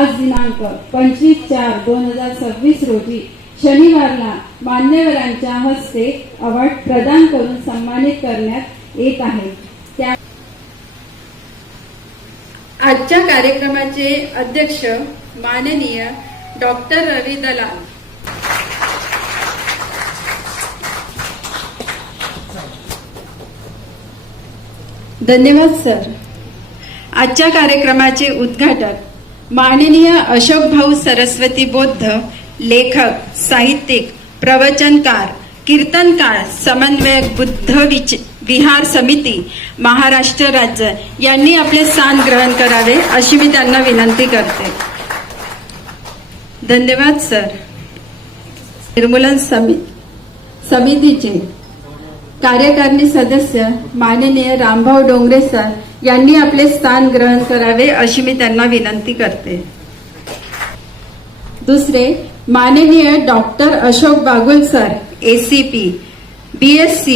आज दिनांक 25/4/2026 रोजी शनिवारला मान्यवरांच्या हस्ते अवॉर्ड प्रदान करून सन्मानित करण्यात येत आहे। आजच्या कार्यक्रमाचे अध्यक्ष माननीय डॉक्टर रवी दलाल। धन्यवाद सर। आजच्या कार्यक्रमाचे उद्घाटक माननीय अशोक भाऊ सरस्वती बौद्ध, लेखक, साहित्यिक, प्रवचनकार, कीर्तनकार, समन्वयक, बुद्ध विहार समिती, महाराष्ट्र राज्य यांनी आपले स्थान ग्रहण करावे अशी मी त्यांना विनंती करते। धन्यवाद सर। निर्मूलन समितीचे कार्यकारिणी सदस्य माननीय रामभाऊ डोंगरे सर यांनी आपले स्थान ग्रहण करावे अशी मी त्यांना विनंती करते। दुसरे माननीय doctor Ashok Bagul sir, ACP, BSc,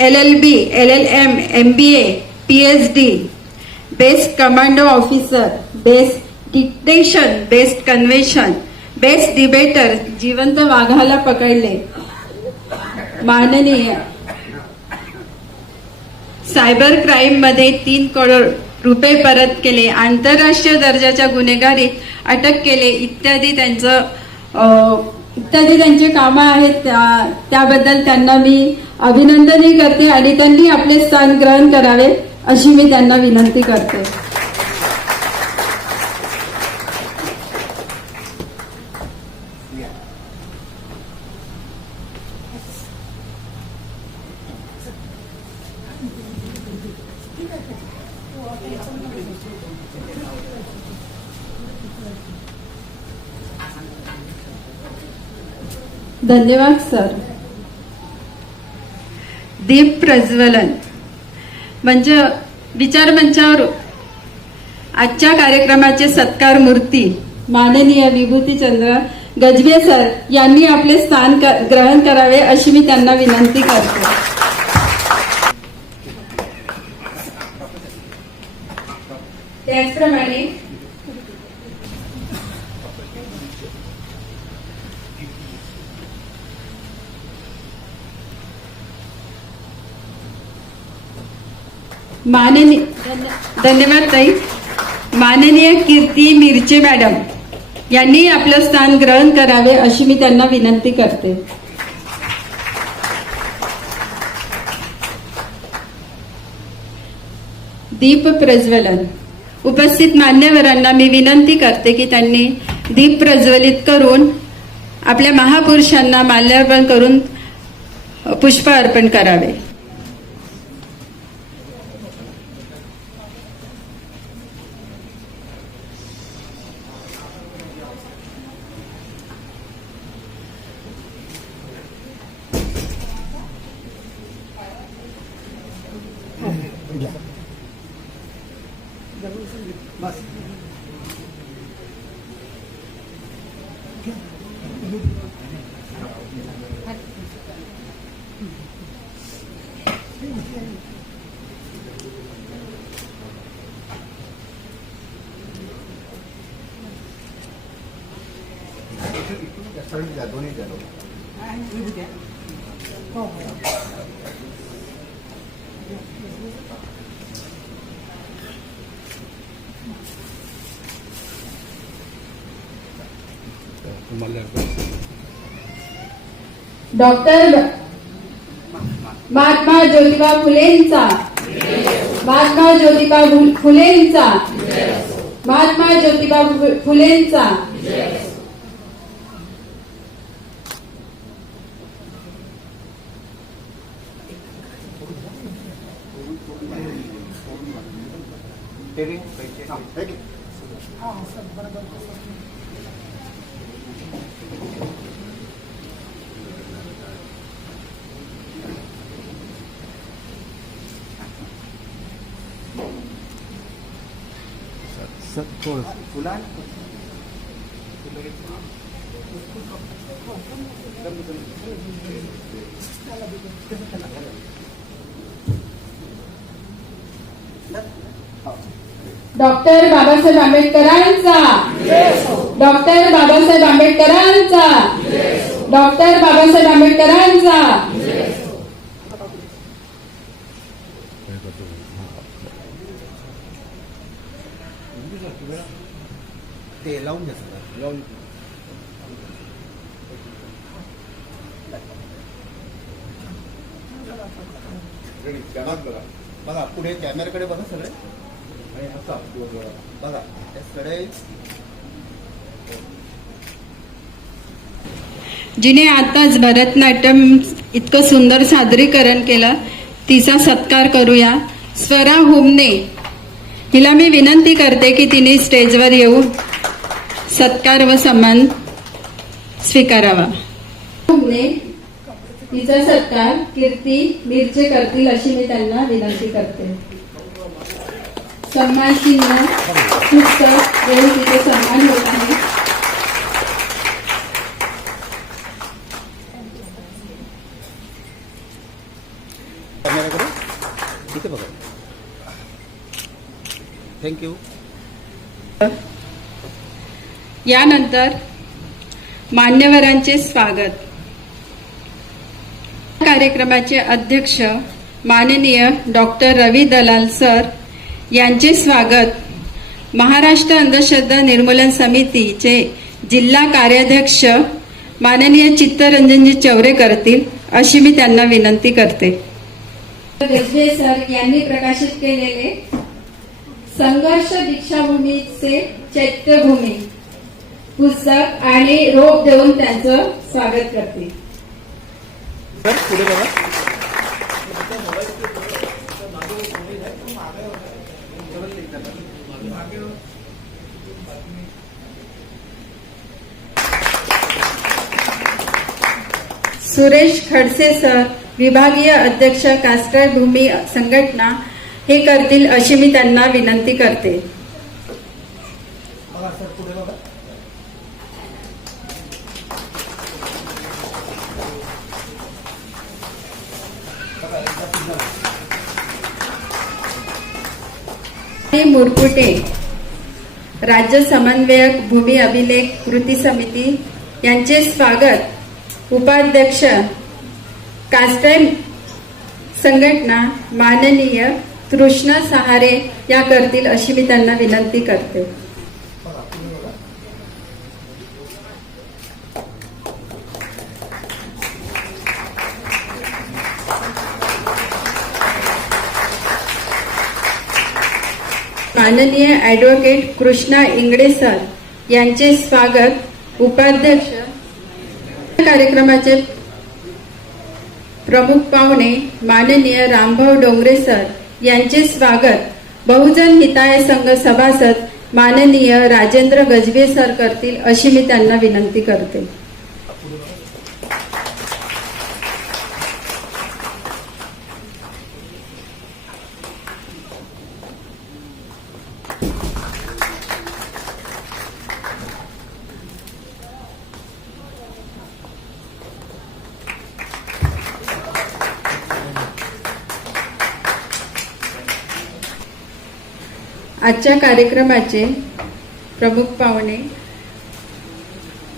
LLB, LLM, MBA, PhD, best commando officer, best dictation, best convention, best debater, जिवंत वाघाला पकडले। माननीय सायबर क्राईम मध्ये 3 करोड रुपये परत केले, आंतरराष्ट्रीय दर्जाच्या गुन्हेगारीत अटक केले, इत्यादी त्यांचे कामं आहेत। त्याबद्दल त्यांना मी अभिनंदनही करते आणि त्यांनी आपले स्थान ग्रहण करावे अशी मी त्यांना विनंती करते। धन्यवाद सर। दीप प्रज्वलन म्हणजे विचार मंचावर आजच्या कार्यक्रमाचे सत्कार मूर्ती माननीय विभूतीचंद्र गजबे सर यांनी आपले स्थान ग्रहण करावे अशी मी त्यांना विनंती करते। त्याचप्रमाणे धन्यवाद ताई। माननीय कीर्ती मिरचे मॅडम यांनी आपलं स्थान ग्रहण करावे अशी मी त्यांना विनंती करते। दीप प्रज्वलन उपस्थित मान्यवरांना मी विनंती करते की त्यांनी दीप प्रज्वलित करून आपल्या महापुरुषांना माल्यार्पण करून पुष्प अर्पण करावे। डॉक्टर महात्मा ज्योतिबा फुलेंचा, महात्मा ज्योतिबा फुलेंचा, महात्मा ज्योतिबा फुलेंचा। डॉक्टर बाबासाहेब आंबेडकरांचा, डॉक्टर बाबासाहेब आंबेडकरांचा, डॉक्टर बाबासाहेब आंबेडकरांचा. ते लावून घ्या सगळं. लावून बघा पुढे कॅमेराकडे बघा सगळे आणि असा बघा त्याकडे. जिने आताच भरतनाट्यम इतकं सुंदर सादरीकरण केलं तिचा सत्कार करूया. स्वरा हुमने हिला मी विनंती करते की तिने स्टेजवर येऊन सत्कार व सन्मान स्वीकारावा. हुमने तिचा सत्कार कीर्ती मिरचे करतील अशी मी त्यांना विनंती करते. सन्मान चिन्ह पुस्तक देऊन तिचे सन्मान होत आहे. कॅमेराकडे इथे बघा. थँक्यू. यानंतर मान्यवरांचे स्वागत. कार्यक्रमाचे अध्यक्ष माननीय डॉक्टर रवी दलाल सर यांचे स्वागत महाराष्ट्र अंधश्रद्धा निर्मूलन समितीचे जिल्हा कार्याध्यक्ष माननीय चित्तरंजनजी चौरे करतील अशी मी त्यांना विनंती करते. गजबे सर यांनी प्रकाशित केलेले संघर्ष दीक्षाभूमीचे चैत्यभूमी पुस्तक आणि रोप देऊन त्यांचं स्वागत करते. पुढे बघा. सुरेश खडसे सर विभागीय अध्यक्ष कास्टर भूमी संघटना हे करतील अशी मी त्यांना विनंती करते. बघा सर पुढे बघा. मुरकुटे राज्य समन्वयक भूमी अभिलेख कृती समिती यांचे स्वागत. उपाध्यक्ष कास्टाईम संघटना माननीय कृष्ण सहारे या करतील अशी मी त्यांना विनंती करते. माननीय ॲडव्होकेट कृष्णा इंगडे सर यांचे स्वागत. उपाध्यक्ष कार्यक्रमाचे प्रमुख पाहुणे माननीय रामभाऊ डोंगरे सर यांचे स्वागत. बहुजन हिताय संघ सभासद माननीय राजेंद्र गजबे सर करतील अशी मी त्यांना विनंती करते. आजच्या कार्यक्रमाचे प्रमुख पाहुणे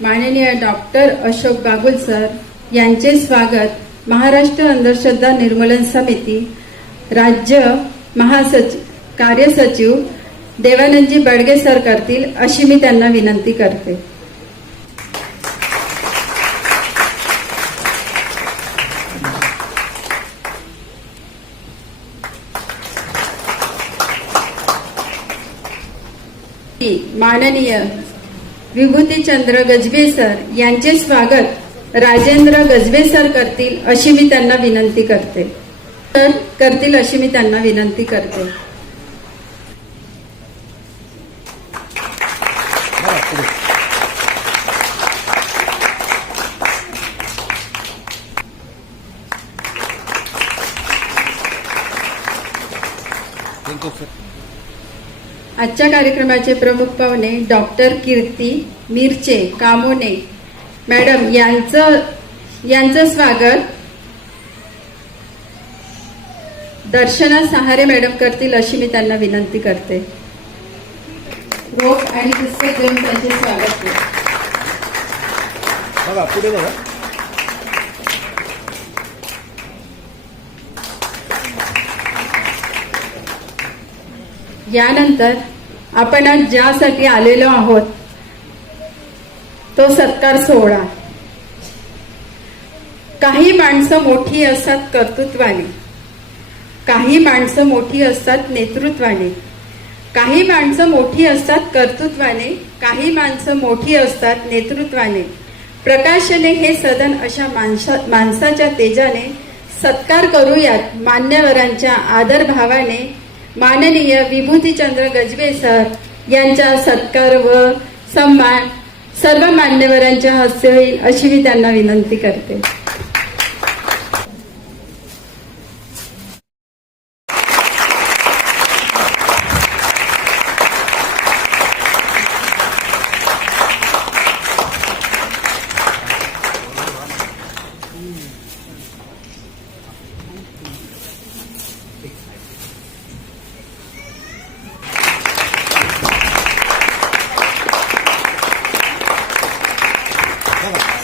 माननीय डॉक्टर अशोक बागुल सर यांचे स्वागत. महाराष्ट्र अंधश्रद्धा निर्मूलन समिती राज्य कार्यसचिव देवानंदजी बडगे सर करतील अशी मी त्यांना विनंती करते. माननीय विभूतीचंद्र गजबे सर यांचे स्वागत राजेंद्र गजबे सर करतील अशी मी त्यांना विनंती करते. आजच्या कार्यक्रमाचे प्रमुख पाहुणे डॉक्टर कीर्ती मिरचे कामोने मॅडम यांचं स्वागत दर्शना सहारे मॅडम करतील अशी मी त्यांना विनंती करते. रोप आणि पुस्तक देऊन त्यांचे स्वागत केले. बघा पुढे बघा. यानंतर आपण आज ज्यासाठी आलेलो आहोत तो सत्कार सोहळा. काही माणसं मोठी असतात कर्तृत्वाने, काही माणसं मोठी असतात नेतृत्वाने, काही माणसं मोठी असतात कर्तृत्वाने, काही माणसं मोठी असतात नेतृत्वाने. प्रकाशने हे सदन अशा माणसाच्या तेजाने सत्कार करूयात मान्यवरांच्या आदरभावाने. माननीय विभूतीचंद्र गजबे सर यांचा सत्कार व सन्मान सर्व मान्यवरांच्या हस्ते होईल अशी मी त्यांना विनंती करते.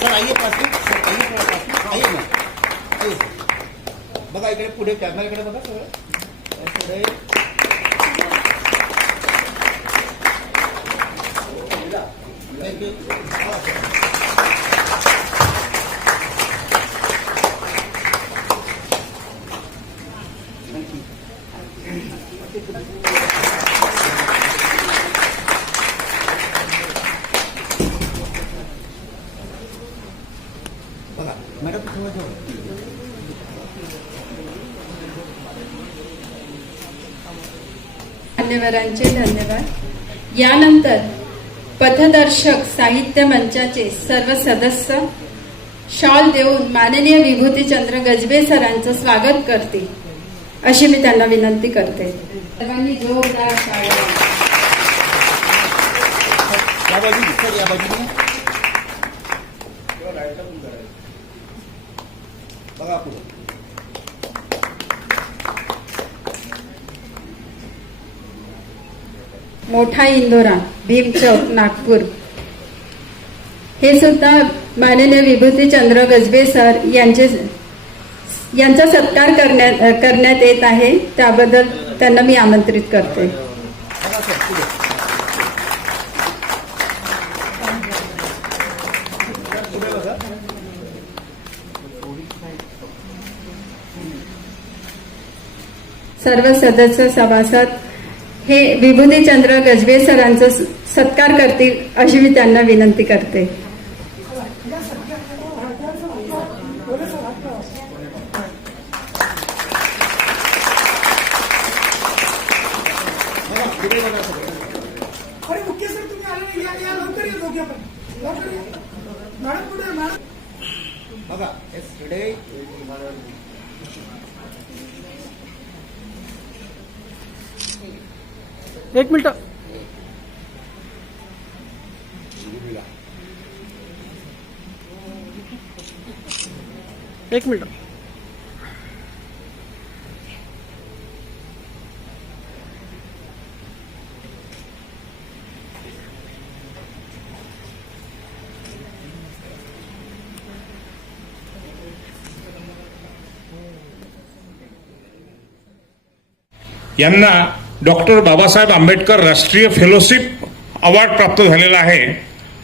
सर आइए पास में, सर आइए थोड़ा पास में, आइए ना, आइए. बघा इकडे पुढे कॅमेराकडे बघा सगळं. पुढे थँक्यू. बघा मॅडम थोडं जवळ. मान्यवरांचे धन्यवाद. यानंतर पथदर्शक साहित्य मंचाचे सर्व सदस्य शॉल देऊन माननीय विभूतीचंद्र गजबे सरांचं स्वागत करते अशी मी त्यांना विनंती करते. सर्वांनी जोरदार टाळ्या. या बाजूने सर, या बाजूने बघा पुढे. मोठा इंदोरा, भीम चौक, नागपूर हे सुद्धा माननीय विभूतीचंद्र गजबे सर यांचा सत्कार करण्यात येत आहे. त्याबद्दल त्यांना मी आमंत्रित करते. बघा सर पुढे. पुढे बघा. सर्व सदस्य सभासद हे विभूतीचंद्र गजबे सरांचा सत्कार करतील अशी मी त्यांना विनंती करते. बघा पुढे बघा सगळं. अरे मुख्य सर तुम्ही आले नाही, या लवकर या दोघे पण लवकर या. मॅडम पुढे मॅडम. बघा येस पुढे. एक मिनिट. एक मिनिट. यांना डॉक्टर बाबासाहेब आंबेडकर राष्ट्रीय फेलोशिप अवॉर्ड प्राप्त झालेला आहे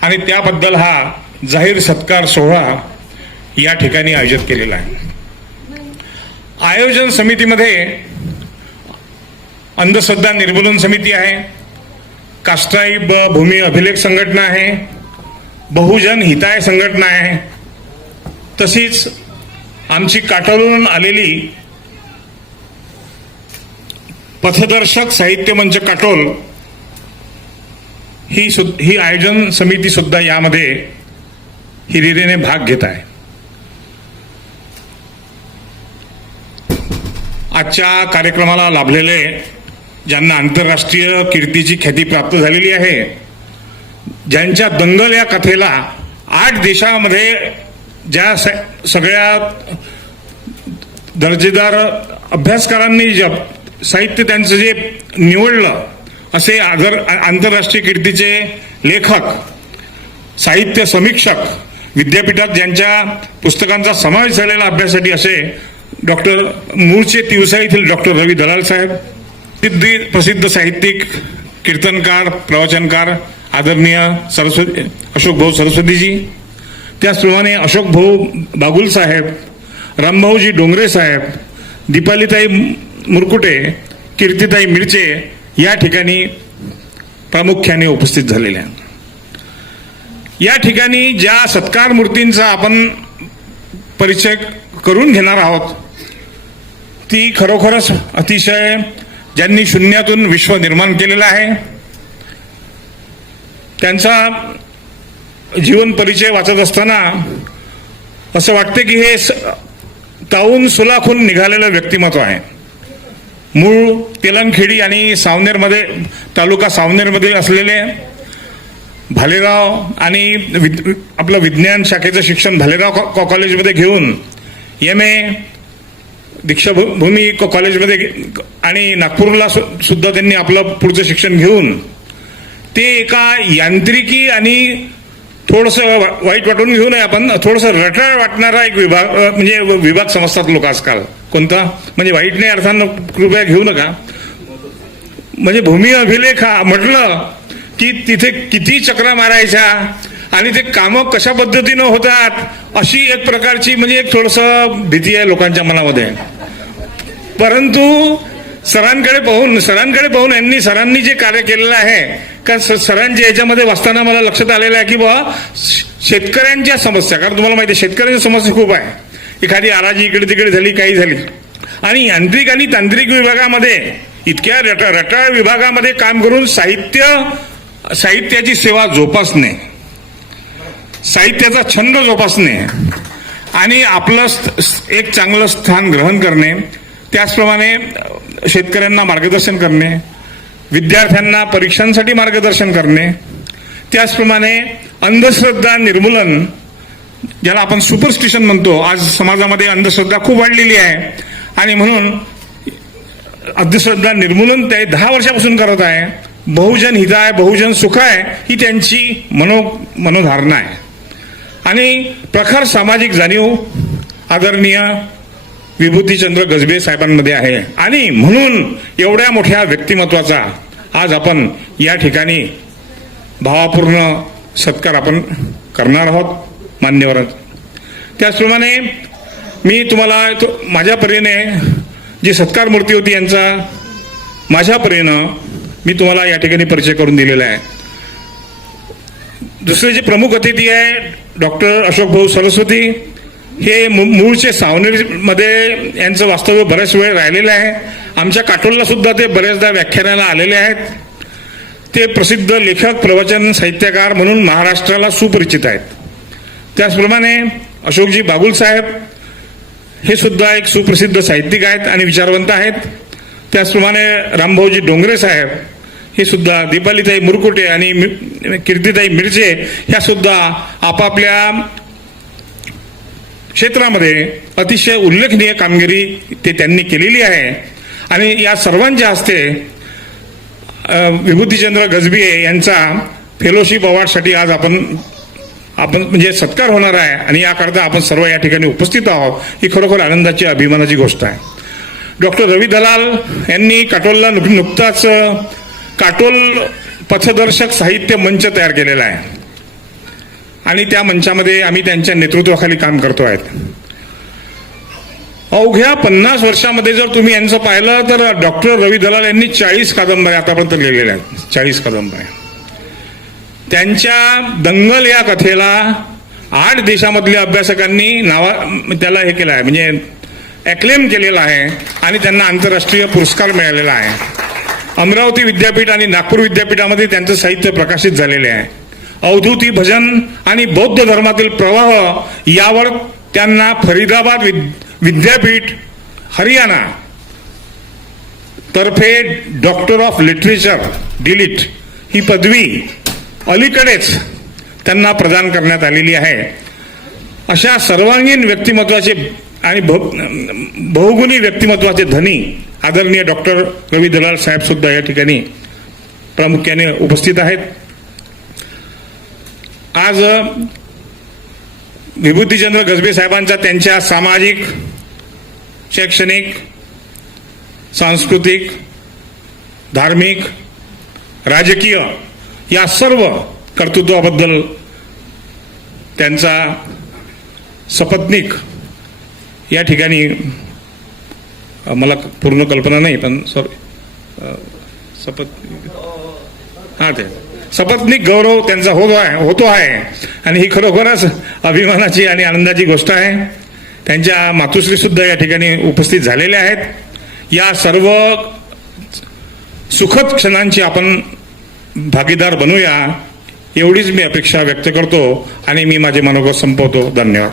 आणि त्याबद्दल हा जाहीर सत्कार सोहळा या ठिकाणी आयोजित केलेला आहे. आयोजन समितीमध्ये अंधश्रद्धा निर्मूलन समिती आहे, काष्टाई भूमी अभिलेख संघटना आहे, बहुजन हिताय संघटना आहे, तशीच आमची काटोलून आलेली पथदर्शक साहित्य मंच काटोल ही आयोजन समिती सुद्धा यामध्ये हिरिरीने भाग घेत आहे. आजच्या कार्यक्रमाला लाभलेले ज्यांना आंतरराष्ट्रीय कीर्तीची ख्याती प्राप्त झालेली आहे, ज्यांच्या दंगल या कथेला 8 देशामध्ये ज्या सगळ्या दर्जेदार अभ्यासकारांनी साहित्य त्यांचं जे निवडलं असे आंतरराष्ट्रीय कीर्तीचे लेखक, साहित्य समीक्षक, विद्यापीठात ज्यांच्या पुस्तकांचा समावेश झालेला अभ्यासासाठी असे डॉक्टर मूळचे तिवसा येथील डॉक्टर रवी दलाल साहेब, प्रसिद्ध साहित्यिक, कीर्तनकार, प्रवचनकार आदरणीय अशोक भाऊ सरस्वतीजी, त्याचप्रमाणे अशोक भाऊ बागुल साहेब, रामभाऊजी डोंगरे साहेब, दीपालीताई मुरकुटे, कीर्तिताई मिरचे या ठिकाणी प्रामुख्याने उपस्थित झालेल्या. या ठिकाणी ज्या सत्कार मूर्तींचा आपण परिचय करून घेणार आहोत ती खरोखरच अतिशय ज्यांनी शून्यातून विश्व निर्माण केलेलं आहे, त्यांचा जीवन परिचय वाचत असताना असं वाटते की हे ताऊन सुलाखून निघालेलं व्यक्तिमत्व आहे. मूळ तेलंगखेडी आणि सावनेरमध्ये, तालुका सावनेरमध्ये असलेले भालेराव आणि आपलं विज्ञान शाखेचं शिक्षण भालेराव कॉलेजमध्ये घेऊन MA दीक्षाभूमी कॉलेजमध्ये आणि नागपूरला सुद्धा त्यांनी आपलं पुढचं शिक्षण घेऊन ते एका यांत्रिकी आणि थोडंसं वाईट वाटून घेऊ नये आपण, थोडंसं रटाळ वाटणारा एक विभाग समजतात लोक आजकाल. कोणता म्हणजे वाईट नाही अर्थानं कृपया घेऊ नका. म्हणजे भूमी अभिलेख म्हटलं की तिथे किती चक्रा मारायच्या आणि ते कामं कशा पद्धतीनं होतात अशी एक प्रकारची एक थोडंसं भीती आहे लोकांच्या मनामध्ये. परंतु सरांकडे पाहून सरांनी जे कार्य केलेलं आहे, कारण सरांच्या याच्यामध्ये वाचताना मला लक्षात आलेलं आहे की बाबा शेतकऱ्यांच्या समस्या, कारण तुम्हाला माहिती आहे शेतकऱ्यांच्या समस्या खूप आहे. एखादी आराजी इकडे तिकडे झाली, काही झाली, आणि यांत्रिक आणि तांत्रिक विभागामध्ये इतक्या रटाळ विभागामध्ये काम करून साहित्याची सेवा जोपासणे, साहित्याचा छंद जोपासणे आणि आपलं एक चांगलं स्थान ग्रहण करणे, त्याचप्रमाणे शेतकऱ्यांना मार्गदर्शन करणे, विद्यार्थ्यांना परीक्षांसाठी मार्गदर्शन करणे, त्याचप्रमाणे अंधश्रद्धा निर्मूलन, ज्याला आपण सुपरस्टिशन म्हणतो. आज समाजामध्ये अंधश्रद्धा खूप वाढलेली आहे आणि म्हणून अंधश्रद्धा निर्मूलन ते 10 वर्षापासून करत आहे. बहुजन हिताय बहुजन सुखाय ही त्यांची मनोधारणा आहे आणि प्रखर सामाजिक जाणीव आदरणीय विभूतीचंद्र गजबे साहेबांमध्ये आहे. आणि म्हणून एवढ्या मोठ्या व्यक्तिमत्वाचा आज आपण या ठिकाणी भावपूर्ण सत्कार आपण करणार आहोत मान्यवर. त्याचप्रमाणे मी तुम्हाला माझ्या परीने जी सत्कार मूर्ती होती यांचा माझ्या परीनं मी तुम्हाला या ठिकाणी परिचय करून दिलेला आहे. दुसरे जे प्रमुख अतिथी आहे डॉक्टर अशोक भाऊ सरस्वती, हे मूळचे सावनेरमध्ये यांचं वास्तव्य बऱ्याच वेळ राहिलेलं आहे. आमच्या काटोलला सुद्धा ते बऱ्याचदा व्याख्यानाला आलेले आहेत. ते प्रसिद्ध लेखक, प्रवचन साहित्यकार म्हणून महाराष्ट्राला सुपरिचित आहेत. त्याचप्रमाणे अशोकजी बागुल साहेब हे सुद्धा एक सुप्रसिद्ध साहित्यिक आहेत आणि विचारवंत आहेत. त्याचप्रमाणे रामभाऊजी डोंगरे साहेब हे सुद्धा, दीपालीताई मुरकुटे आणि कीर्तिताई मिरचे ह्या सुद्धा आपापल्या क्षेत्रामध्ये अतिशय उल्लेखनीय कामगिरी त्यांनी केलेली आहे. आणि या सर्वांच्या हस्ते विभूतीचंद्र गजबे यांचा फेलोशिप अवॉर्डसाठी आज आपण म्हणजे सत्कार होणार आहे आणि याकरता आपण सर्व या ठिकाणी उपस्थित आहोत. ही खरोखर आनंदाची, अभिमानाची गोष्ट आहे. डॉक्टर रवी दलाल यांनी काटोलला नुकताच काटोल पथदर्शक साहित्य मंच तयार केलेला आहे आणि त्या मंचामध्ये आम्ही त्यांच्या नेतृत्वाखाली काम करतो आहेत. अवघ्या 50 वर्षामध्ये जर तुम्ही यांचं पाहिलं तर डॉक्टर रवी दलाल यांनी 40 कादंबऱ्या आतापर्यंत लिहिलेल्या आहेत. 40 कादंबऱ्या. त्यांच्या दंगल या कथेला 8 देशामधल्या अभ्यासकांनी त्याला हे केलं आहे, म्हणजे ॲक्लेम केलेला आहे आणि त्यांना आंतरराष्ट्रीय पुरस्कार मिळालेला आहे. अमरावती विद्यापीठ आणि नागपूर विद्यापीठामध्ये त्यांचं साहित्य प्रकाशित झालेले आहे. अवधूती भजन आणि बौद्ध धर्मातील प्रवाह यावर त्यांना फरीदाबाद विद्यापीठ हरियाणा तर्फे डॉक्टर ऑफ लिटरेचर डिलीट ही पदवी अलीकडेच त्यांना प्रदान करण्यात आलेली आहे. अशा सर्वांगीण व्यक्तिमत्वाचे आणि बहुगुणी व्यक्तिमत्वाचे धनी आदरणीय डॉक्टर रवी दलाल साहेब सुद्धा या ठिकाणी प्रामुख्याने उपस्थित आहेत. आज विभूतीचंद्र गजबे साहेबांचा त्यांच्या सामाजिक, शैक्षणिक, सांस्कृतिक, धार्मिक, राजकीय या सर्व कर्तृत्वाबद्दल त्यांचा सपत्नीक या ठिकाणी मला पूर्ण कल्पना नाही, पण सपत्नीक गौरव त्यांचा होतो आहे आणि ही खरोखरच अभिमानाची आणि आनंदाची गोष्ट आहे. त्यांच्या मातुश्री सुद्धा या ठिकाणी उपस्थित झालेल्या आहेत. या सर्व सुखद क्षणांची आपण भागीदार बनूया एवढीच मी अपेक्षा व्यक्त करतो आणि मी माझे मनोगत संपवतो. धन्यवाद.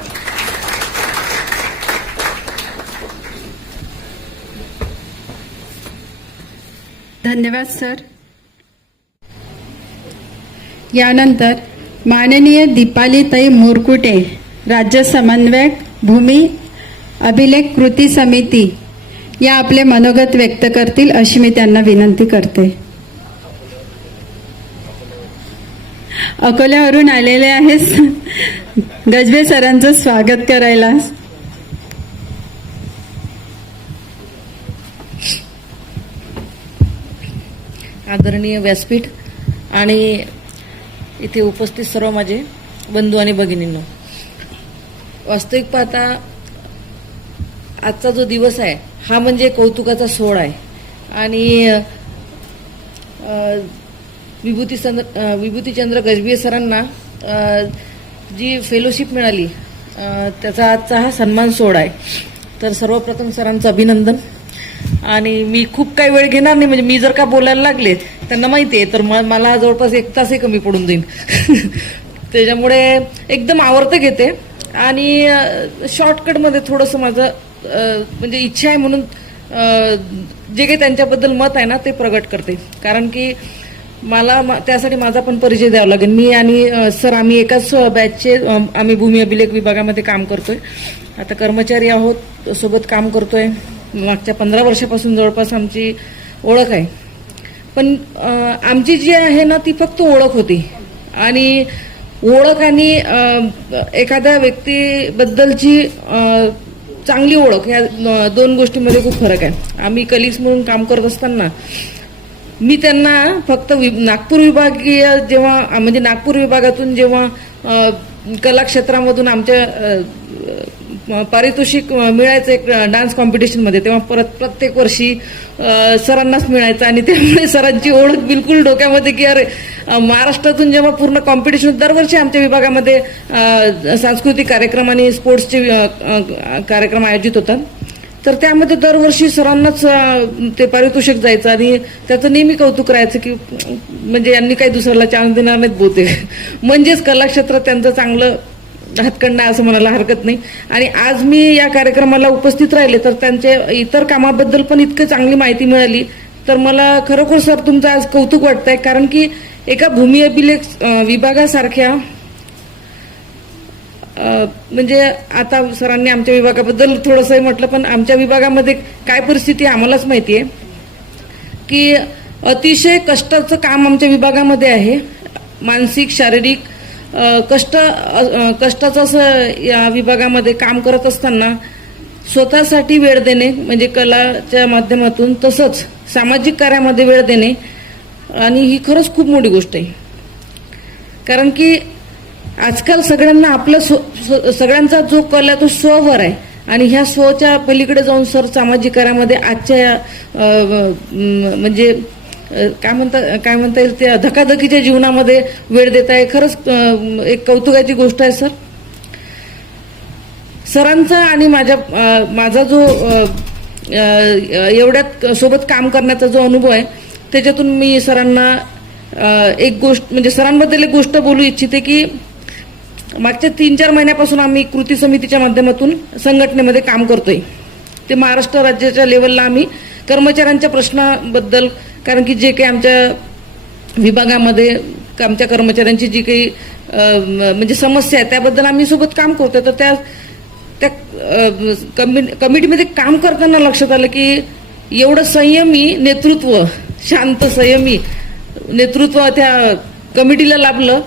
धन्यवाद सर. यानंतर माननीय दीपालीताई मोरकुटे, राज्य समन्वयक, भूमी अभिलेख कृती समिती, या आपले मनोगत व्यक्त करतील अशी मी त्यांना विनंती करते. अकोल्यावरून आलेले आहेत गजबे सरांचं स्वागत करायला. आदरणीय व्यासपीठ आणि इथे उपस्थित सर्व माझे बंधू आणि भगिनींनो, वास्तविक पाहता आजचा जो दिवस आहे हा म्हणजे कौतुकाचा सोहळा आहे आणि विभूतीचंद्र गजबे सरांना जी फेलोशिप मिळाली त्याचा आजचा हा सन्मान सोहळा आहे. तर सर्वप्रथम सरांचं अभिनंदन. आणि मी खूप काही वेळ घेणार नाही, म्हणजे मी जर का बोलायला लागले त्यांना माहिती आहे तर मला जवळपास 1 तासही कमी पडून जाईल. त्याच्यामुळे एकदम आवर्त घेते आणि शॉर्टकटमध्ये थोडंसं माझं म्हणजे इच्छा आहे म्हणून जे काही त्यांच्याबद्दल मत आहे ना ते प्रगट करते. कारण की मला त्यासाठी माझा पण परिचय द्यावा लागेल. मी आणि सर आम्ही एकाच बॅचचे, आम्ही भूमी अभिलेख विभागामध्ये काम करतोय. आता कर्मचारी आहोत, सोबत काम करतोय. मागच्या 15 वर्षापासून जवळपास आमची ओळख आहे. पण आमची जी आहे ना ती फक्त ओळख होती आणि ओळख आणि एखाद्या व्यक्तीबद्दलची चांगली ओळख या 2 गोष्टींमध्ये खूप फरक आहे. आम्ही कलिग्स म्हणून काम करत असताना मी त्यांना फक्त नागपूर विभागीय जेव्हा म्हणजे नागपूर विभागातून जेव्हा कला क्षेत्रामधून आमच्या पारितोषिक मिळायचं एक डान्स कॉम्पिटिशनमध्ये, तेव्हा प्रत्येक वर्षी सरांनाच मिळायचं आणि त्यामुळे सरांची ओळख बिलकुल डोक्यामध्ये की अरे महाराष्ट्रातून जेव्हा पूर्ण कॉम्पिटिशन दरवर्षी आमच्या विभागामध्ये सांस्कृतिक कार्यक्रम आणि स्पोर्ट्सचे कार्यक्रम आयोजित होतात, तर त्यामध्ये दरवर्षी सरांनाच ते पारितोषिक जायचं आणि त्याचं नेहमी कौतुक राहायचं की म्हणजे यांनी काही दुसऱ्याला चान्स देणार नाहीत बहुतेक. म्हणजेच कला क्षेत्रात त्यांचं चांगलं हातकंडा असं म्हणायला हरकत नाही. आणि आज मी या कार्यक्रमाला उपस्थित राहिले तर त्यांच्या इतर कामाबद्दल पण इतकं चांगली माहिती मिळाली तर मला खरोखर सर तुमचं आज कौतुक वाटतंय. कारण की एका भूमी अभिलेख विभागासारख्या म्हणजे आता सरांनी आमच्या विभागाबद्दल थोडंसं म्हटलं, पण आमच्या विभागामध्ये काय परिस्थिती आम्हालाच माहिती आहे की अतिशय कष्टाचं काम आमच्या विभागामध्ये आहे. मानसिक, शारीरिक कष्टाचं असं या विभागामध्ये काम करत असताना स्वतःसाठी वेळ देणे म्हणजे कलाच्या माध्यमातून, तसंच सामाजिक कार्यामध्ये वेळ देणे आणि ही खरंच खूप मोठी गोष्ट आहे. कारण की आजकाल सगळ्यांना आपलं सगळ्यांचा जो कल आहे तो स्ववर आहे आणि ह्या स्वच्या पलीकडे जाऊन सर सामाजिक कार्यामध्ये आजच्या म्हणजे काय म्हणता येईल त्या धकाधकीच्या जीवनामध्ये वेळ देत आहे. खरंच एक कौतुकाची गोष्ट आहे सर. सरांचा आणि माझा जो एवढ्यात सोबत काम करण्याचा जो अनुभव आहे त्याच्यातून मी सरांना एक गोष्ट म्हणजे सरांबद्दल एक गोष्ट बोलू इच्छिते की मागच्या 3-4 महिन्यापासून आम्ही कृती समितीच्या माध्यमातून संघटनेमध्ये काम करतोय. ते महाराष्ट्र राज्याच्या लेवलला आम्ही कर्मचाऱ्यांच्या प्रश्नाबद्दल, कारण की जे काही आमच्या विभागामध्ये आमच्या कर्मचाऱ्यांची जी काही म्हणजे समस्या आहे त्याबद्दल आम्ही सोबत काम करतोय. तर त्या कमिटीमध्ये काम करताना लक्षात आलं की एवढं संयमी नेतृत्व, शांत संयमी नेतृत्व त्या कमिटीला लाभलं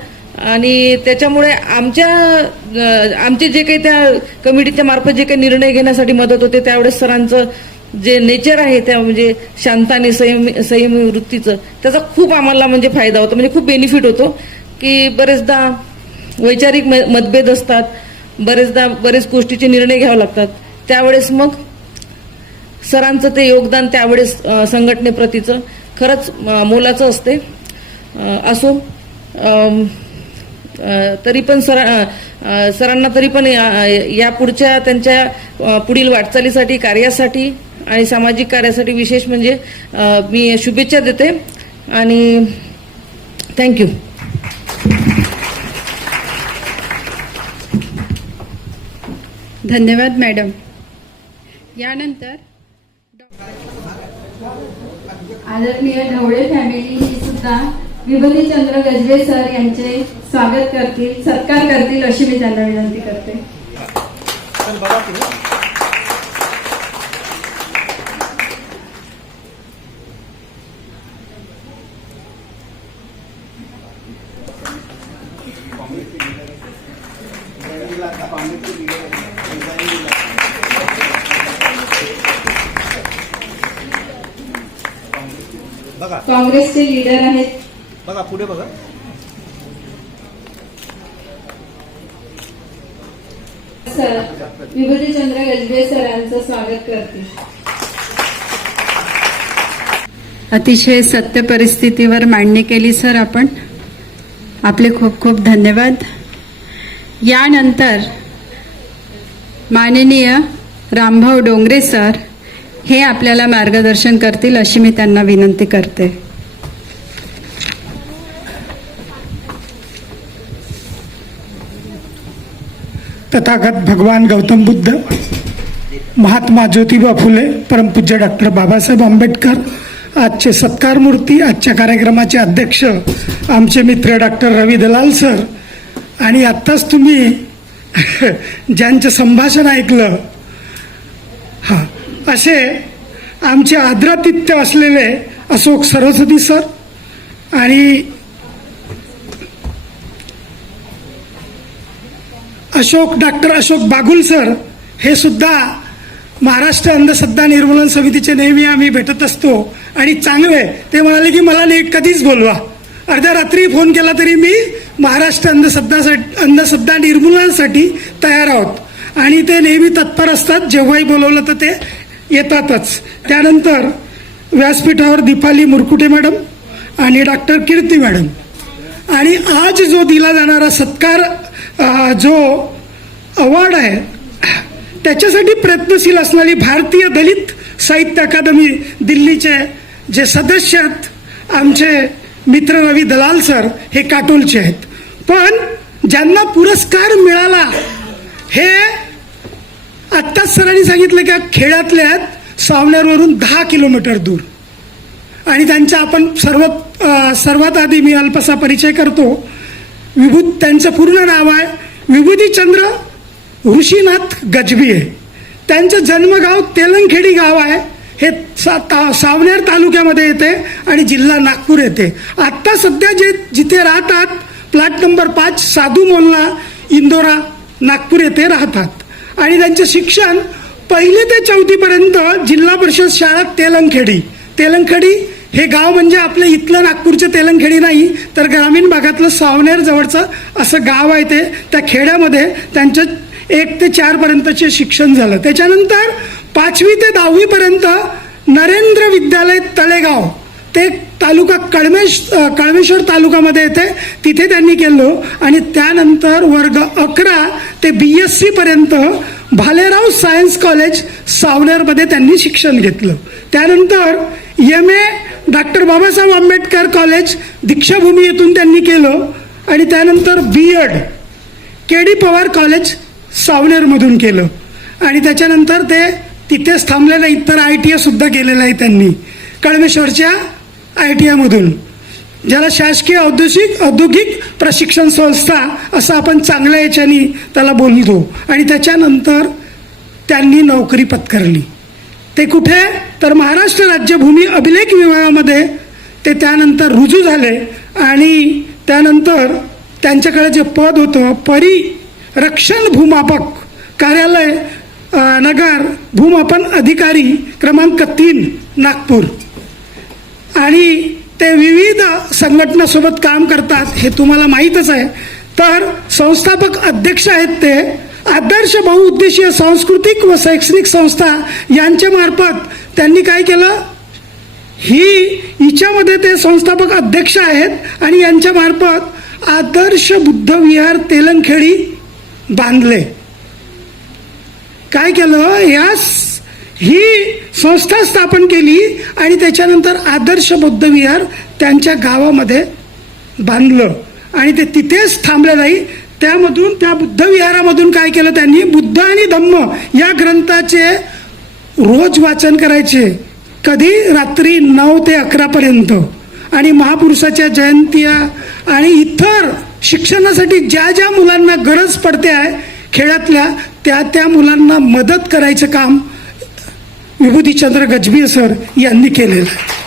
आणि त्याच्यामुळे आमचे जे काही त्या कमिटीच्या मार्फत जे काही निर्णय घेण्यासाठी मदत होते त्यावेळेस सरांचं जे नेचर आहे त्या म्हणजे शांत आणि संयमी वृत्तीचं त्याचा खूप आम्हाला म्हणजे फायदा होतो, म्हणजे खूप बेनिफिट होतो की बरेचदा वैचारिक मतभेद असतात, बरेच गोष्टीचे निर्णय घ्यावे लागतात, त्यावेळेस मग सरांचं ते योगदान त्यावेळेस संघटनेप्रतीचं खरंच मोलाचं असते. असो तरी पण सरांना तरी पण या पुढच्या त्यांच्या पुढील वाटचालीसाठी कार्यासाठी आणि सामाजिक कार्यासाठी विशेष म्हणजे मी शुभेच्छा देते आणि थँक्यू. धन्यवाद मॅडम. यानंतर आदरणीय ढवळे फॅमिली ही सुद्धा विभूतीचंद्र गजबे सर यांचे स्वागत करतील, सत्कार करतील अशी मी त्यांना विनंती करते. तर बघा तुम्ही बघा काँग्रेसचे लीडर आहेत. बघा पुढे बघा. सर विभूतीचंद्र गजबे सरांचं स्वागत करतील. अतिशय सत्य परिस्थितीवर मांडणी केली सर आपण. आपले खूप खूप धन्यवाद. यानंतर माननीय रामभाऊ डोंगरे सर हे आपल्याला मार्गदर्शन करतील अशी मी त्यांना विनंती करते. तथागत भगवान गौतम बुद्ध, महात्मा ज्योतिबा फुले, परमपूज्य डॉक्टर बाबासाहेब आंबेडकर आजचे सत्कार मूर्ती, आजच्या कार्यक्रमाचे अध्यक्ष आमचे मित्र डॉक्टर रवी दलाल सर आणि आत्ताच तुम्ही ज्यांचं संभाषण ऐकलं असे आमचे आदरातिथ्य असलेले अशोक सरस्वती सर आणि डॉक्टर अशोक बागुल सर हे सुद्धा महाराष्ट्र अंधश्रद्धा निर्मूलन समितीचे नेहमी आम्ही भेटत असतो आणि चांगले. ते म्हणाले की मला कधीच बोलवा, अर्ध्या रात्री फोन केला तरी मी महाराष्ट्र अंधश्रद्धा निर्मूलनासाठी तयार आहोत आणि ते नेहमी तत्पर असतात. जेव्हाही बोलवलं तर ते येतातच. त्यानंतर व्यासपीठावर दीपाली मुरकुटे मॅडम आणि डॉक्टर कीर्ती मॅडम आणि आज जो दिला जाणारा सत्कार जो अवॉर्ड आहे त्याच्यासाठी प्रयत्नशील असणारी भारतीय दलित साहित्य अकादमी दिल्लीचे जे सदस्य आहेत आमचे मित्र रवी दलाल सर हे काटोलचे आहेत. पण ज्यांना पुरस्कार मिळाला हे आत्ताच सरांनी सांगितलं की खेड्यातले आहेत, सावनेरवरून 10 किलोमीटर दूर आणि त्यांचा आपण सर्वात आधी मी अल्पसा परिचय करतो. त्यांचं पूर्ण नाव आहे विभूतीचंद्र ऋषीनाथ गजबिये. त्यांचं जन्मगाव तेलंगखेडी गाव आहे. हे सावनेर तालुक्यामध्ये येते आणि जिल्हा नागपूर येते. आत्ता सध्या जिथे राहतात प्लॉट नंबर 5 साधू मोल्ला इंदोरा नागपूर येथे राहतात आणि त्यांचं शिक्षण 1ली ते 4थी पर्यंत जिल्हा परिषद शाळा तेलंगखेडी हे गाव म्हणजे आपलं इथलं नागपूरचं तेलंगखेडी नाही तर ग्रामीण भागातलं सावनेर जवळचं असं गाव आहे ते. त्या खेड्यामध्ये त्यांचं 1 ते 4 पर्यंतचे शिक्षण झालं. त्याच्यानंतर 5वी ते 10वी पर्यंत नरेंद्र विद्यालय तळेगाव ते तालुका कळमेश्वर तालुक्यामध्ये येते तिथे त्यांनी केलं आणि त्यानंतर वर्ग 11 ते BSc पर्यंत भालेराव सायन्स कॉलेज सावनेरमध्ये त्यांनी शिक्षण घेतलं. त्यानंतर MA doctor Babasaheb Ambedkar college Deekshabhoomi येथून त्यांनी केलं आणि त्यानंतर B.Ed KD पवार कॉलेज सावनेरमधून केलं आणि त्याच्यानंतर ते तिथेच थांबले नाही तर ITI सुद्धा केलेलं आहे त्यांनी कळमेश्वरच्या ITI मधून, ज्याला शासकीय औद्योगिक प्रशिक्षण संस्था असं आपण चांगल्या याच्यानी त्याला बोलतो. आणि त्याच्यानंतर त्यांनी नोकरी पत्करली. ते कुठे तर महाराष्ट्र राज्य भूमी अभिलेख विभागामध्ये ते त्यानंतर रुजू झाले आणि त्यानंतर त्यांच्याकडे जे पद होतं परिरक्षण भूमापक कार्यालय नगर भूमापन अधिकारी क्रमांक 3 नागपूर, आणि ते विविध संघटनासोबत काम करतात हे तुम्हाला माहीतच आहे. तर संस्थापक अध्यक्ष आहेत ते आदर्श बहुउद्देशीय सांस्कृतिक व शैक्षणिक संस्था यांच्या मार्फत त्यांनी काय केलं, हिच्यामध्ये ते संस्थापक अध्यक्ष आहेत आणि यांच्या मार्फत आदर्श बुद्ध विहार तेलंगखेडी बांधले. काय केलं, ही संस्था स्थापन केली आणि त्याच्यानंतर आदर्श बुद्ध विहार त्यांच्या गावामध्ये बांधलं आणि ते तिथेच थांबले नाही. त्यामधून त्या बुद्ध विहारामधून काय केलं त्यांनी, बुद्ध आणि धम्म या ग्रंथाचे रोज वाचन करायचे. कधी, रात्री 9 ते 11 पर्यंत. आणि महापुरुषाच्या जयंत्या आणि इतर शिक्षणासाठी ज्या ज्या मुलांना गरज पडते आहे खेड्यातल्या, त्या मुलांना मदत करायचं काम विभूतीचंद्र गजभिये सर यांनी केलेलं आहे.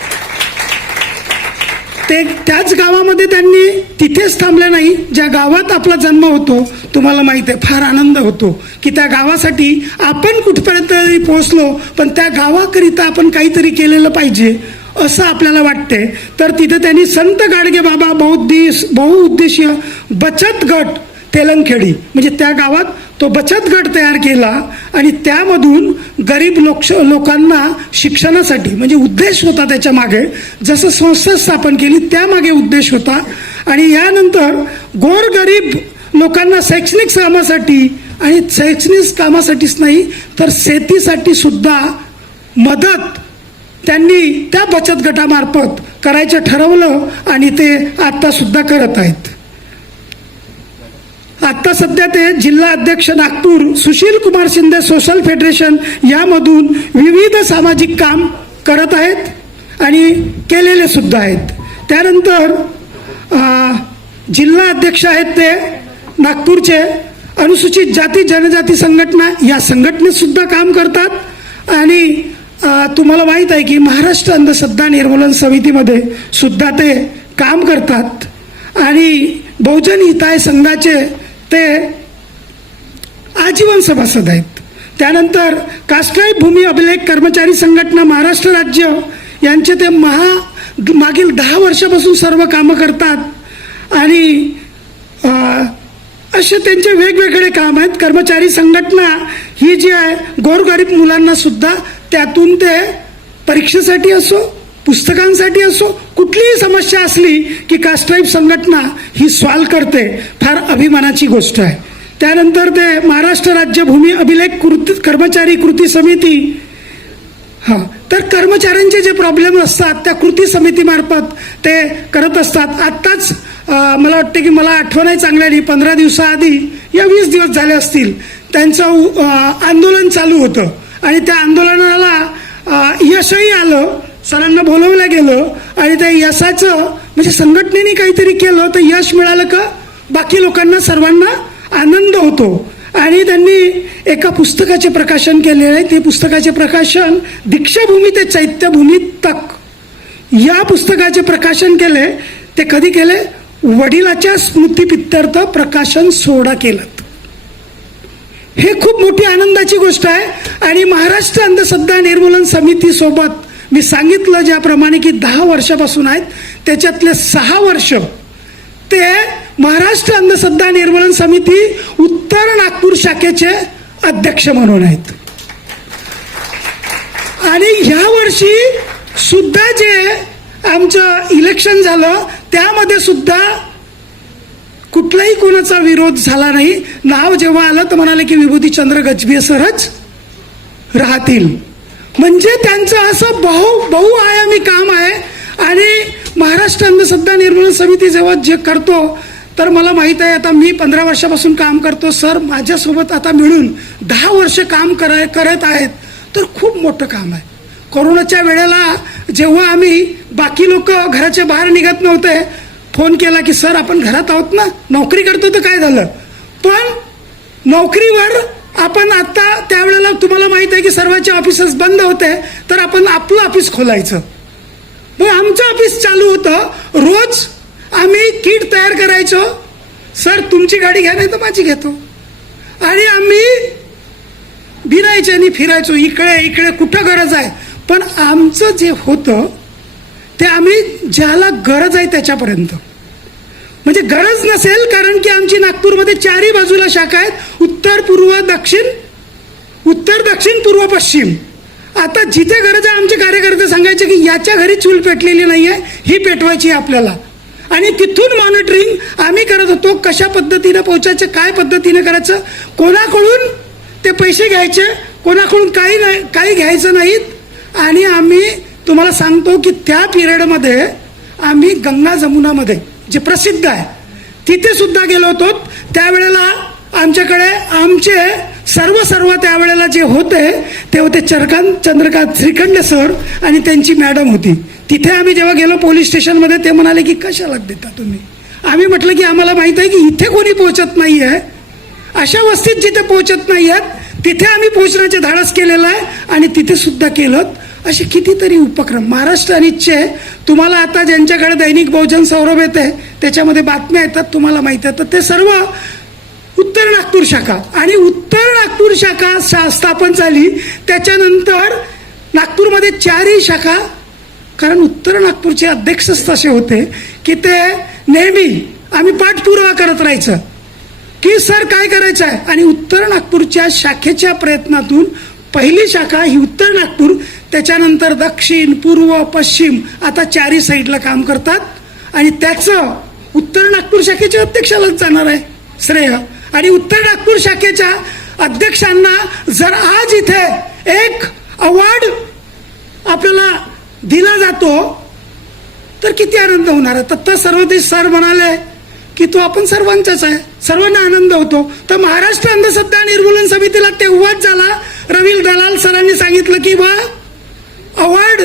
ते त्याच गावामध्ये त्यांनी तिथेच थांबले नाही, ज्या गावात आपला जन्म होतो. तुम्हाला माहिती आहे, फार आनंद होतो की त्या गावासाठी आपण कुठपर्यंत पोहोचलो, पण त्या गावाकरिता आपण काहीतरी केलेलं पाहिजे असं आपल्याला वाटते. तर तिथे त्यांनी संत गाडगे बाबा बहुउद्देशीय बचत गट तेलंगखेडी म्हणजे त्या गावात तो बचत गट तयार केला आणि त्यामधून गरीब लोकांना शिक्षणासाठी म्हणजे उद्देश होता त्याच्या मागे, जसं संस्था स्थापन केली त्यामागे उद्देश होता. आणि यानंतर गोरगरीब लोकांना शैक्षणिक कामासाठी, आणि शैक्षणिक कामासाठीच नाही तर शेतीसाठी सुद्धा मदत त्यांनी त्या बचत गटामार्फत करायचं ठरवलं आणि ते आता सुद्धा करत आहेत. आता सध्या ते जिल्हा अध्यक्ष नागपूर सुशील कुमार शिंदे सोशल फेडरेशन यामधून विविध सामाजिक काम करत आहेत आणि केलेले सुद्धा आहेत. त्यानंतर जिल्हा अध्यक्ष आहेत ते नागपूरचे अनुसूचित जाती जनजाती संघटना या संघटनेत सुद्धा काम करतात. आणि तुम्हाला माहीत आहे की महाराष्ट्र अंधश्रद्धा निर्मूलन समितीमध्ये सुद्धा ते काम करतात आणि बहुजन हिताय संघाचे ते आजीवन सभासद आहेत. त्यानंतर कास्ट्राई भूमी अभिलेख कर्मचारी संघटना महाराष्ट्र राज्य यांचे ते मागील 10 वर्षापासून सर्व कामं करतात आणि असे त्यांचे वेगवेगळे काम आहेत. कर्मचारी संघटना ही जी आहे गोरगरीब मुलांना सुद्धा त्यातून ते परीक्षेसाठी असो पुस्तकांसाठी असो कुठलीही समस्या असली की कास्ट्राईब संघटना ही सॉल्व करते. फार अभिमानाची गोष्ट आहे. त्यानंतर ते महाराष्ट्र राज्य भूमी अभिलेख कर्मचारी कृती समिती, तर कर्मचाऱ्यांचे जे प्रॉब्लेम असतात त्या कृती समितीमार्फत ते करत असतात. आत्ताच मला वाटते की मला आठवण आहे चांगल्याने 15 दिवसाआधी या 20 दिवस झाले असतील त्यांचं आंदोलन चालू होतं आणि त्या आंदोलनाला यशही आलं. सरांना बोलवलं गेलं आणि त्या यशाचं म्हणजे संघटनेने काहीतरी केलं तर यश मिळालं का बाकी लोकांना सर्वांना आनंद होतो. आणि त्यांनी एका पुस्तकाचे प्रकाशन केलेले आहे. ते पुस्तकाचे प्रकाशन दीक्षाभूमी ते चैत्यभूमी तक या पुस्तकाचे प्रकाशन केले. ते कधी केले, वडिलाच्या स्मृतिप्रित्यर्थ प्रकाशन सोहळा केला. हे खूप मोठी आनंदाची गोष्ट आहे. आणि महाराष्ट्र अंधश्रद्धा निर्मूलन समिती सोबत मी सांगितलं ज्याप्रमाणे की 10 वर्षापासून आहेत, त्याच्यातले 6 वर्ष ते महाराष्ट्र अंधश्रद्धा निर्मूलन समिती उत्तर नागपूर शाखेचे अध्यक्ष म्हणून आहेत. आणि ह्या वर्षी सुद्धा जे आमचं इलेक्शन झालं त्यामध्ये सुद्धा कुठलाही कोणाचा विरोध झाला नाही. नाव जेव्हा आलं तर म्हणाले की विभूतीचंद्र गजभिये सरच राहतील. म्हणजे त्यांचं असं बहुआयामी काम आहे. आणि महाराष्ट्र अंधश्रद्धा निर्मूलन समिती जेव्हा जे करतो तर मला माहीत आहे आता मी 15 वर्षापासून काम करतो. सर माझ्यासोबत आता मिळून 10 वर्ष काम करत आहेत. तर खूप मोठं काम आहे. कोरोनाच्या वेळेला जेव्हा आम्ही बाकी लोक घराच्या बाहेर निघत नव्हते, फोन केला की सर आपण घरात आहोत ना, नोकरी करतो तर काय झालं, पण नोकरीवर आपण आता त्यावेळेला तुम्हाला माहित आहे की सर्वांचे ऑफिसेस बंद होते तर आपण आपलं ऑफिस खोलायचं. मग आमचं ऑफिस चालू होतं, रोज आम्ही किट तयार करायचो. सर तुमची गाडी घ्या नाही तर माझी घेतो, आणि आम्ही भिरायचे फिरायचो इकडे इकडे कुठं गरज आहे. पण आमचं जे होतं ते आम्ही ज्याला गरज आहे त्याच्यापर्यंत, म्हणजे गरज नसेल, कारण की आमची नागपूरमध्ये चारही बाजूला शाखा आहेत, उत्तर दक्षिण पूर्व पश्चिम. आता जिथे गरज आहे आमचे कार्यकर्ते सांगायचे की याच्या घरी चूल पेटलेली नाही आहे, ही पेटवायची आहे आपल्याला. आणि तिथून मॉनिटरिंग आम्ही करत होतो, कशा पद्धतीनं पोहोचायचं, काय पद्धतीनं करायचं, कोणाकडून ते पैसे घ्यायचे, कोणाकडून काही घ्यायचं नाहीत. आणि आम्ही तुम्हाला सांगतो की त्या पिरियडमध्ये आम्ही गंगा जमुनामध्ये जे प्रसिद्ध आहे तिथे सुद्धा गेलो होतो. त्यावेळेला आमच्याकडे आमचे सर्व त्यावेळेला जे होते ते होते चंद्रकांत श्रीखंडे सर आणि त्यांची मॅडम होती. तिथे आम्ही जेव्हा गेलो पोलीस स्टेशनमध्ये, ते म्हणाले की कशाला देता तुम्ही. आम्ही म्हटलं की आम्हाला माहित आहे की इथे कोणी पोहोचत नाहीये, अशा वस्तीत जिथे पोहोचत नाहीयेत तिथे आम्ही पोहोचण्याचे धाडस केलेलं आहे, आणि तिथे सुद्धा केलं. असे कितीतरी उपक्रम महाराष्ट्र अनिच्छे. तुम्हाला आता ज्यांच्याकडे दैनिक बहुजन सौरभ येते त्याच्यामध्ये बातम्या येतात, तुम्हाला माहिती आहे, तर ते सर्व उत्तर नागपूर शाखा. आणि उत्तर नागपूर शाखा स्थापन झाली त्याच्यानंतर नागपूरमध्ये चारही शाखा, कारण उत्तर नागपूरचे अध्यक्षच तसे होते की ते नेहमी आम्ही पाठपुरावा करत राहायचं की सर काय करायचं आहे. आणि उत्तर नागपूरच्या शाखेच्या प्रयत्नातून पहिली शाखा ही उत्तर नागपूर, त्याच्यानंतर दक्षिण पूर्व पश्चिम, आता चारही साईडला काम करतात. आणि त्याचं उत्तर नागपूर शाखेच्या अध्यक्षालाच जाणार आहे श्रेय. आणि उत्तर नागपूर शाखेच्या अध्यक्षांना जर आज इथे एक अवॉर्ड आपल्याला दिला जातो तर किती आनंद होणार आहे. तर सर्वदेश सर म्हणाले की तो आपण सर्वांचाच आहे, सर्वांना आनंद होतो. तर महाराष्ट्र अंधश्रद्धा निर्मूलन समितीला तेव्हाच झाला, रवी दलाल सरांनी सांगितलं की बा अवॉर्ड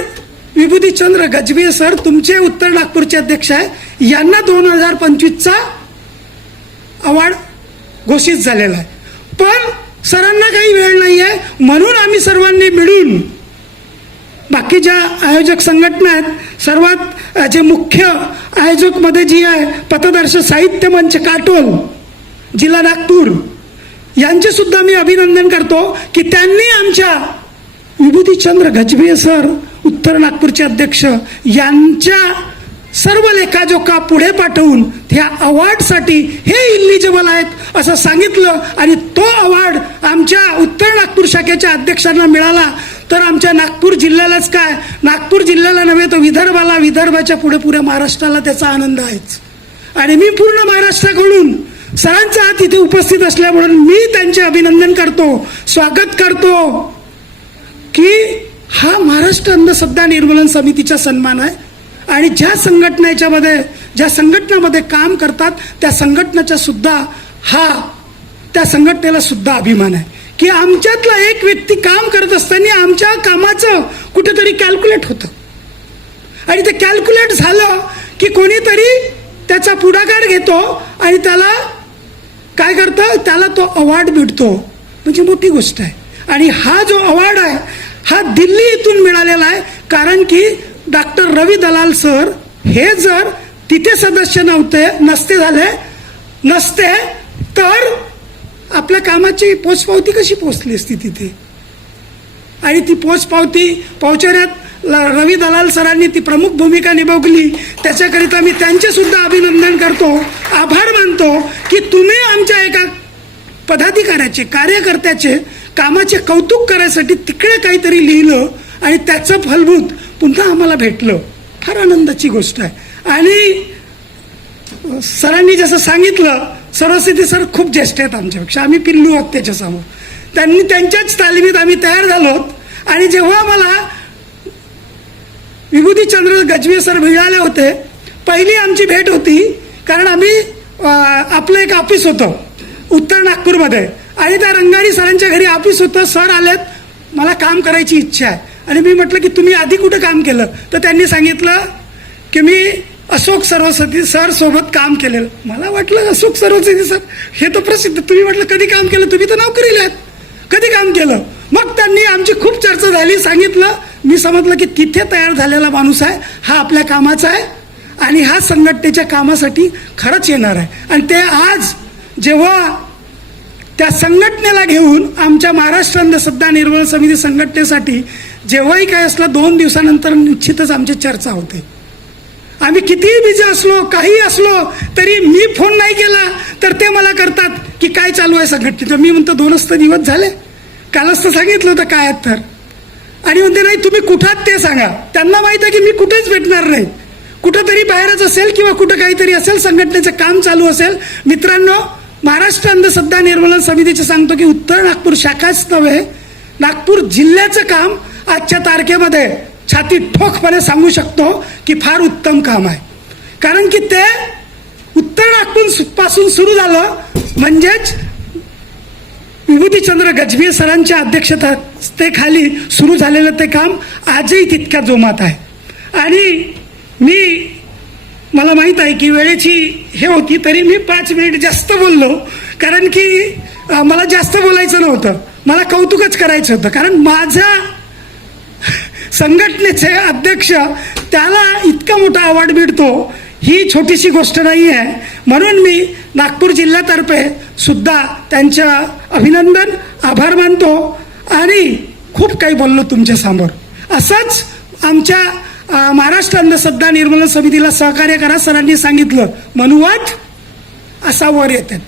विभूतीचंद्र गजभिये सर तुमचे उत्तर नागपूरचे अध्यक्ष आहे, यांना 2025चा अवॉर्ड घोषित झालेला आहे. पण सरांना काही वेळ नाही आहे, म्हणून आम्ही सर्वांनी मिळून बाकी ज्या आयोजक संघटना आहेत, सर्वात जे मुख्य आयोजक मध्ये जी आहे पथदर्शक साहित्य मंच काटोल जिल्हा नागपूर, यांचे सुद्धा मी अभिनंदन करतो की त्यांनी आमच्या विभूतीचंद्र गजभिये सर उत्तर नागपूरचे अध्यक्ष यांच्या सर्व लेखाजोखा पुढे पाठवून ह्या अवॉर्डसाठी हे इलिजिबल आहेत असं सांगितलं. आणि तो अवॉर्ड आमच्या उत्तर नागपूर शाखेच्या अध्यक्षांना मिळाला तर आमच्या नागपूर जिल्ह्यालाच काय, नागपूर जिल्ह्याला नव्हे तर विदर्भाला, विदर्भाच्या पुढे पुऱ्या महाराष्ट्राला त्याचा आनंद आहेच. आणि मी पूर्ण महाराष्ट्राकडून सरांचा हात इथे उपस्थित असल्यामुळे मी त्यांचे अभिनंदन करतो, स्वागत करतो की हा महाराष्ट्र अंधश्रद्धा निर्मूलन समितीचा सन्मान आहे. आणि ज्या संघटनामध्ये काम करतात त्या संघटनेचा सुद्धा त्या संघटनेला सुद्धा अभिमान आहे की आमच्यातला एक व्यक्ती काम करत असताना आमच्या कामाचं कुठेतरी कॅल्क्युलेट होतं, आणि ते कॅल्क्युलेट झालं की कोणीतरी त्याचा पुढाकार घेतो आणि त्याला काय करतं, त्याला तो अवॉर्ड मिळतो, म्हणजे मोठी गोष्ट आहे. आणि हा जो अवॉर्ड आहे हा दिल्ली इथून मिळालेला आहे, कारण की डॉक्टर रवी दलाल सर हे जर तिथे सदस्य नसते तर आपल्या कामाची पोचपावती कशी पोचली असती तिथे. आणि ती पोचपावती पोहोचवण्यात रवी दलाल सरांनी ती प्रमुख भूमिका निभावली. त्याच्याकरिता मी त्यांचे सुद्धा अभिनंदन करतो, आभार मानतो की तुम्ही आमच्या एका पदाधिकाऱ्याचे, कार्यकर्त्याचे कामाचे कौतुक करायसाठी तिकडे काहीतरी लिहिलं आणि त्याचं फलभूत पुन्हा आम्हाला भेटलं. फार आनंदाची गोष्ट आहे. आणि सरांनी जसं सांगितलं, सरस्वती सर खूप ज्येष्ठ आहेत आमच्यापेक्षा, आम्ही पिल्लू आहोत त्याच्यासमोर. त्यांनी त्यांच्याच तालमीत आम्ही तयार झालो. आणि जेव्हा मला विभूतीचंद्र गजभिये सर मिळाले होते, पहिली आमची भेट होती, कारण आम्ही आपलं एक ऑफिस होतं उत्तर नागपूरमध्ये आणि त्या रंगारी सरांच्या घरी ऑफिस होतं. सर आलेत, मला काम करायची इच्छा आहे. आणि मी म्हटलं की तुम्ही आधी कुठं काम केलं, तर त्यांनी सांगितलं की मी अशोक सरस्वती सर सोबत काम केलेलं. मला वाटलं अशोक सरस्वती सर हे तर प्रसिद्ध, तुम्ही म्हटलं कधी काम केलं, तुम्ही तर नोकरीला आहात, कधी काम केलं. मग त्यांनी आमची खूप चर्चा झाली, सांगितलं, मी समजलं की तिथे तयार झालेला माणूस आहे हा आपल्या कामाचा आहे आणि हा संघटनेच्या कामासाठी खरंच येणार आहे. आणि ते आज जेव्हा त्या संघटनेला घेऊन आमच्या महाराष्ट्र अंधश्रद्धा निर्मूलन समिती संघटनेसाठी जेव्हाही काय असलं 2 दिवसानंतर निश्चितच आमची चर्चा होते. आम्ही कितीही बिझी असलो, काही असलो तरी मी फोन नाही केला तर ते मला करतात की काय चालू आहे संघटनेत. मी म्हणतो 2च तर दिवस झाले, कालच तर सांगितलं होतं काय आहेत तर. आणि म्हणते नाही तुम्ही कुठात ते सांगा. त्यांना माहित आहे की मी कुठेच भेटणार नाही, कुठंतरी बाहेरच असेल किंवा कुठं काहीतरी असेल, संघटनेचं काम चालू असेल. मित्रांनो, महाराष्ट्र अंधश्रद्धा निर्मूलन समितीचे सांगतो की उत्तर नागपूर शाखाच नव्हे, नागपूर जिल्ह्याचं काम आजच्या तारखेमध्ये छाती ठोकपणे सांगू शकतो की फार उत्तम काम आहे. कारण की ते उत्तर नागपूर पासून सुरू झालं म्हणजेच विभूतीचंद्र गजभिये सरांच्या अध्यक्षतेखाली सुरू झालेलं ते काम आजही तितक्या जोमात आहे. आणि मला माहित आहे की वेळेची हे होती तरी मी 5 मिनिट जास्त बोललो, कारण की मला जास्त बोलायचं नव्हतं, मला कौतुकच करायचं होतं. कारण माझ्या संघटनेचे अध्यक्ष त्याला इतका मोठा अवॉर्ड मिळतो ही छोटीशी गोष्ट नाही आहे. म्हणून मी नागपूर जिल्ह्यातर्फे सुद्धा त्यांच्या अभिनंदन, आभार मानतो आणि खूप काही बोललो तुमच्या समोर. असंच आमच्या महाराष्ट्र अंधश्रद्धा निर्मूलन समितीला सहकार्य करा. सरांनी सांगितलं मनुवाद असा वर येतात,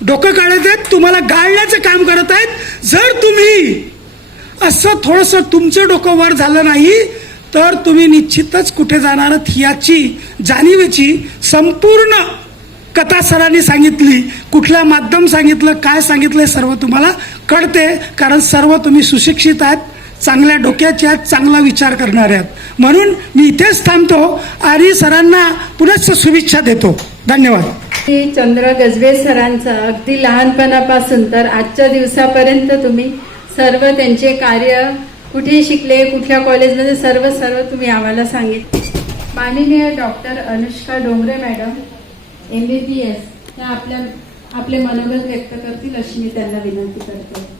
डोकं काढत आहेत, तुम्हाला गाळण्याचं काम करत आहेत. जर तुम्ही असं थोडंसं तुमचं डोकं वर झालं नाही तर तुम्ही निश्चितच कुठे जाणार याची जाणीवेची संपूर्ण कथा सरांनी सांगितली. कुठलं माध्यम सांगितलं, काय सांगितलं सर्व तुम्हाला कळते, कारण सर्व तुम्ही सुशिक्षित आहात, चांगल्या डोक्याचे आहात, चांगला विचार करणारे आहात. म्हणून मी इथेच थांबतो आणि सरांना पुनश्च शुभेच्छा देतो. धन्यवाद. चंद्र गजबे सरांचा अगदी लहानपणापासून तर आजच्या दिवसापर्यंत तुम्ही सर्व त्यांचे कार्य कुठे शिकले, कुठल्या कॉलेजमध्ये, सर्व तुम्ही आम्हाला सांगितले. माननीय doctor Anushka Dongre madam MBBS त्या आपले मनोगत व्यक्त करतील अशी मी त्यांना विनंती करते.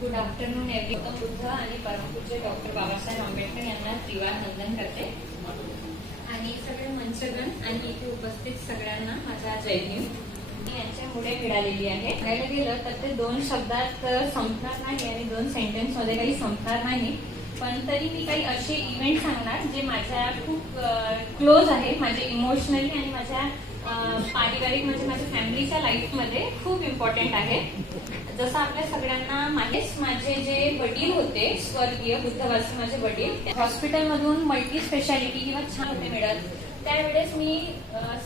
गुड आफ्टरनून गौतम बुद्ध आणि परमपूज्य डॉक्टर बाबासाहेब आंबेडकर यांना त्रिवार वंदन करते आणि सगळे मंचगण आणि इथे उपस्थित सगळ्यांना माझा जय भीम. मी यांच्यामुळे मिळालेली आहे. म्हणायला गेलं तर ते 2 शब्दात संपणार नाही आणि 2 सेंटेन्स मध्ये काही संपणार नाही, पण तरी मी काही असे इव्हेंट सांगणार जे माझ्या खूप क्लोज आहे, माझे इमोशनली आणि माझ्या पारिवारिक म्हणजे माझ्या फॅमिलीच्या लाईफमध्ये खूप इम्पॉर्टंट आहे. जसं आपल्या सगळ्यांना माहित, माझे जे वडील होते स्वर्गीय बुद्धवासी, माझे वडील हॉस्पिटलमधून मल्टी स्पेशालिटी किंवा छान होते मिळत, त्यावेळेस मी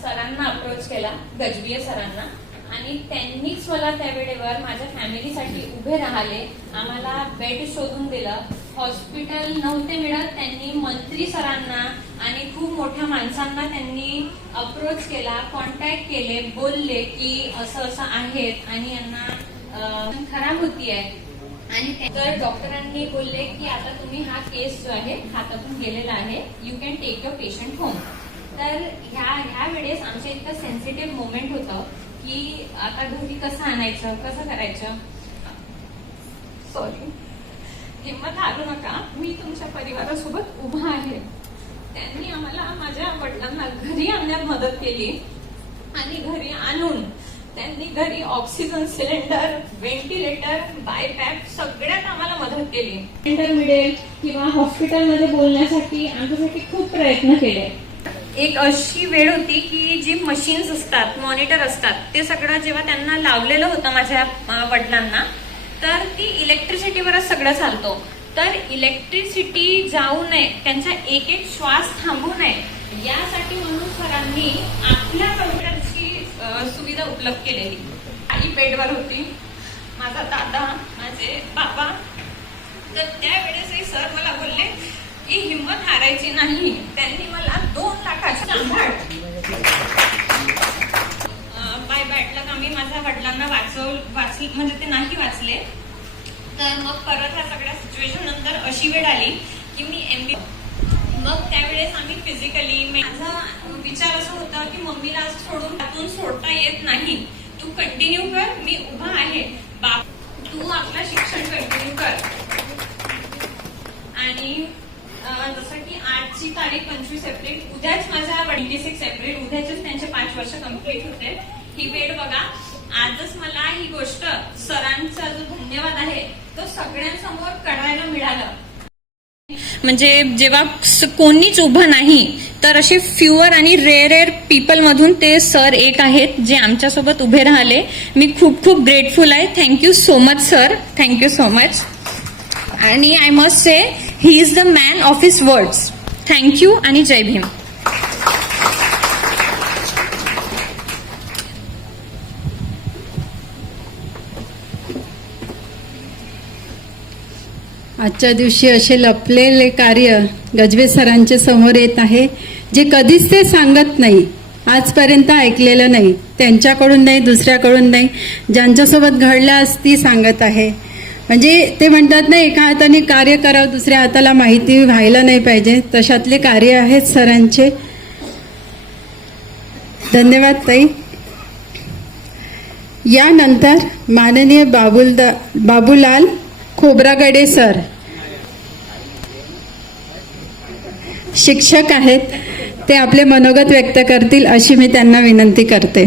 सरांना अप्रोच केला, गजभिये सरांना, आणि त्यांनीच मला त्यावेळेवर माझ्या फॅमिलीसाठी उभे राहिले, आम्हाला बेड शोधून दिलं. हॉस्पिटल नव्हते मिळत, त्यांनी मंत्री सरांना आणि खूप मोठ्या माणसांना त्यांनी अप्रोच केला, कॉन्टॅक्ट केले, बोलले की असं असं आहेत आणि यांना खराब होती आहे. आणि तर डॉक्टरांनी बोलले की आता तुम्ही हा केस जो आहे हातातून गेलेला आहे, you can take your patient home. तर ह्या वेळेस आमच्या इतकं सेन्सिटिव्ह मोमेंट होतं की आता घरी कसं आणायचं, कसं करायचं. सॉरी, हिम्मत हारू नका, मी तुमच्या परिवारासोबत उभा आहे. त्यांनी आम्हाला माझ्या वडिलांना घरी आणण्यात मदत केली आणि घरी आणून त्यांनी घरी ऑक्सिजन सिलेंडर, व्हेंटिलेटर, बायपॅप सगळ्यात आम्हाला मदत केली. सिलेंडर मिळेल किंवा हॉस्पिटलमध्ये बोलण्यासाठी आमच्यासाठी खूप प्रयत्न केले. एक अशी वेळ होती की जी मशीन्स असतात, मॉनिटर असतात, ते सगळं जेव्हा त्यांना लावलेलं होतं माझ्या वडिलांना, तर ती इलेक्ट्रिसिटीवरच सगळं चालतो. तर इलेक्ट्रिसिटी जाऊ नये, त्यांचा एक एक श्वास थांबू नये यासाठी म्हणून सरांनी आपल्या कॉम्प्युटरची सुविधा उपलब्ध केलेली. आई बेडवर होती, माझा दादा, माझे बाबा. तर त्यावेळेसही सर मला बोलले की हिंमत हारायची नाही. त्यांनी मला 2 लाखाची सांभाळ बाय बॅटला आम्ही माझ्या वाचले म्हणजे ते नाही वाचले. तर मग परत ह्या सगळ्या सिच्युएशन नंतर अशी वेळ आली की मी MBA, मग त्यावेळेस आम्ही फिजिकली, माझा विचार असा होता की मम्मीला आज सोडून त्यातून सोडता येत नाही, तू कंटिन्यू कर, मी उभा आहे, बाप तू आपलं शिक्षण कंटिन्यू कर. आणि जसं की आजची तारीख 25 एप्रिल, उद्याच माझ्या 26 एप्रिल, उद्याचेच त्यांचे 5 वर्ष कंप्लीट होते. ही वेळ बघा, आजच मला ही गोष्ट, सरांचा जो धन्यवाद आहे तो सगळ्यांसमोर करायला मिळालं. म्हणजे जेव्हा कोणीच उभं नाही तर असे फ्युअर आणि रेअर पीपल मधून ते सर एक आहेत जे आमच्यासोबत उभे राहिले. मी खूप खूप ग्रेटफुल आहे. Thank you so much sir, thank you so much. आणि I must say he is the man of his words. Thank you आणि जय भीम. आजच्या दिवशी असे लपलेले कार्य गजबे सरांचे समोर येत आहे, जे कधीच ते सांगत नाही, आजपर्यंत ऐकलेलं नाही, त्यांच्याकडून नाही, दुसऱ्याकडून नाही, ज्यांच्यासोबत घडलं ती सांगत आहे. म्हणजे ते म्हणतात ना, एका हाताने कार्य करावं, दुसऱ्या हाताला माहिती व्हायला नाही पाहिजे, तशातले कार्य आहेत सरांचे. धन्यवाद ताई. यानंतर माननीय बाबूलाल खोब्रागडे सर, शिक्षक आहेत, ते आपले मनोगत व्यक्त करतील अशी मी त्यांना विनंती करते.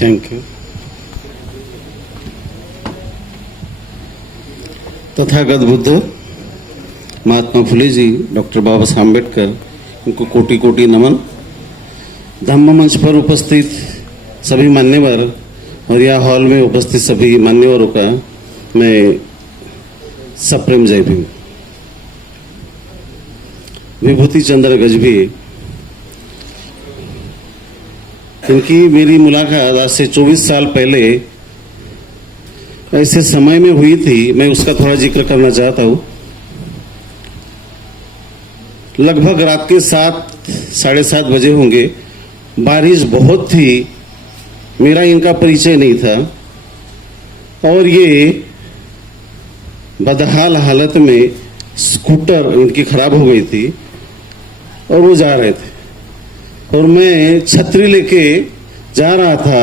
Thank you. Tathagat Buddha Mahatma Phule ji, doctor Baba Saheb Ambedkar, इनको कोटि कोटि नमन. धम्म मंच पर उपस्थित सभी मान्यवर और यह हॉल में उपस्थित सभी मान्यवरों का मैं सप्रेम जय भीम. विभूति चंद्र गजबे, इनकी मेरी मुलाकात आज से 24 साल पहले ऐसे समय में हुई थी. मैं उसका थोड़ा जिक्र करना चाहता हूँ. लगभग रात के 7-7:30 बजे होंगे. बारिश बहुत थी, मेरा इनका परिचय नहीं था और ये बदहाल हालत में स्कूटर इनकी खराब हो गई थी और वो जा रहे थे और मैं छतरी लेके जा रहा था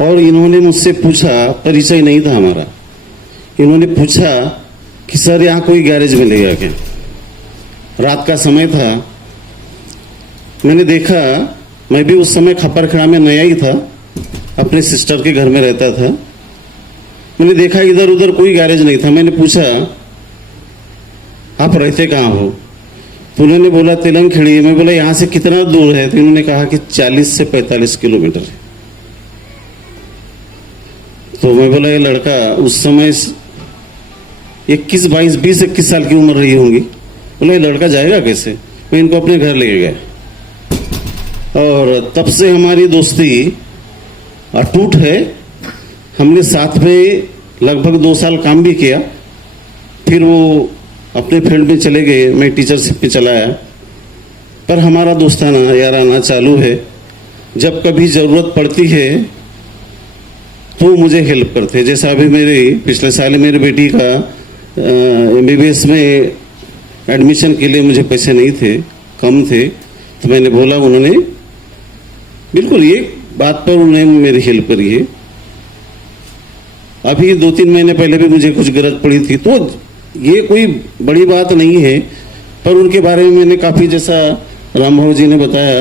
और इन्होंने मुझसे पूछा, परिचय नहीं था हमारा, इन्होंने पूछा कि सर यहाँ कोई गैरेज मिलेगा क्या. रात का समय था. मैंने देखा, मैं भी उस समय खपरखेड़ा में नया ही था, अपने सिस्टर के घर में रहता था. मैंने देखा इधर उधर कोई गैरेज नहीं था. मैंने पूछा, आप रहते कहाँ हो? तो उन्होंने बोला तेलंगखेड़ी. मैं बोला यहाँ से कितना दूर है? तो इन्होंने कहा कि 40 से 45 किलोमीटर है. तो मैं बोला ये लड़का उस समय 20-21 साल की उम्र रही होंगी. बोला ये लड़का जाएगा कैसे? मैं इनको अपने घर ले गया और तब से हमारी दोस्ती अटूट है. हमने साथ में लगभग 2 साल काम भी किया. फिर वो अपने फील्ड में चले गए, मैं टीचरशिप में चला आया. पर हमारा दोस्ताना याराना चालू है. जब कभी ज़रूरत पड़ती है तो मुझे हेल्प करते. जैसा अभी मेरे पिछले साल मेरी बेटी का MBBS में एडमिशन के लिए मुझे पैसे नहीं थे, कम थे, तो मैंने बोला, उन्होंने बिल्कुल ये बात पर उन्होंने मेरी हेल्प करी है. अभी 2-3 महीने पहले भी मुझे कुछ गरज पड़ी थी. तो ये कोई बड़ी बात नहीं है, पर उनके बारे में मैंने काफ़ी, जैसा रामभाव जी ने बताया,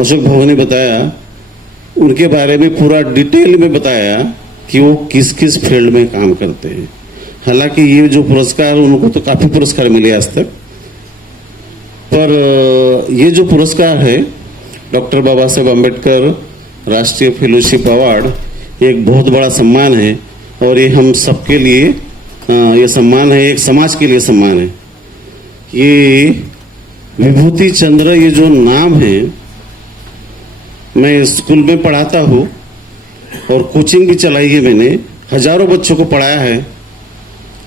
अशोक भाव ने बताया, उनके बारे में पूरा डिटेल में बताया कि वो किस किस फील्ड में काम करते हैं. हालांकि ये जो पुरस्कार, उनको तो काफ़ी पुरस्कार मिले आज तक, पर ये जो पुरस्कार है डॉक्टर बाबा साहब अम्बेडकर राष्ट्रीय फेलोशिप अवार्ड, ये एक बहुत बड़ा सम्मान है और ये हम सबके लिए ये सम्मान है, एक समाज के लिए सम्मान है. ये विभूति चंद्र, ये जो नाम है, मैं स्कूल में पढ़ाता हूँ और कोचिंग भी चलाई है. मैंने हजारों बच्चों को पढ़ाया है.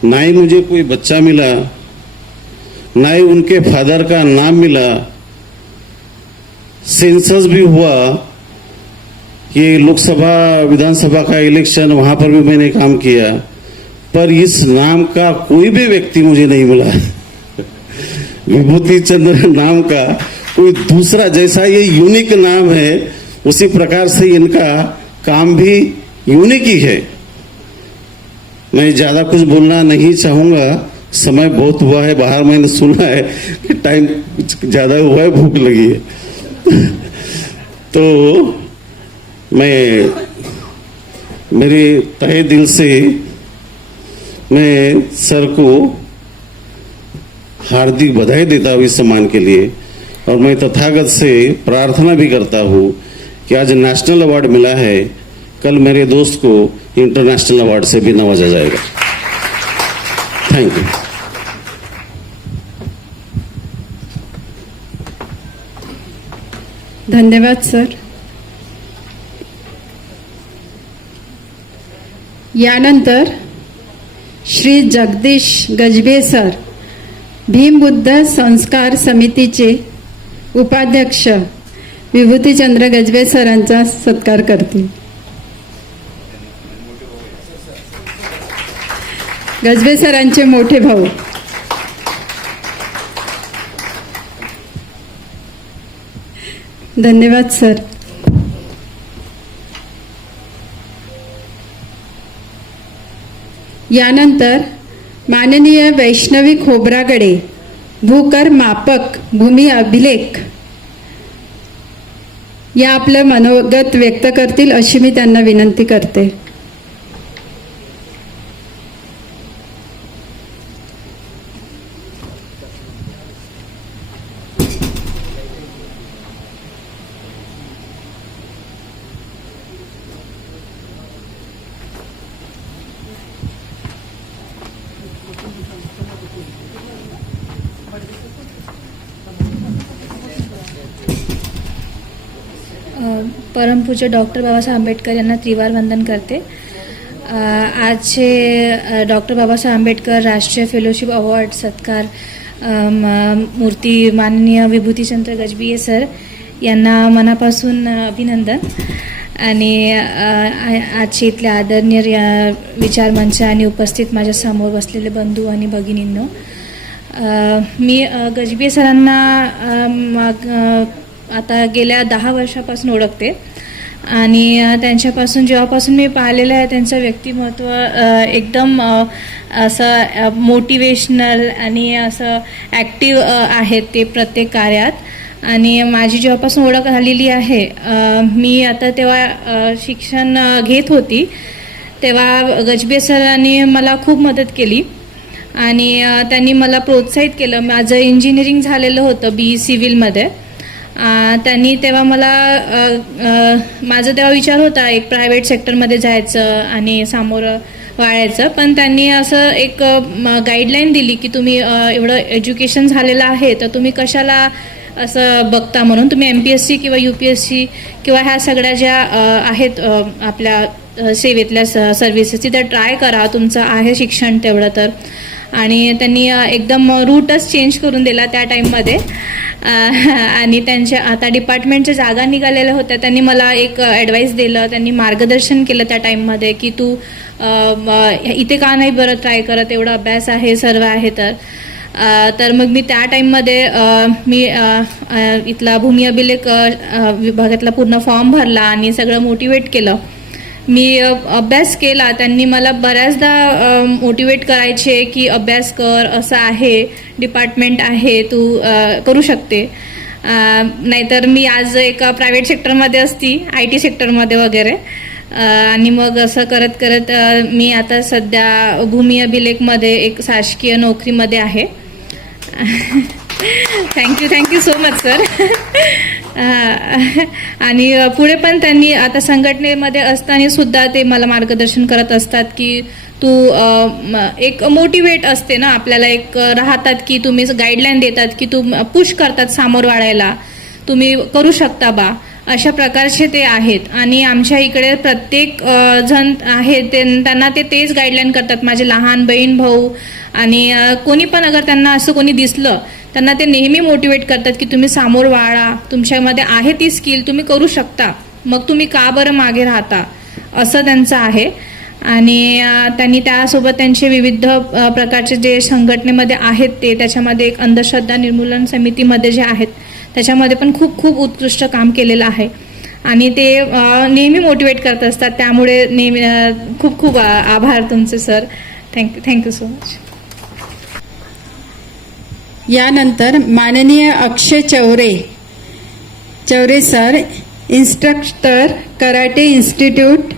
ना ही मुझे कोई बच्चा मिला, ना ही उनके फादर का नाम मिला. सेंसस भी हुआ, ये लोकसभा विधानसभा का इलेक्शन, वहां पर भी मैंने काम किया, पर इस नाम का कोई भी व्यक्ति मुझे नहीं मिला। विभूति चंद्र नाम का कोई दूसरा, जैसा ये यूनिक नाम है उसी प्रकार से इनका काम भी यूनिक ही है। मैं ज्यादा कुछ बोलना नहीं चाहूंगा, समय बहुत हुआ है, बाहर मैंने सुना है कि टाइम ज्यादा हुआ है, भूख लगी है। तो मैं मेरे तहे दिल से मैं सर को हार्दिक बधाई देता हूँ इस सम्मान के लिए, और मैं तथागत से प्रार्थना भी करता हूँ कि आज नेशनल अवार्ड मिला है, कल मेरे दोस्त को इंटरनेशनल अवार्ड से भी नवाजा जाएगा। Thank you. धन्यवाद सर. यानंतर श्री जगदीश गजबे सर, भीमबुद्ध संस्कार समितीचे उपाध्यक्ष विभूतीचंद्र गजबे सरांचा सत्कार करतील. गजबे सरांचे मोठे भाऊ. धन्यवाद सर. यानंतर माननीय वैष्णवी खोब्रागडे, भूकर मापक, भूमी अभिलेख या आपलं मनोगत व्यक्त करतील अशी मी त्यांना विनंती करते. परमपूज्य डॉक्टर बाबासाहेब आंबेडकर यांना त्रिवार वंदन करते. आजचे डॉक्टर बाबासाहेब आंबेडकर राष्ट्रीय फेलोशिप अवॉर्ड सत्कार मूर्ती माननीय विभूतीचंद्र गजबिये सर यांना मनापासून अभिनंदन. आणि आजचे इथले आदरणीय विचारमंच आणि उपस्थित माझ्या समोर बसलेले बंधू आणि भगिनींनो, मी गजबिये सरांना आता गेल्या 10 वर्षापासून ओळखते आणि त्यांच्यापासून जेव्हापासून मी पाहिलेलं आहे त्यांचं व्यक्तिमत्व एकदम असं मोटिवेशनल आणि असं ॲक्टिव्ह आहेत ते प्रत्येक कार्यात. आणि माझी जेव्हापासून ओळख झालेली आहे, मी आता तेव्हा शिक्षण घेत होती तेव्हा गजबे सरांनी मला खूप मदत केली आणि त्यांनी मला प्रोत्साहित केलं. माझं इंजिनिअरिंग झालेलं होतं BE सिव्हिलमध्ये. त्यांनी तेव्हा मला माझा तेव्हा विचार होता एक प्रायव्हेट सेक्टरमध्ये जायचं आणि सामोरं वाळायचं, पण त्यांनी असं एक गाईडलाईन दिली की तुम्ही एवढं एज्युकेशन झालेलं आहे तर तुम्ही कशाला असं बघता, म्हणून तुम्ही MPSC किंवा UPSC किंवा ह्या सगळ्या ज्या आहेत आपल्या सेवेतल्या सर्व्हिसेस तिथे ट्राय करा, तुमचं आहे शिक्षण तेवढं तर. आणि त्यांनी एकदम रूटच चेंज करून दिला त्या टाईममध्ये. आणि त्यांच्या आता डिपार्टमेंटच्या जागा निघालेल्या होत्या, त्यांनी मला एक ॲडवाईस दिलं, त्यांनी मार्गदर्शन केलं त्या टाईममध्ये की तू इथे का नाही बरं ट्राय करत, एवढा अभ्यास आहे सर्व आहे तर मग मी त्या टाईममध्ये मी इथला भूमी अभिलेख विभागातला पूर्ण फॉर्म भरला आणि सगळं मोटिवेट केलं. मी अभ्यास केला. त्यांनी मला बऱ्याचदा मोटिवेट करायचे की अभ्यास कर, असं आहे डिपार्टमेंट आहे, तू करू शकते. नाहीतर मी आज एका प्रायव्हेट सेक्टरमध्ये असती, IT सेक्टरमध्ये वगैरे. आणि मग असं करत करत मी आता सध्या भूमी अभिलेखमध्ये एक शासकीय नोकरीमध्ये आहे. Thank you so much sir. आणि पुढे पण त्यांनी आता संघटनेमध्ये असताना सुद्धा ते मला मार्गदर्शन करत असतात की तू एक मोटिवेट असते ना, आपल्याला एक राहतात की तुम्ही गाईडलाईन देतात की तू पुश करतात सामोर वाढायला, तुम्ही करू शकता बा. अशा प्रकारचे ते आहेत. आणि आमच्या इकडे प्रत्येक जण आहे त्यांना ते तेच गाईडलाईन करतात. माझे लहान बहीण भाऊ आणि कोणी पण अगर त्यांना असं कोणी दिसलं त्यांना ते नेहमी मोटिवेट करतात की तुम्ही सामोर वाढा, तुमच्यामध्ये आहे ती स्किल, तुम्ही करू शकता, मग तुम्ही का बरं मागे राहता, असं त्यांचं आहे. आणि त्यांनी त्यासोबत त्यांचे विविध प्रकारचे जे संघटनेमध्ये आहेत ते त्याच्यामध्ये एक अंधश्रद्धा निर्मूलन समितीमध्ये जे आहेत त्याच्यामध्ये पण खूप खूप उत्कृष्ट काम केलेलं आहे. आणि ते नेहमी मोटिवेट करत असतात. त्यामुळे नेहमी खूप खूप आभार तुमचे सर. Thank you so much. यानंतर माननीय Akshay Chaure sir, instructor karate institute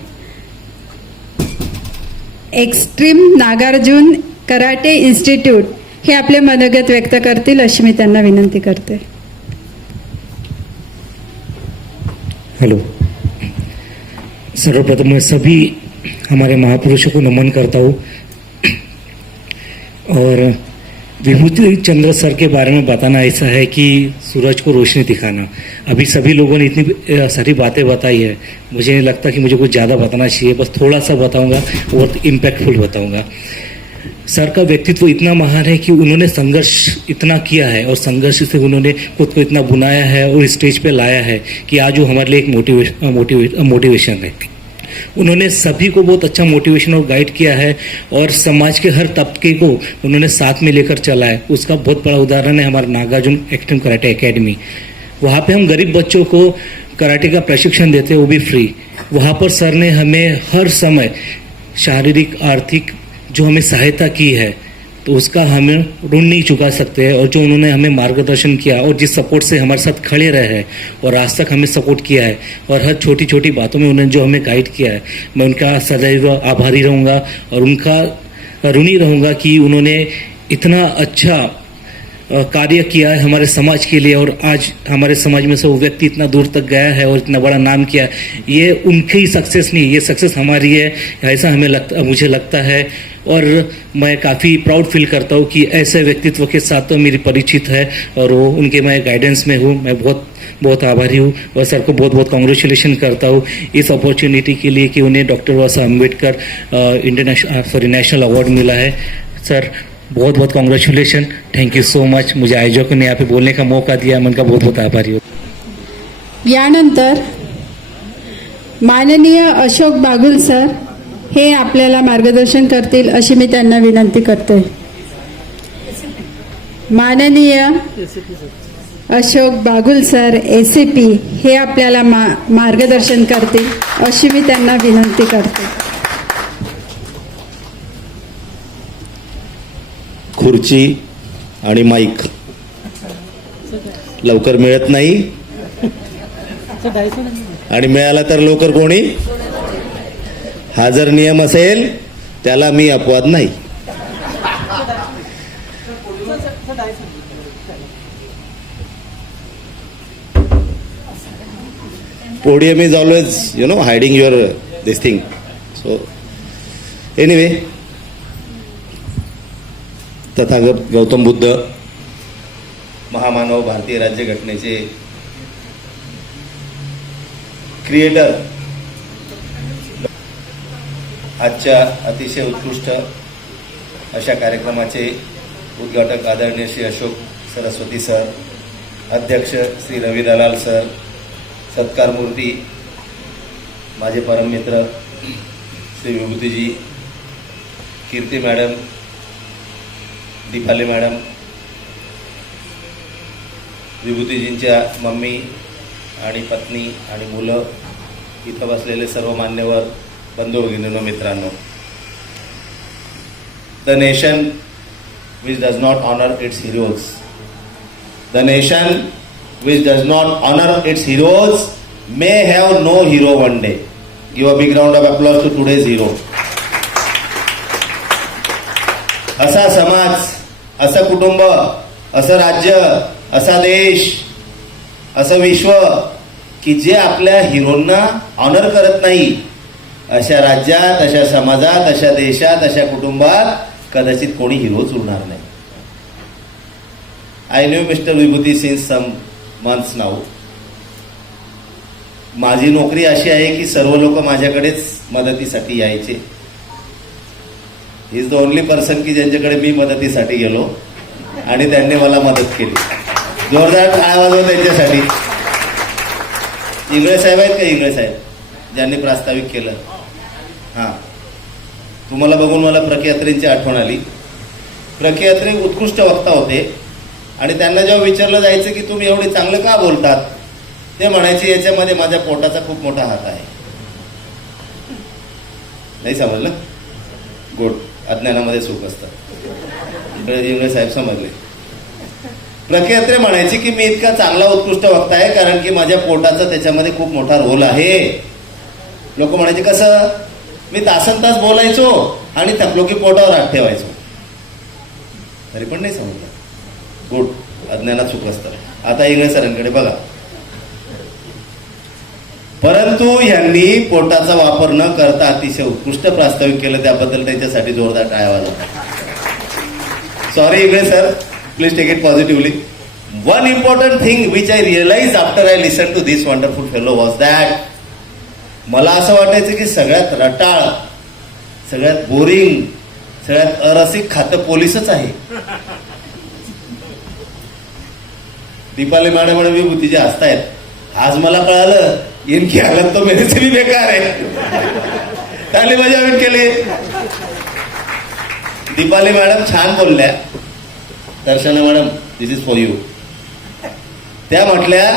extreme Nagarjun karate institute, हे आपले मनोगत व्यक्त करतील अशी मी त्यांना विनंती करते. हेलो, सर्वप्रथम मैं सभी हमारे महापुरुषों को नमन करता हूँ. और विभूति चंद्र सर के बारे में बताना ऐसा है कि सूरज को रोशनी दिखाना. अभी सभी लोगों ने इतनी सारी बातें बताई है, मुझे नहीं लगता कि मुझे कुछ ज़्यादा बताना चाहिए. बस थोड़ा सा बताऊंगा और इम्पैक्टफुल बताऊंगा. सर का व्यक्तित्व इतना महान है कि उन्होंने संघर्ष इतना किया है और संघर्ष से उन्होंने खुद को इतना बुनाया है और स्टेज पे लाया है कि आज वो हमारे लिए एक मोटिवेशन है. उन्होंने सभी को बहुत अच्छा मोटिवेशन और गाइड किया है और समाज के हर तबके को उन्होंने साथ में लेकर चला है. उसका बहुत बड़ा उदाहरण है हमारा नागार्जुन एक्सट्रीम कराटे एकेडमी. वहाँ पे हम गरीब बच्चों को कराटे का प्रशिक्षण देते हैं, वो भी फ्री. वहाँ पर सर ने हमें हर समय शारीरिक आर्थिक जो हमें सहायता की है तो उसका हमें ऋण नहीं चुका सकते हैं. और जो उन्होंने हमें मार्गदर्शन किया और जिस सपोर्ट से हमारे साथ खड़े रहे हैं और आज तक हमें सपोर्ट किया है और हर छोटी छोटी बातों में उन्होंने जो हमें गाइड किया है, मैं उनका सदैव आभारी रहूँगा और उनका ऋणी रहूँगा कि उन्होंने इतना अच्छा कार्य किया है हमारे समाज के लिए. और आज हमारे समाज में से वो व्यक्ति इतना दूर तक गया है और इतना बड़ा नाम किया है. ये उनकी ही सक्सेस नहीं, ये सक्सेस हमारी है, ऐसा मुझे लगता है. और मैं काफ़ी प्राउड फील करता हूँ कि ऐसे व्यक्तित्व के साथ तो मेरी परिचित है और वो उनके मैं गाइडेंस में हूँ. मैं बहुत आभारी हूँ और सर को बहुत कॉन्ग्रेचुलेशन करता हूँ इस अपॉर्चुनिटी के लिए कि उन्हें doctor Baba Saheb Ambedkar national award मिला है. सर बहुत congratulation. Thank you so much. मुझे आयोजकों ने यहाँ पे बोलने का मौका दिया, मैं उनका बहुत आभारी हूँ. यानंतर माननीय अशोक बागुल सर हे आपल्याला मार्गदर्शन करतील अशी मी त्यांना विनंती करते. माननीय अशोक बागुल सर ACP हे आपल्याला मार्गदर्शन करतील अशी मी त्यांना विनंती करते. खुर्ची आणि माईक लवकर मिळत नाही आणि मिळाला तर लवकर कोणी. हा जर नियम असेल त्याला मी अपवाद नाही. podium is always hiding your this thing. So anyway, Tathagata Gautam Buddha महामानव भारतीय राज्यघटनेचे क्रिएटर आजच्या अतिशय उत्कृष्ट अशा कार्यक्रमाचे उद्घाटक आदरणीय श्री अशोक सरस्वती सर, अध्यक्ष श्री रवी दलाल सर, सत्कार मूर्ती माझे परममित्र श्री विभूतीजी, कीर्ती मॅडम, दीपाली मॅडम, विभूतीजींच्या मम्मी आणि पत्नी आणि मुलं, इथं बसलेले सर्व मान्यवर बंधू भगिनींनो, मित्रांनो. The nation which does not honor its heroes, the nation which does not honor its heroes may have no hero one day. Give a big round of applause to today's hero. असा समाज, असं कुटुंब, असं राज्य, असा देश, असं विश्व की जे आपल्या हिरोंना ऑनर करत नाही, अशा राज्यात, अशा समाजात, अशा देशात, अशा कुटुंबात कदाचित कोणी हिरोच उरणार नाही. I knew mister Vibhuti since some months now. माझी नोकरी अशी आहे की सर्व लोक माझ्याकडेच मदतीसाठी यायचे. ही इज द ओनली पर्सन की ज्यांच्याकडे मी मदतीसाठी गेलो आणि त्यांनी मला मदत केली. जोरदार टाळ्या वाजवा त्यांच्यासाठी. इंगळे साहेब आहेत का? इंगळे साहेब ज्यांनी प्रास्ताविक केलं. हां, तुम्हाला बघून मला प्रख्यात्रेंची आठवण आली. प्रख्यात्रे उत्कृष्ट वक्ता होते आणि त्यांना जेव्हा विचारलं जायचं की तुम्ही एवढे चांगलं का बोलतात, ते म्हणायचे याच्यामध्ये माझ्या पोटाचा खूप मोठा हात आहे. नाही समजलं? गुड. अज्ञानामध्ये सुख असतं. इंगळे साहेब समजले. प्रख्यात्रे म्हणायचे की मी इतका चांगला उत्कृष्ट वक्ता आहे कारण की माझ्या पोटाचा त्याच्यामध्ये खूप मोठा रोल आहे. लोक म्हणायचे कसं? मी तासन तास बोलायचो आणि थकलो की पोटावर हात ठेवायचो. तरी पण नाही समजलं. गुड. अज्ञानात सुख असतं. आता इंगळे सरांकडे बघा. परंतु यांनी पोटाचा वापर न करता अतिशय उत्कृष्ट प्रास्ताविक केलं, त्याबद्दल त्यांच्यासाठी जोरदार टाळ्या वाजवा. Sorry Ingle sir, please take it positively. One important thing which I realise after I listen to this wonderful fellow was that, मला असं वाटायचं की सगळ्यात रटाळ, सगळ्यात बोरिंग, सगळ्यात अरसिक खातं पोलीसच आहे. दीपाली मॅडम आणि विभूती जे हसतायत, आज मला कळालं इनकी हालत तो मेरे से भी बेकार है. ताली बजावून केली. दीपाली मॅडम छान बोलल्या. Darshana madam this is for you. त्या म्हटल्या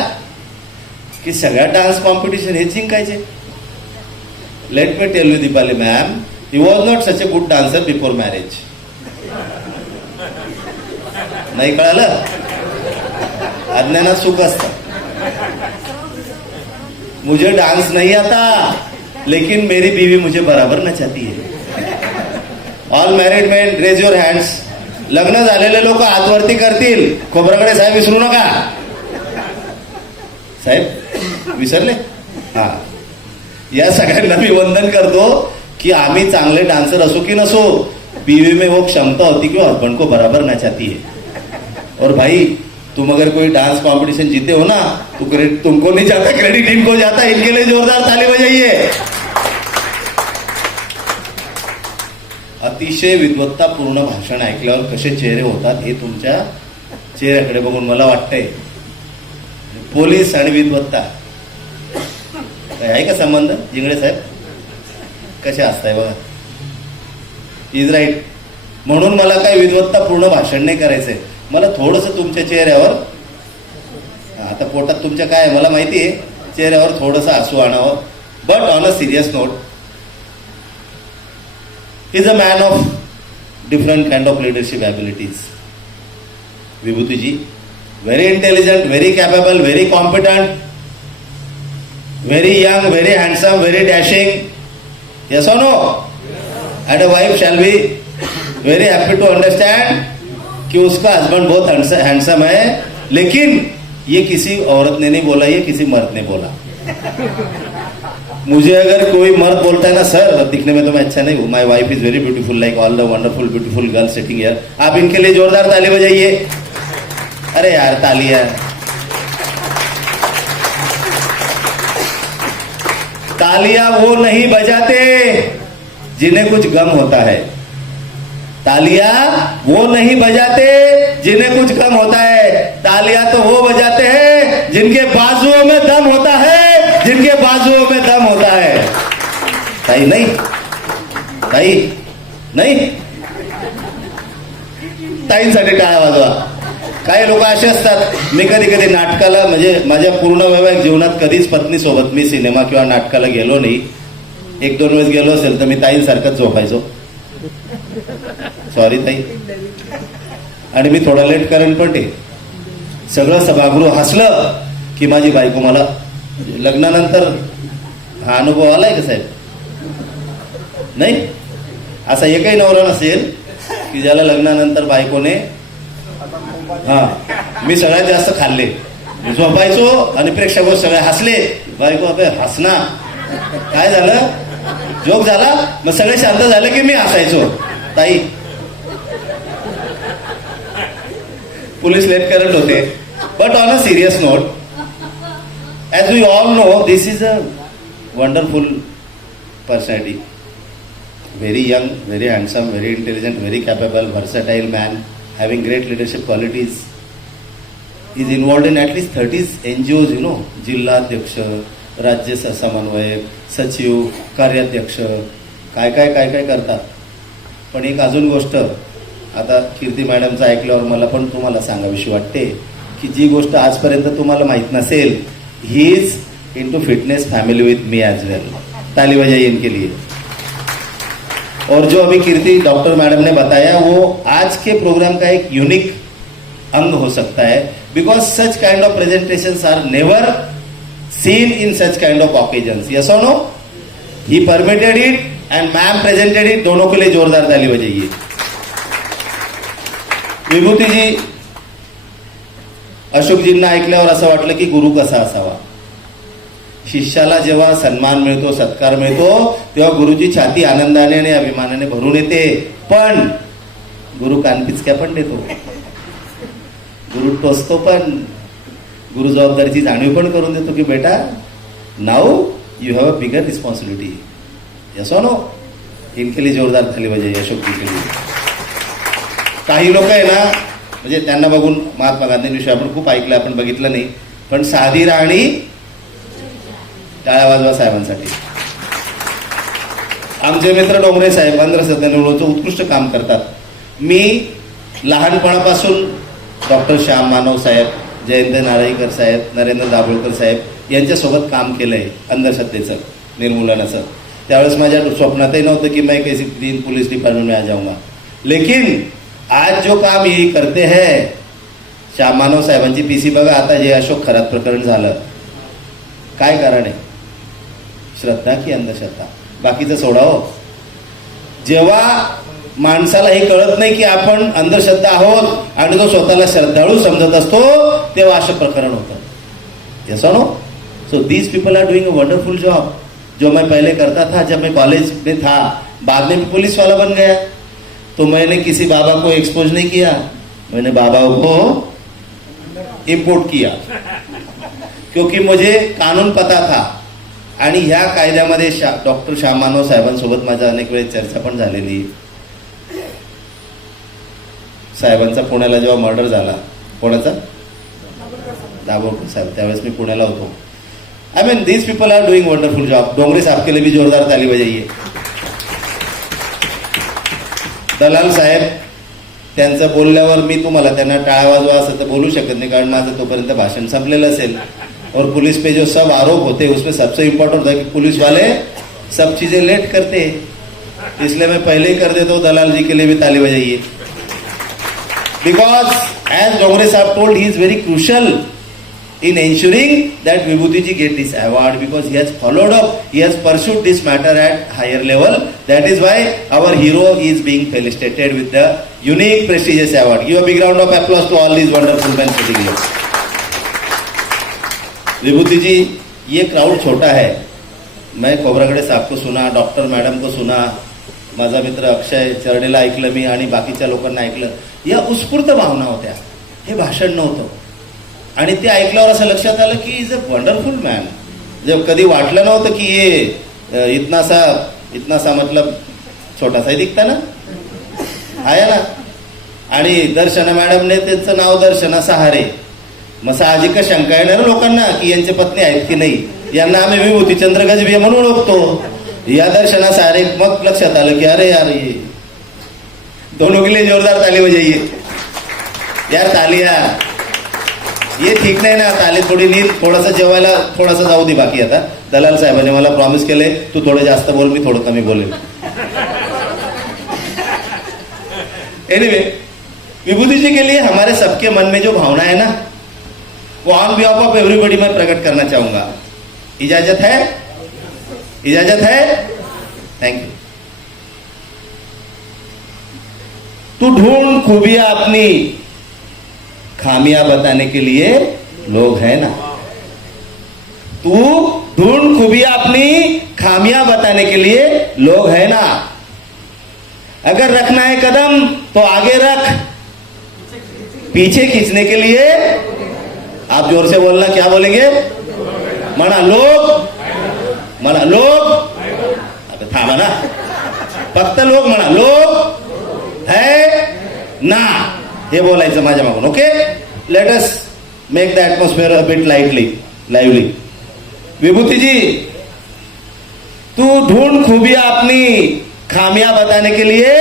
की सगळ्या डान्स कॉम्पिटिशन हे जिंकायचे. Let me tell you Deepali ma'am, he was not such a good dancer before marriage. नाही कळालं? अज्ञानात सुख असतं. मुझे डांस नहीं आता लेकिन मेरी बीवी मुझे बराबर नचाती है. All married men raise your hands. लग्न झालेले लोक हातवरती करतील. खोबराकडे साहेब विसरू नका. साहेब विसरले? हा, या सगळ्यांना मी वंदन करतो की आम्ही चांगले डान्सर असो की नसो, बीवी में वो क्षमता होती कि हस्बैंड को बराबर नचाती है. और भाई तुम अगर कोई डांस कंपटीशन जीते हो ना तो क्रेडिट तुमको नहीं जाता, क्रेडिट इनको जाता. इनके लिए जोरदार ताली बजाइए. अतिशय विद्वत्तापूर्ण भाषण ऐकल्यावर कसे चेहरे होतात हे तुमच्या चेहऱ्याकडे बघून मला वाटतंय. पोलीस आणि विद्वत्ता आहे का संबंध? जिंगळे साहेब कसे असताय बघा. Is right. म्हणून मला काही विद्वत्तापूर्ण भाषण नाही करायचंय. मला थोडंसं तुमच्या चेहऱ्यावर, आता पोटात तुमच्या काय मला माहिती आहे, चेहऱ्यावर थोडंसं हसू आणावं. But on a serious note, is a man of different kind of leadership abilities. Vibhutiji very intelligent, very capable, very competent, very young, very handsome, very dashing. Yes और no? And a wife shall be very happy to understand कि उसका husband बहुत handsome है, लेकिन ये किसी औरत ने नहीं बोला, ये किसी मर्द ने बोला. मुझे अगर कोई मर्द बोलता है ना सर दिखने में तो मैं अच्छा नहीं हूं, my wife is very beautiful like all the wonderful beautiful girl sitting here, आप इनके लिए जोरदार ताली बजाइए. अरे यार तालियां. तालियां वो नहीं बजाते जिन्हें कुछ गम होता है. तालियां वो नहीं बजाते जिन्हें कुछ गम होता है. तालियां तो वो बजाते हैं जिनके बाजुओं में दम होता है, जिनके बाजुओं में दम होता है. ताई नहीं, ताई नाही. ताईंसाठी टाळ्या वाजवा. काही लोक असे असतात, मी कधी कधी नाटकाला, म्हणजे माझ्या पूर्ण वैवाहिक जीवनात कधीच पत्नीसोबत मी सिनेमा किंवा नाटकाला गेलो नाही. 1-2 वेळेस गेलो असेल तर मी ताईंसारखंच झोपायचो. सॉरी ताई. आणि मी थोडा लेट करेन पण ते सगळं सभागृह हसलं की माझी बायको मला, लग्नानंतर हा अनुभव आलाय का साहेब? नाही. असा एकही नवरा नसेल की ज्याला लग्नानंतर बायकोने, हा मी सगळ्यात जास्त खाल्ले, झोपायचो आणि प्रेक्षक सगळे हसले, बायको अबे हसना, काय झालं, जोक झाला, मग सगळे शांत झाले की मी हसायचो. ताई पोलीस लेट करंट होते. But on a serious note, as we all know, this is a wonderful personality. Very young, very handsome, very intelligent, very capable, versatile man, having great leadership qualities. Is involved in at least 30 NGOs, you know, जिल्हाध्यक्ष, राज्य समन्वयक, सचिव, कार्याध्यक्ष, काय करतात. पण एक अजून गोष्ट आता कीर्ती मॅडमचं ऐकल्यावर मला पण तुम्हाला सांगावीशी वाटते की जी गोष्ट आजपर्यंत तुम्हाला माहित नसेल, he is into fitness family with me as well. ताली बजाइए इनके लिए. और जो अभी कीर्ति डॉक्टर मैडम ने बताया वो आज के प्रोग्राम का एक यूनिक अंग हो सकता है, because such kind of presentations are never seen in such kind of occasions. Yes और no? He permitted it and ma'am presented it. दोनों के लिए जोरदार ताली बजाइए. विभूतीजी, अशोकजींना ऐकल्यावर असं वाटलं की गुरु कसा असावा. शिष्याला जेव्हा सन्मान मिळतो, सत्कार मिळतो, तेव्हा गुरुची छाती आनंदाने आणि अभिमानाने भरून येते. पण गुरु कानपिचक्या पण देतो, गुरु टोचतो, पण गुरु जबाबदारीची जाणीव पण करून देतो की बेटा now you have a bigger responsibility. Yes और नो? इनके लिए जोरदार ताली बजाइए अशोक जी के लिए. काही लोक आहे ना, म्हणजे त्यांना बघून महात्मा गांधींविषयी आपण खूप ऐकलं, आपण बघितलं नाही, पण साधी राहणी टाळ्या वाजवा साहेबांसाठी. आमचे मित्र डोंगरे साहेब अंधश्रद्धा निर्मूलनाचं उत्कृष्ट काम करतात. मी लहानपणापासून डॉक्टर श्याम मानव साहेब, जयंत नारळीकर साहेब, नरेंद्र दाभोळकर साहेब यांच्यासोबत काम केलंय अंधश्रद्धेचं निर्मूलनाचं. त्यावेळेस माझ्या स्वप्नातही नव्हतं की मैं किसी दिन पुलिस डिपार्टमेंट में आ जाऊंगा. लेकिन आज जो काम ये करते हैं, श्याम मानव साहेबांची पीसी बघा. आता जे अशोक खरात प्रकरण झालं, काय कारण आहे? श्रद्धा की अंधश्रद्धा? बाकीचं सोडावं. जेव्हा माणसाला हे कळत नाही की आपण अंधश्रद्धा आहोत आणि तो स्वतःला श्रद्धाळू समजत असतो, तेव्हा असं प्रकरण होतं. यस और no? So these people are doing a wonderful job. जो मैं पहले करता था, जब मैं कॉलेज में था, बाद में पुलिस वाला बन गया, तो मैंने किसी बाबा को एक्सपोज नहीं किया, मैंने बाबा को इम्पोर्ट किया, क्योंकि मुझे कानून पता था. आणि ह्या कायद्यामध्ये डॉक्टर श्याम मानव साहेबांसोबत माझा अनेक वेळेस चर्चा पण झालेली. साहेबांचा पुण्याला जेव्हा मर्डर झाला, कोणाचा? दाभोळकर साहेब, त्यावेळेस मी पुण्याला होतो. I mean these people are doing wonderful job. Dongre साहब के लिए भी जोरदार ताली बजाइए. दलाल साहेब, त्यांचं बोलल्यावर मी तुम्हाला त्यांना टाळ्या वाजवा असं तर बोलू शकत नाही, कारण माझं तोपर्यंत भाषण संपलेलं असेल. और पुलिस पे जो सब आरोप होते उसमें सबसे इम्पोर्टेंट है कि पुलिस वाले सब चीजें लेट करते, इसलिए मैं पहले ही कर देता हूँ. दलाल जी के लिए भी ताली बजाइए. बिकॉज एज डोंगरे साहब told, he is very crucial in ensuring that Vibhuti ji get this award, because he has followed up, he has pursued this matter at higher level. That is why our hero is being felicitated with the unique prestigious award. Give a big round of applause to all these wonderful men sitting here. विभूति जी, ये crowd छोटा है. मैं खोब्रागडे साहब को सुना, doctor madam को सुना, माझा मित्र अक्षय चरडेला ऐकलं मी आणि बाकीच्या लोकांना ऐकलं. या उत्स्फूर्त भावना होत्या, हे भाषण नव्हतं. आणि ते ऐकल्यावर असं लक्षात आलं की इज अ वंडरफुल मॅन. जब कधी वाटलं नव्हतं की ये इतना सा मतलब छोटा सा दिखता ना, आहे ना. आणि दर्शना मॅडमने त्यांचं नाव दर्शना सहारे. मग साहजिक शंका येणार लोकांना की यांच्या पत्नी आहेत की नाही. यांना आम्ही विभूतीचंद्र गजबे म्हणून ओळखतो. या दर्शना सहारे. मग लक्षात आलं की अरे यार, ये दोनों के लिए जोरदार ताली बजाइए यार. तालिया, ये ठीक नाही ना. ताली थोडी नीट, थोडासा जेवायला थोडासा जाऊ दे. बाकी आता दलाल साहेबांनी मला प्रॉमिस केले, तू थोडं जास्त बोल, मी थोडं कमी बोलेल. एनीवे, विभूति जी के लिए हमारे सबके मन में जो भावना है ना, वो ऑन बिहाफ ऑफ एवरीबॉडी मैं प्रकट करना चाहूंगा. इजाजत है? इजाजत है? Thank you. तू ढूंढ खूबियां अपनी, खामियां बताने के लिए लोग हैं ना. तू ढूंढ खूबियां अपनी, खामियां बताने के लिए लोग हैं ना. अगर रखना है कदम तो आगे रख, पीछे खींचने के लिए आप जोर से बोलना. क्या बोलेंगे? म्हणा लोक, म्हणा लोक. आता थांबा ना, फक्त लोक म्हणा, लोक है ना, हे बोलायचं माझ्या मागून. Okay, let us make the atmosphere a bit lively. Vibhuti ji, तू ढूंढ खूबियां अपनी, खामियां बताने के लिए.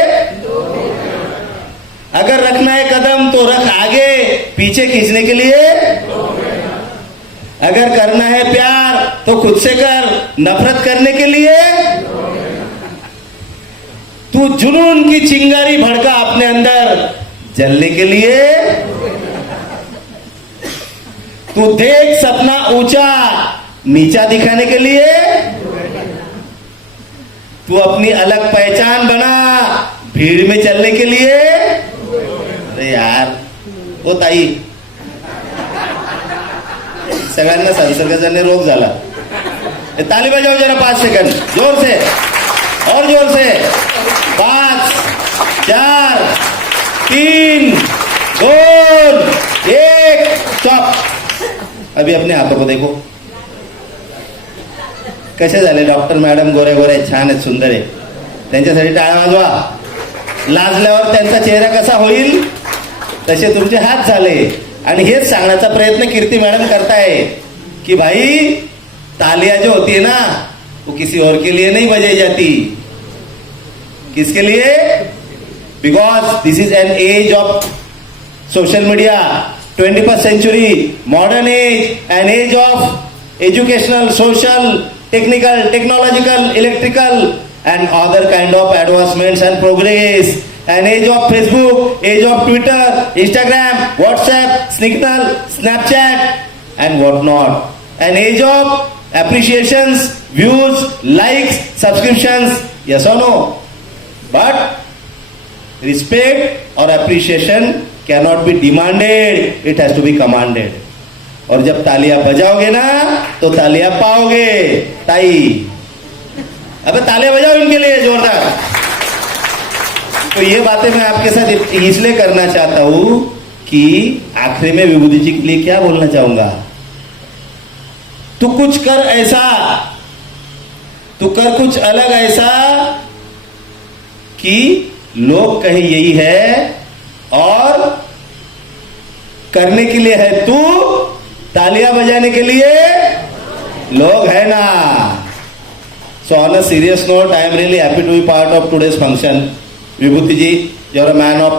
अगर रखना है कदम तो रख आगे, पीछे खींचने के लिए. अगर करना है प्यार तो खुद से कर, नफरत करने के लिए. तू जुनून की चिंगारी भड़का अपने अंदर, जलने के लिए. तू देख सपना ऊंचा, नीचा दिखाने के लिए. तू अपनी अलग पहचान बना, भीड़ में चलने के लिए. अरे यार, ओ ताई, सगळ्यांना संसर्गाचा रोग झाला. ताली बजाओ जरा 5 सेकंड, जोर से और जोर से. 5 4 3 2 1 स्टॉप. अभी अपने हाथों को देखो, कसे झाले डॉक्टर मॅडम, गोरे गोरे छान आहेत, सुंदर आहे. त्यांच्यासाठी टाळ्या वाजवा. लाजल्यावर त्यांचा चेहरा कसा होईल तसे तुमचे हात झाले. आणि हेच सांगण्याचा प्रयत्न कीर्ती मॅडम करताय कि भाई तालियां जो होती है ना, वो किसी और के लिए नहीं बजाई जाती. किसके लिए? Because this is an age of social media, 21st century, modern age, an age of educational, social, technical, technological, electrical and other kind of advancements and progress. An age of Facebook, age of Twitter, Instagram, WhatsApp, Signal, Snapchat and what not. An age of appreciations, views, likes, subscriptions, yes or no. But respect or appreciation cannot be demanded, it has to be commanded. और जब तालियां बजाओगे ना तो तालियां पाओगे. ताई, अबे तालियां बजाओ इनके लिए जोरदार. तो ये बातें मैं आपके साथ इसलिए करना चाहता हूं कि आखिरी में विभूति जी के लिए क्या बोलना चाहूंगा. तू कुछ कर ऐसा, तू कर कुछ अलग ऐसा कि लोग कहें यही है, और करने के लिए है तू, तालियां बजाने के लिए लोग है ना. So on a serious note, I am really happy to be part of today's function. Vibhuti G, you are a man of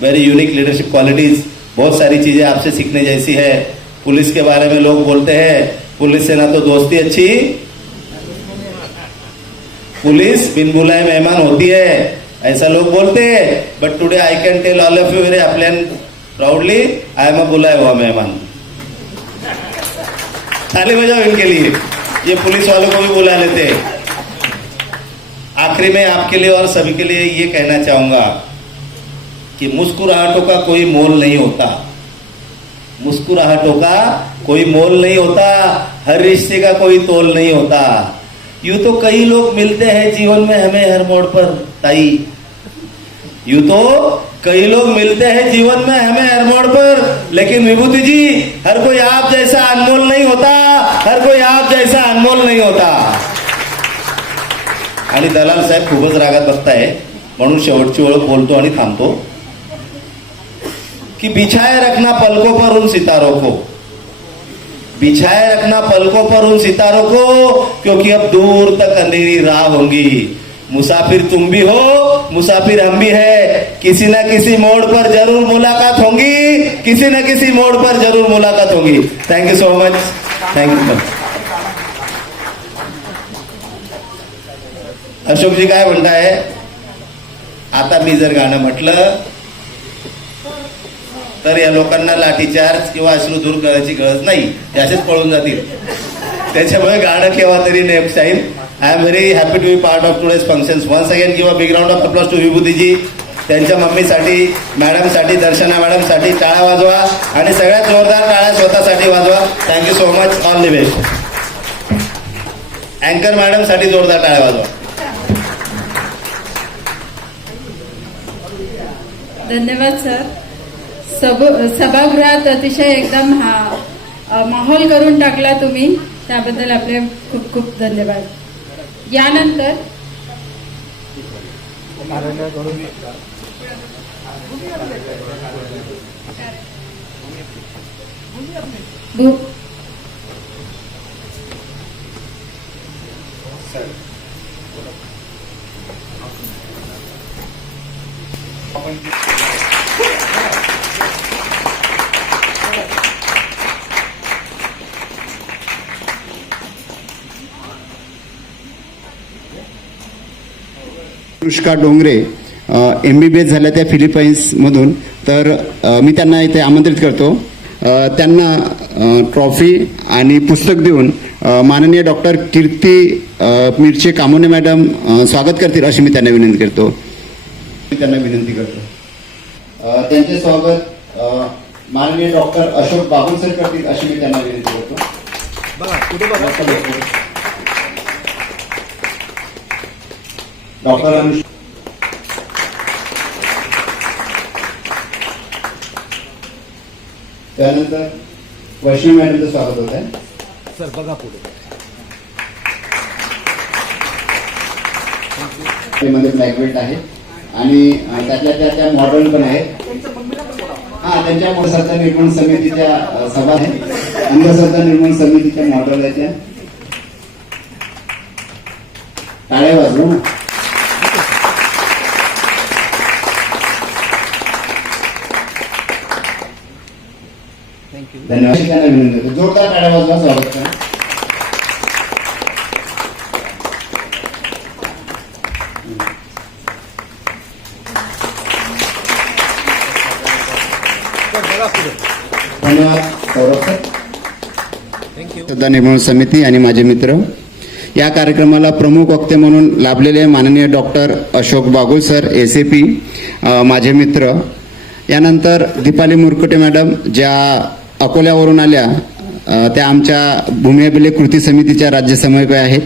very unique leadership qualities. बहुत सारी चीजें आपसे सीखने जैसी है. पुलिस के बारे में लोग बोलते हैं पुलिस से ना तो दोस्ती अच्छी, पुलिस बिन बुलाए मेहमान होती है, ऐसा लोग बोलते हैं. But today I can tell all of you very happily and proudly, I am a बुलाया हुआ मेहमान. ताली बजाओ इनके लिए, ये पुलिस वालों को भी बुला लेते हैं. आखिरी में आपके लिए और सभी के लिए ये कहना चाहूंगा कि मुस्कुराहटों का कोई मोल नहीं होता. मुस्कुराहटों का कोई मोल नहीं होता. हर रिश्ते का कोई तोल नहीं होता. यूं तो कई लोग मिलते हैं जीवन में हमें हर मोड़ पर. ताई, यूं तो कई लोग मिलते हैं जीवन में हमें हर मोड़ पर, लेकिन विभूति जी, हर कोई आप जैसा अनमोल नहीं होता. हर कोई आप जैसा अनमोल नहीं होता. आणि दलाल साहेब खूपच रागात बसताय, म्हणून शेवटची ओळख बोलतो आणि थांबतो कि बिछाए रखना पलकों पर उन सितारों को, बिछाए रखना पलकों पर उन सितारों को, क्योंकि अब दूर तक अंधेरी राह होंगी. मुसाफिर तुम भी हो, मुसाफिर हम भी है. किसी न किसी मोड़ पर जरूर मुलाकात होंगी, किसी न किसी मोड़ पर जरूर मुलाकात होगी. Thank you so much. Thank you. Ashok ji काय म्हणताय, आता मी जर गाणं म्हटलं तर या लोकांना लाठीचार्ज किंवा अश्रू दूर करायची गरज नाही, ते असेच पळून जातील. त्याच्यामुळे गाणं केव्हा तरी next time. I am very happy to be part of today's functions. Once again give a big round of applause to Vibhuti ji. त्यांच्या मम्मीसाठी, मॅडमसाठी, दर्शना मॅडमसाठी टाळ्या वाजवा आणि सगळ्यात जोरदार टाळ्या स्वतःसाठी वाजवा. Thank you so much. All the best. अँकर मॅडमसाठी जोरदार टाळ्या वाजवा. धन्यवाद सर. सभागृहात अतिशय एकदम माहोल करून टाकला तुम्ही. त्याबद्दल आपले खूप खूप धन्यवाद. यानंतर अनुष्का डोंगरे MBBS झाल्या त्या फिलिपाईन्समधून. तर मी त्यांना इथे आमंत्रित करतो. त्यांना ट्रॉफी आणि पुस्तक देऊन माननीय डॉक्टर कीर्ती मिरचे कामोने मॅडम स्वागत करतील अशी मी त्यांना विनंती करतो. त्यांचे स्वागत माननीय डॉक्टर अशोक बागुल सर करतील अशी मी त्यांना विनंती करतो. बघा पुढे बघा. डॉक्टर त्यानंतर वैष्णवी मॅडमचं स्वागत होत आहे. सर बघा पुढे. मध्ये ब्लॅक बेल्ट आहे आणि त्यातल्या त्या मॉडल पण आहेत. त्यांच्या अंधश्रद्धा निर्मूलन समितीच्या सभा आहे. अंधश्रद्धा निर्मूलन समितीच्या मॉडल आहे त्या. टाळ्या वाजवू ना. धन्यवाद. त्यांना विनंती करतो. जोरदार टाळ्या वाजवा. स्वागत करा. धन्यवाद सौरभ सर. अंधश्रद्धा निर्मूलन समिती आणि माझे मित्र. या कार्यक्रमाला प्रमुख वक्ते म्हणून लाभलेले माननीय doctor Ashok Bagul sir SAP माझे मित्र. यानंतर दीपाली मुरकुटे मॅडम ज्या अकोल्यावरून आल्या, त्या आमच्या भूमी अभिलेख कृती समितीच्या राज्य समन्वयक आहेत.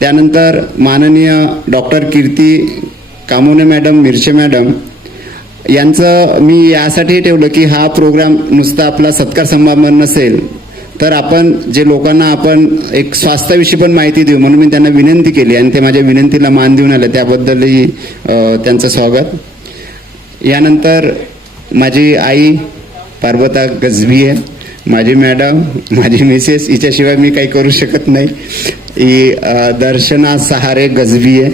त्यानंतर माननीय डॉक्टर कीर्ती कामोने मॅडम मिरचे मॅडम यांचं मी यासाठी ठेवलं की हा प्रोग्राम नुसता आपला सत्कार समारंभ नसेल तर आपण जे लोकांना आपण एक स्वास्थ्याविषयी पण माहिती देऊ म्हणून मी त्यांना विनंती केली आणि ते माझ्या विनंतीला मान देऊन आले. त्याबद्दलही त्यांचं स्वागत. यानंतर माझी आई पार्वता गजबी आहे. माझी मॅडम, माझी मिसेस, हिच्याशिवाय मी काही करू शकत नाही. ही दर्शना सहारे गजबी आहे.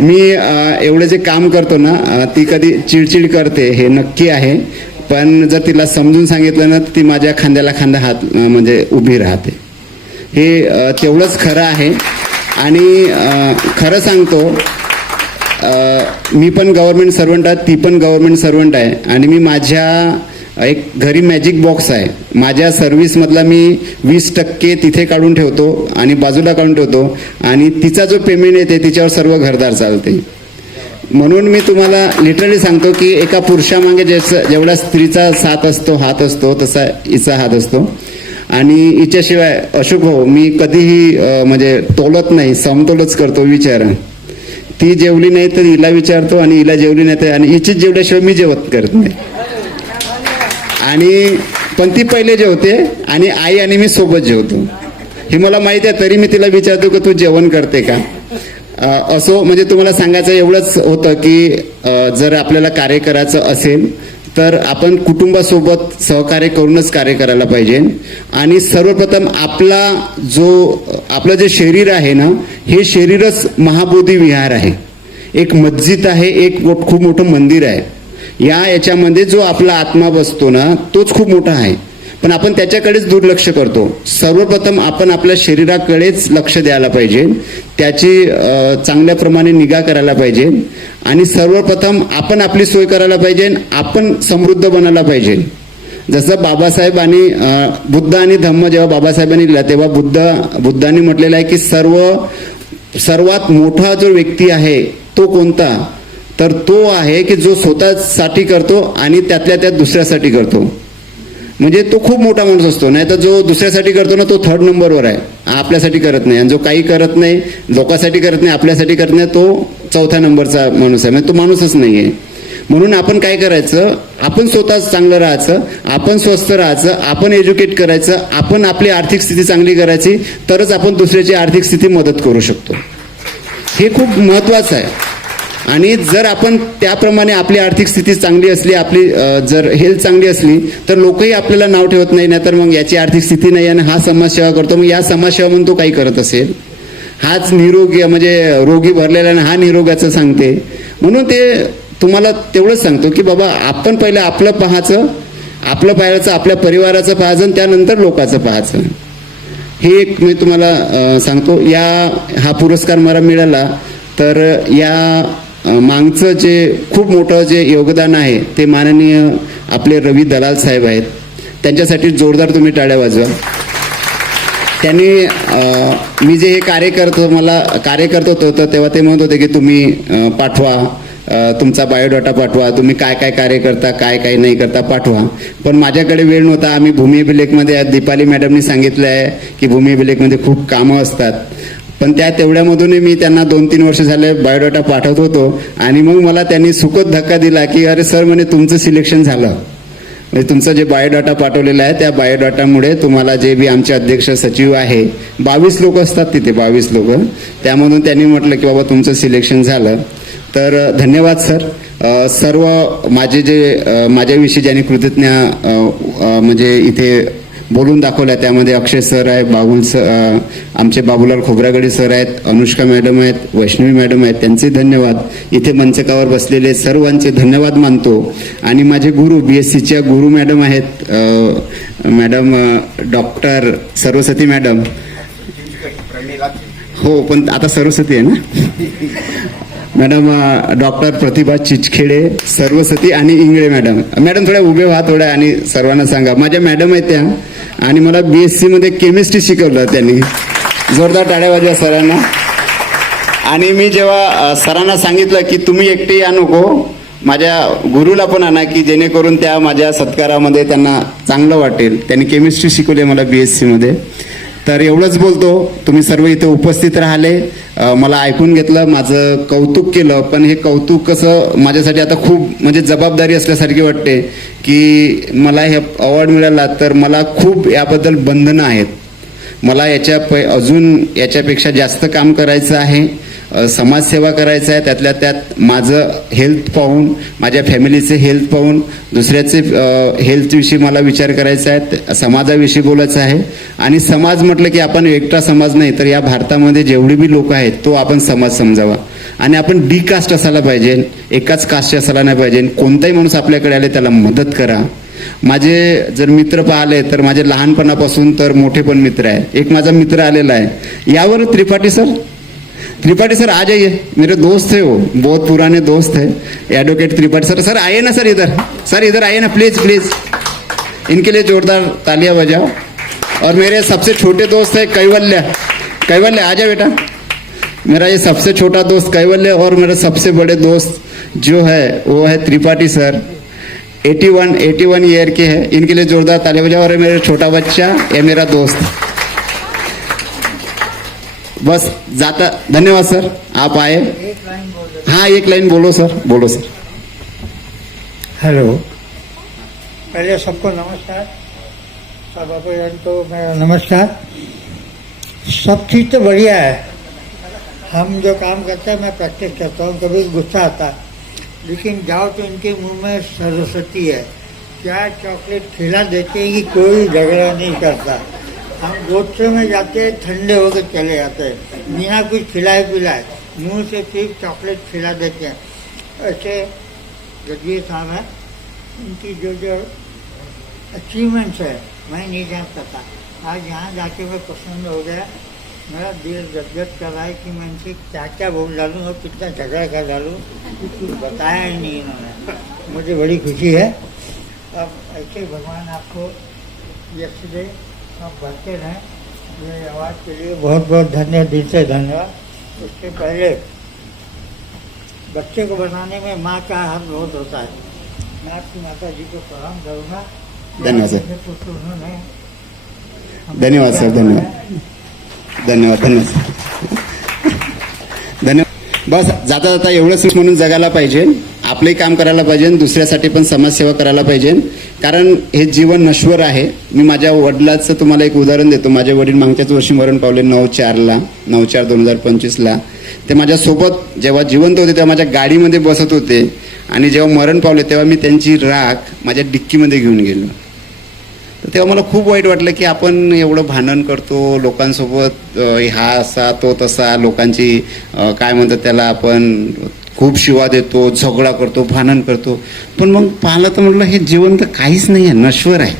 मी एवढं जे काम करतो ना ती कधी चिडचिड करते हे नक्की आहे. पण जर तिला समजून सांगितलं ना तर ती माझ्या खांद्याला खांदा हात म्हणजे उभी राहते. हे तेवढंच खरं आहे. आणि खरं सांगतो मी पण गव्हर्नमेंट सर्वंट आहे, ती पण गव्हर्नमेंट सर्वंट आहे. आणि मी माझ्या एक घरी मॅजिक बॉक्स आहे. माझ्या सर्व्हिसमधला मी 20% तिथे काढून ठेवतो आणि बाजूला काढून ठेवतो आणि तिचा जो पेमेंट येते तिच्यावर सर्व घरदार चालते. म्हणून मी तुम्हाला लिटरली सांगतो की एका पुरुषामागे जेवढा स्त्रीचा हात असतो तसा हिचा हात असतो. आणि हिच्याशिवाय अशोक भाऊ मी कधीही म्हणजे तोलत नाही, समतोलच करतो. विचार ती जेवली नाही तर हिला विचारतो आणि हिला जेवली नाही तर आणि हिचीच जेवल्याशिवाय मी जेवत करत नाही. आणि पण ती पहिले जेवते आणि आई आणि मी सोबत जेवतो. हे मला माहिती आहे तरी मी तिला विचारतो की तू जेवण करते का. असो म्हणजे तुम्हाला सांगायचं एवढंच होतं की जर आपल्याला कार्य करायचं असेल तर आपण कुटुंबासोबत सहकार्य करूनच कार्य करायला पाहिजे. आणि सर्वप्रथम आपलं जे शरीर आहे ना हे शरीरच महाबोधी विहार आहे. एक मस्जिद आहे, एक खूप मोठं मंदिर आहे. याच्यामध्ये जो आपला आत्मा बसतो ना तोच खूप मोठा आहे. पण आपण त्याच्याकडेच दुर्लक्ष करतो. सर्वप्रथम आपण आपल्या शरीराकडेच लक्ष द्यायला पाहिजे, त्याची चांगल्या प्रमाणे निगा करायला पाहिजे आणि सर्वप्रथम आपण आपली सोय करायला पाहिजे. आपण समृद्ध बनायला पाहिजे. जसं बाबासाहेबांनी बुद्ध आणि धम्म जेव्हा बाबासाहेबांनी लिहिला तेव्हा बुद्धांनी म्हटलेलं आहे की सर्वात मोठा जो व्यक्ती आहे तो कोणता, तर तो आहे की जो स्वतःसाठी करतो आणि त्यातल्या त्यात दुसऱ्यासाठी करतो. म्हणजे तो खूप मोठा माणूस असतो. नाही तर जो दुसऱ्यासाठी करतो ना तो 3rd नंबरवर आहे, आपल्यासाठी करत नाही. आणि जो काही करत नाही, लोकांसाठी करत नाही, आपल्यासाठी करत नाही, तो 4थ्या नंबरचा माणूस आहे. म्हणजे तो माणूसच नाही आहे. म्हणून आपण काय करायचं, आपण स्वतः चांगलं राहायचं, आपण स्वस्थ राहायचं, आपण एज्युकेट करायचं, आपण आपली आर्थिक स्थिती चांगली करायची, तरच आपण दुसऱ्याची आर्थिक स्थिती मदत करू शकतो. हे खूप महत्त्वाचं आहे. आणि जर आपण त्याप्रमाणे आपली आर्थिक स्थिती चांगली असली, आपली जर हेल्थ चांगली असली, तर लोकही आपल्याला नाव ठेवत नाही, नाहीतर मग याची आर्थिक स्थिती नाही आणि हा समाजसेवा करतो, मग या समाजसेवा म्हणून तो काही करत असेल, हाच निरोगी म्हणजे रोगी भरलेला आणि हा निरोगाचं सांगते. म्हणून ते तुम्हाला तेवढंच सांगतो की बाबा आपण पहिलं आपलं पाहायचं, आपलं पाहायचं, आपल्या परिवाराचं पाहायचं आणि त्यानंतर लोकांचं पाहायचं. हे एक मी तुम्हाला सांगतो. हा पुरस्कार मला मिळाला तर या मागचं जे खूप मोठं जे योगदान आहे ते माननीय आपले रवी दलाल साहेब आहेत. त्यांच्यासाठी जोरदार तुम्ही टाळ्या वाजवा. त्यांनी मी जे हे कार्य करत होतो तेव्हा ते म्हणत होते की तुम्ही पाठवा, तुमचा बायोडाटा पाठवा, तुम्ही काय काय कार्य करता, काय काय नाही करता पाठवा. पण माझ्याकडे वेळ नव्हता. आम्ही भूमी अभिलेखमध्ये दीपाली मॅडमनी सांगितलं आहे की भूमी अभिलेखमध्ये खूप कामं असतात, पण त्या तेवढ्यामधूनही मी त्यांना 2-3 वर्ष झाले बायोडाटा पाठवत होतो. आणि मग मला त्यांनी सुखद धक्का दिला की अरे सर म्हणे तुमचं सिलेक्शन झालं, म्हणजे तुमचं जे बायोडाटा पाठवलेला आहे त्या बायोडाटामुळे तुम्हाला जे बी आमचे अध्यक्ष सचिव आहे 22 लोक असतात तिथे, 22 लोक, त्यामधून त्यांनी म्हटलं की बाबा तुमचं सिलेक्शन झालं. तर धन्यवाद सर. सर्व माझ्याविषयी ज्यांनी कृतज्ञ म्हणजे इथे बोलून दाखवल्या त्यामध्ये अक्षय सर आहे, बाबुल सर, आमचे बाबूलाल खोब्रागडे सर आहेत, अनुष्का मॅडम आहेत, वैष्णवी मॅडम आहेत, त्यांचे धन्यवाद. इथे मंचकावर बसलेले सर्वांचे धन्यवाद मानतो. आणि माझे गुरु BSCच्या गुरु मॅडम आहेत, मॅडम डॉक्टर सरस्वती मॅडम. हो पण आता सरस्वती आहे ना. मॅडम डॉक्टर प्रतिभा चिचखेडे, सरस्वती आणि इंगळे मॅडम. मॅडम थोड्या उभे व्हा थोड्या आणि सर्वांना सांगा. माझ्या मॅडम आहेत त्या आणि मला BSc मध्ये केमिस्ट्री शिकवलं त्यांनी. जोरदार टाळ्या वाजवा सरांना. आणि मी जेव्हा सरांना सांगितलं की तुम्ही एकटे या नको, माझ्या गुरुला पण आणा की जेणेकरून त्या माझ्या सत्कारामध्ये त्यांना चांगलं वाटेल. त्यांनी केमिस्ट्री शिकवली मला BSc मध्ये. तर एवढंच बोलतो. तुम्ही सर्व इथे उपस्थित राहिले, मला ऐकून घेतलं, माझं कौतुक केलं. पण हे कौतुक कसं माझ्यासाठी आता खूप म्हणजे जबाबदारी असल्यासारखी वाटते की मला हे अवॉर्ड मिळाला तर मला खूप याबद्दल बंधनं आहेत. मला अजून याच्यापेक्षा जास्त काम करायचं आहे, समाजसेवा करायचं आहे. त्यातल्या त्यात माझं हेल्थ पाहून, माझ्या फॅमिलीचे हेल्थ पाहून, दुसऱ्याचे हेल्थविषयी मला विचार करायचा आहे, समाजाविषयी बोलायचं आहे. आणि समाज म्हटलं की आपण एकटा समाज नाही, तर या भारतामध्ये जेवढे बी लोक आहेत तो आपण समाज समजावा. आणि आपण डी कास्ट असायला पाहिजे, एकाच कास्टचे असायला नाही पाहिजे. कोणताही माणूस आपल्याकडे आले त्याला मदत करा. माझे जर मित्र पाहिले तर माझे लहानपणापासून तर मोठे पण मित्र आहे. एक माझा मित्र आलेला आहे यावर, त्रिपाठी सर आ जाइए, मेरे दोस्त है वो, बहुत पुराने दोस्त है, एडवोकेट त्रिपाठी सर. सर आइए ना सर इधर आइए ना प्लीज. इनके लिए जोरदार तालियां बजाओ. और मेरे सबसे छोटे दोस्त है कैवल्य आ जा बेटा. मेरा ये सबसे छोटा दोस्त कैवल्य और मेरा सबसे बड़े दोस्त जो है वो है त्रिपाठी सर. 81 ईयर के हैं. इनके लिए जोरदार तालियां बजाओ. और मेरा छोटा बच्चा ये मेरा दोस्त. बस जाता. धन्यवाद सर, आप आए. हाँ एक लाइन बोलो सर. हेलो, पहले सबको नमस्कार, सब को मेरा नमस्कार. सब चीज़ तो बढ़िया है. हम जो काम करते हैं मैं प्रैक्टिस करता हूँ, कभी गुस्सा आता है, लेकिन जाओ तो इनके मुंह में सरस्वती है. क्या चॉकलेट खिला देते हैं कि कोई झगड़ा नहीं करता. हम गोदसे में जाते हैं, ठंडे होकर चले जाते हैं, बिना कुछ खिलाए पिलाए, मुंह से सिर्फ चॉकलेट खिला देते हैं. ऐसे गजबीर साहब है, इनकी जो अचीवमेंट्स है मैं नहीं जानता था. आज यहाँ जाके मैं पसंद हो गया. मेरा दिल गदगद कर रहा है कि मैं इनसे क्या क्या बोल डालूँ और कितना झगड़ा कर डालूँ, कुछ बताया ही नहीं इन्होंने. मुझे बड़ी खुशी है. अब ऐसे भगवान आपको यस्टरडे सब बढ़ते रहें. मेरे आवाज़ के लिए बहुत बहुत दिल से धन्यवाद. उसके पहले बच्चे को बनाने में माँ का हाथ बहुत होता है. मैं आपकी माता जी को प्रणाम करूँगा. धन्यवाद सर. उन्होंने धन्यवाद सर. धन्यवाद. बस जाता एवढंच म्हणून जगायला पाहिजे. आपलंही काम करायला पाहिजे आणि दुसऱ्यासाठी पण समाजसेवा करायला पाहिजे, कारण हे जीवन नश्वर आहे. मी माझ्या वडिलाचं तुम्हाला एक उदाहरण देतो. माझे वडील मागच्याच वर्षी मरण पावले 9/4/2025. ते माझ्यासोबत जेव्हा जिवंत होते तेव्हा माझ्या गाडीमध्ये बसत होते आणि जेव्हा मरण पावले तेव्हा मी त्यांची राख माझ्या डिक्कीमध्ये घेऊन गेलो. तर तेव्हा मला खूप वाईट वाटलं की आपण एवढं भांडण करतो लोकांसोबत, हा असा तो तसा, लोकांची काय म्हणतात त्याला, आपण खूप शिवा देतो, झगडा करतो, भांडण करतो. पण मग पाहिलं तर म्हटलं हे जीवन तर काहीच नाही आहे, नश्वर आहे.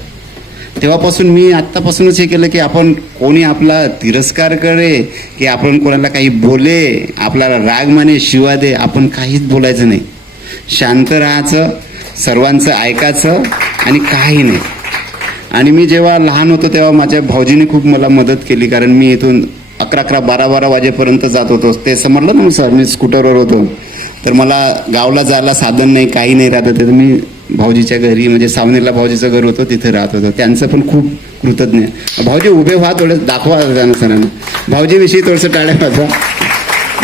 तेव्हापासून मी आत्तापासूनच हे केलं की आपण कोणी आपला तिरस्कार करे की आपण कोणाला काही बोले, आपल्याला राग माने, शिवा दे, आपण काहीच बोलायचं नाही. शांत राहायचं, सर्वांचं ऐकायचं आणि काही नाही. आणि मी जेव्हा लहान होतो तेव्हा माझ्या भाऊजीने खूप मला मदत केली, कारण मी इथून 11-12 वाजेपर्यंत जात होतो. ते समजलं ना सर, मी स्कूटरवर होतो, तर मला गावला जायला साधन नाही, काही नाही राहत होते. तर मी भाऊजीच्या घरी, म्हणजे सावनेरला भाऊजीचं घर होतं, तिथे राहत होतो. त्यांचं पण खूप कृतज्ञ. भाऊजी उभे व्हा, थोडं दाखवा त्यांना सरांना. भाऊजीविषयी थोडंसं टाळ्या वाजवा.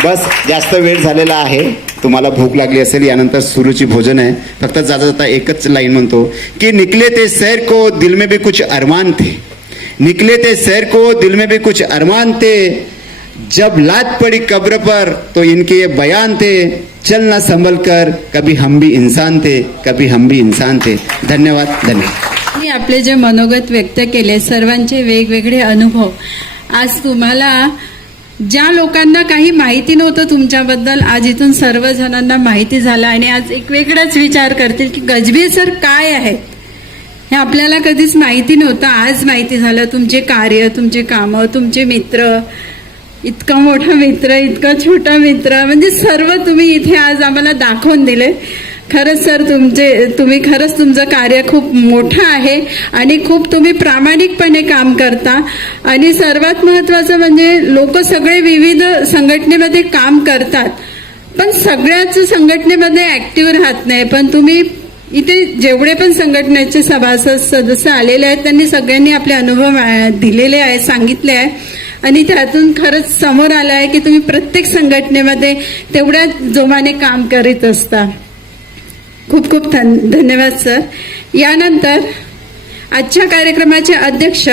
बस, जास्त वेळ झालेला आहे, तुम्हाला भूक लागली असेल, यानंतर सुरुची भोजन आहे. फक्त जाता जाता एकच लाईन म्हणतो की निकले थे शहर को दिल में भी कुछ अरमान थे, निकले थे शहर को दिल में भी कुछ अरमान थे, जब लात पड़ी कब्र पर तो इनके ये बयान थे, चलना संभल कर, कभी हम भी इंसान थे, कभी हम भी इंसान थे. धन्यवाद. धन्यवाद. मी आपले जे मनोगत व्यक्त केले, सर्वांचे वेगवेगळे अनुभव, आज तुम्हाला ज्या लोकांना काही माहिती नव्हतं तुमच्याबद्दल, आज इथून सर्वजणांना माहिती झालं आणि आज एक वेगळाच विचार करतील की गजबे सर काय आहेत, हे आपल्याला कधीच माहिती नव्हतं. आज माहिती झालं. तुमचे कार्य, तुमचे कामं, तुमचे मित्र, इतका मोठा मित्र, इतका छोटा मित्र, म्हणजे सर्व तुम्ही इथे आज आम्हाला दाखवून दिले. खरंच सर, तुम्ही खरंच तुमचं कार्य खूप मोठं आहे आणि खूप तुम्ही प्रामाणिकपणे काम करता. आणि सर्वात महत्त्वाचं म्हणजे लोक सगळे विविध संघटनेमध्ये काम करतात, पण सगळ्याच संघटनेमध्ये ऍक्टिव्ह राहत नाही. पण तुम्ही इथे जेवढे पण संघटनेचे सभासद सदस्य आलेले आहेत त्यांनी सगळ्यांनी आपले अनुभव दिलेले आहेत, सांगितले आहे आणि त्यातून खरंच समोर आलं आहे की तुम्ही प्रत्येक संघटनेमध्ये तेवढ्या जोमाने काम करीत असता. खूप खूप धन्यवाद सर. यानंतर आजच्या कार्यक्रमाचे अध्यक्ष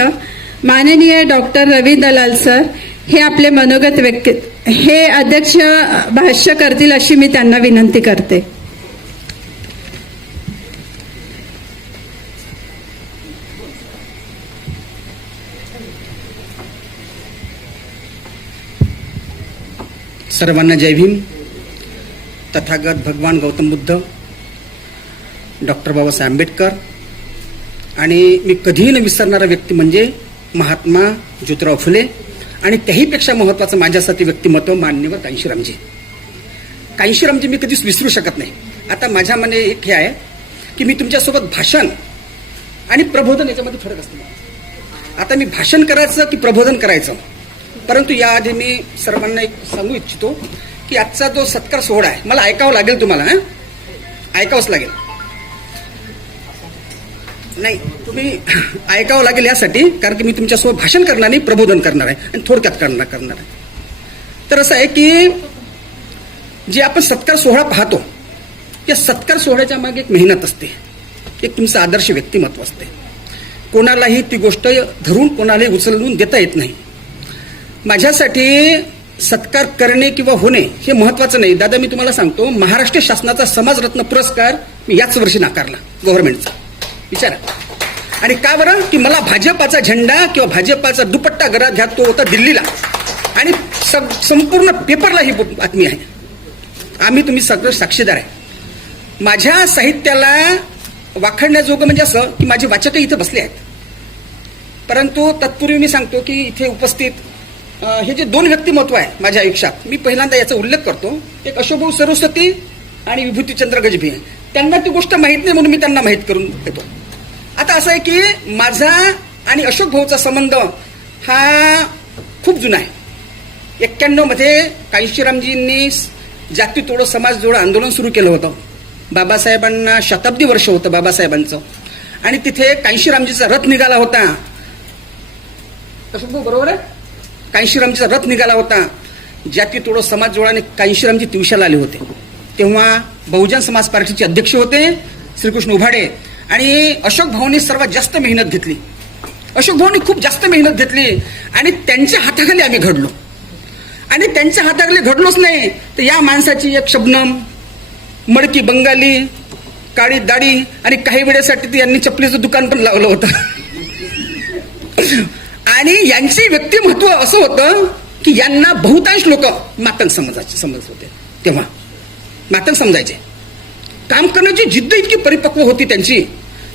माननीय डॉक्टर रवी दलाल सर हे आपले मनोगत व्यक्त, हे अध्यक्ष भाष्य करतील अशी मी त्यांना विनंती करते. सर्वांना जय भीम. तथागत भगवान गौतम बुद्ध, डॉक्टर बाबासाहेब आंबेडकर आणि मी कधीही न विसरणारा व्यक्ती म्हणजे महात्मा ज्योतिराव फुले आणि त्याहीपेक्षा महत्त्वाचं माझ्यासाठी व्यक्तिमत्व मान्यवर कांशीरामजी. कांशीरामजी मी कधीच विसरू शकत नाही. आता माझ्या मने एक हे आहे की मी तुमच्यासोबत भाषण आणि प्रबोधन याच्यामध्ये फरक असतो. आता मी भाषण करायचं की प्रबोधन करायचं, परंतु याआधी मी सर्वांना एक सांगू इच्छितो की आजचा जो सत्कार सोहळा आहे मला ऐकावं लागेल, तुम्हाला ऐकावंच लागेल. नाही, तुम्ही ऐकावं लागेल यासाठी, कारण की मी तुमच्यासोबत भाषण करणार नाही, प्रबोधन करणार आहे आणि थोडक्यात करणार आहे. तर असं आहे की जे आपण सत्कार सोहळा पाहतो, या सत्कार सोहळ्याच्या मागे एक मेहनत असते, एक तुमचं आदर्श व्यक्तिमत्व असते. कोणालाही ती गोष्ट धरून कोणालाही उचलून देता येत नाही. माझ्यासाठी सत्कार करणे किंवा होणे हे महत्वाचं नाही. दादा, मी तुम्हाला सांगतो, महाराष्ट्र शासनाचा समाजरत्न पुरस्कार मी याच वर्षी नाकारला गव्हर्नमेंटचा. विचारा. आणि का बरं? की मला भाजपाचा झेंडा किंवा भाजपाचा दुपट्टा घरात घ्या, तो होता दिल्लीला, आणि संपूर्ण पेपरला ही बातमी आहे. तुम्ही सगळे साक्षीदार आहे. माझ्या साहित्याला वाखाणण्याजोगं म्हणजे असं की माझे वाचकही इथे बसले आहेत. परंतु तत्पूर्वी मी सांगतो की इथे उपस्थित हे जे दोन व्यक्तिमत्व आहे माझ्या आयुष्यात, मी पहिल्यांदा याचा उल्लेख करतो. एक अशोकभाऊ सरस्वती आणि विभूतीचंद्र गजबे. त्यांना ती गोष्ट माहीत नाही म्हणून मी त्यांना माहीत करून देतो. आता असं आहे की माझा आणि अशोक भाऊचा संबंध हा खूप जुना आहे. 91 मध्ये कांशीरामजींनी जाती तोडो समाज जोडो आंदोलन सुरू केलं होतं. बाबासाहेबांना शताब्दी वर्ष होतं बाबासाहेबांचं, आणि तिथे कांशीरामजीचा रथ निघाला होता. अशोक भाऊ बरोबर आहे? कांशीरामजीचा रथ निघाला होता. जाती तोडो समाज जोडो आणि कांशीरामजी तिवशाला आले होते. तेव्हा बहुजन समाज पार्टीचे अध्यक्ष होते श्रीकृष्ण उभाडे, आणि अशोक भाऊंनी सर्वात जास्त मेहनत घेतली. अशोक भाऊंनी खूप जास्त मेहनत घेतली आणि त्यांच्या हाताखाली आम्ही घडलो. आणि त्यांच्या हाताखाली घडलोच नाही तर या माणसाची एक शबनम, मडकी बंगाली, काळी दाढी आणि काही वेळेसाठी यांनी चपलीचं दुकान पण लावलं होतं. आणि यांचे व्यक्तिमत्व असं होतं की यांना बहुतांश लोक मातंग समजत होते. तेव्हा मातंग समजायचे. काम करण्याची जिद्द इतकी परिपक्व होती त्यांची.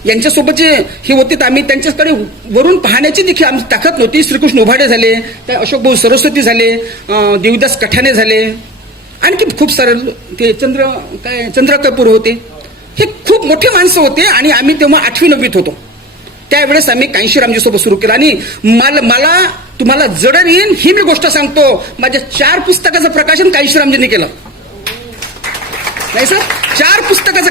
यांच्यासोबत जे हे होते तर आम्ही त्यांच्याकडे वरून पाहण्याची देखील आमची ताकद नव्हती. श्रीकृष्ण उभाडे झाले, त्या अशोक भाऊ सरस्वती झाले, देवीदास कठाणे झाले, आणखी खूप सारे ते चंद्र कपूर होते. हे खूप मोठे माणसं होते. आणि आम्ही तेव्हा 8वी 9वीत होतो. त्यावेळेस आम्ही कांशीरामजी सोबत सुरू केलं. आणि मला तुम्हाला जडर येईन ही मी गोष्ट सांगतो, माझ्या 4 पुस्तकाचं प्रकाशन कांशीरामजींनी केलं. नाही सर, 4 पुस्तकाचं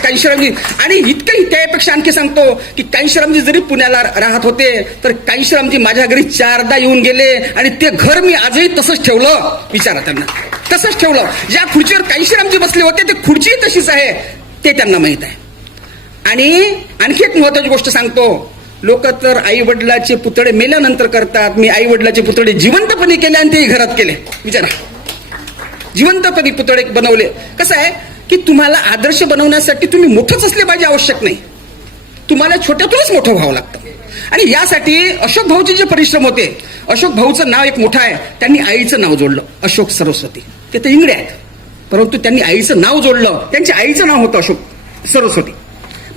कांशीरामजी. आणि इतकंही त्यापेक्षा आणखी सांगतो की कांशीरामजी जरी पुण्याला राहत होते तर कांशीरामजी माझ्या घरी 4दा येऊन गेले आणि ते घर मी आजही तसंच ठेवलं. विचारा त्यांना, तसंच ठेवलं. ज्या खुर्चीवर कांशीरामजी बसले होते ते खुर्ची तशीच आहे, ते त्यांना माहित आहे. आणि आणखी एक महत्वाची गोष्ट सांगतो, लोक तर आई वडिलाचे पुतळे मेल्यानंतर करतात. मी आई वडिलाचे पुतळे जिवंतपणे केले आणि तेही घरात केले. विचारा, जिवंतपणे पुतळे बनवले. कसं आहे की तुम्हाला आदर्श बनवण्यासाठी तुम्ही मोठंच असले पाहिजे आवश्यक नाही, तुम्हाला छोट्यातूनच मोठं व्हावं लागतं. आणि यासाठी अशोक भाऊचे जे परिश्रम होते, अशोक भाऊचं नाव एक मोठं आहे. त्यांनी आईचं नाव जोडलं, अशोक सरस्वती. ते तर इंगडे आहेत, परंतु त्यांनी आईचं नाव जोडलं. त्यांच्या आईचं नाव होतं अशोक सरस्वती,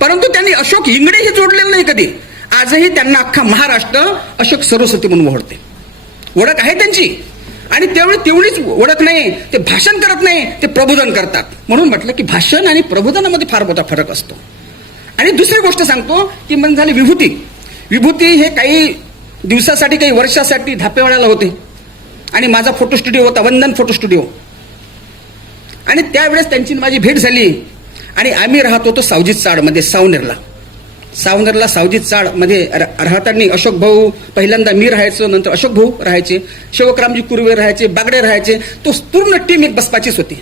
परंतु त्यांनी अशोक इंगडे हे जोडलेलं नाही कधी. आजही त्यांना अख्खा महाराष्ट्र अशोक सरस्वती म्हणून ओळखते. ओळख आहे त्यांची. आणि तेवढीच ओळख नाही, ते भाषण करत नाही, ते प्रबोधन करतात. म्हणून म्हटलं की भाषण आणि प्रबोधनामध्ये फार मोठा फरक असतो. आणि दुसरी गोष्ट सांगतो की मग झाली विभूती. विभूती हे काही दिवसासाठी काही वर्षासाठी धापेवाड्याला होते आणि माझा फोटो स्टुडिओ होता, वंदन फोटो स्टुडिओ. आणि त्यावेळेस त्यांची माझी भेट झाली. आणि आम्ही राहत होतो सावजी चाडमध्ये, सावनेरला सावजी चाडमध्ये राहताना अशोक भाऊ पहिल्यांदा, मी राहायचो, नंतर अशोक भाऊ राहायचे, शेवकरामजी कुर्वे राहायचे, बागडे राहायचे. तो पूर्ण टीम एक बसपाचीच होती.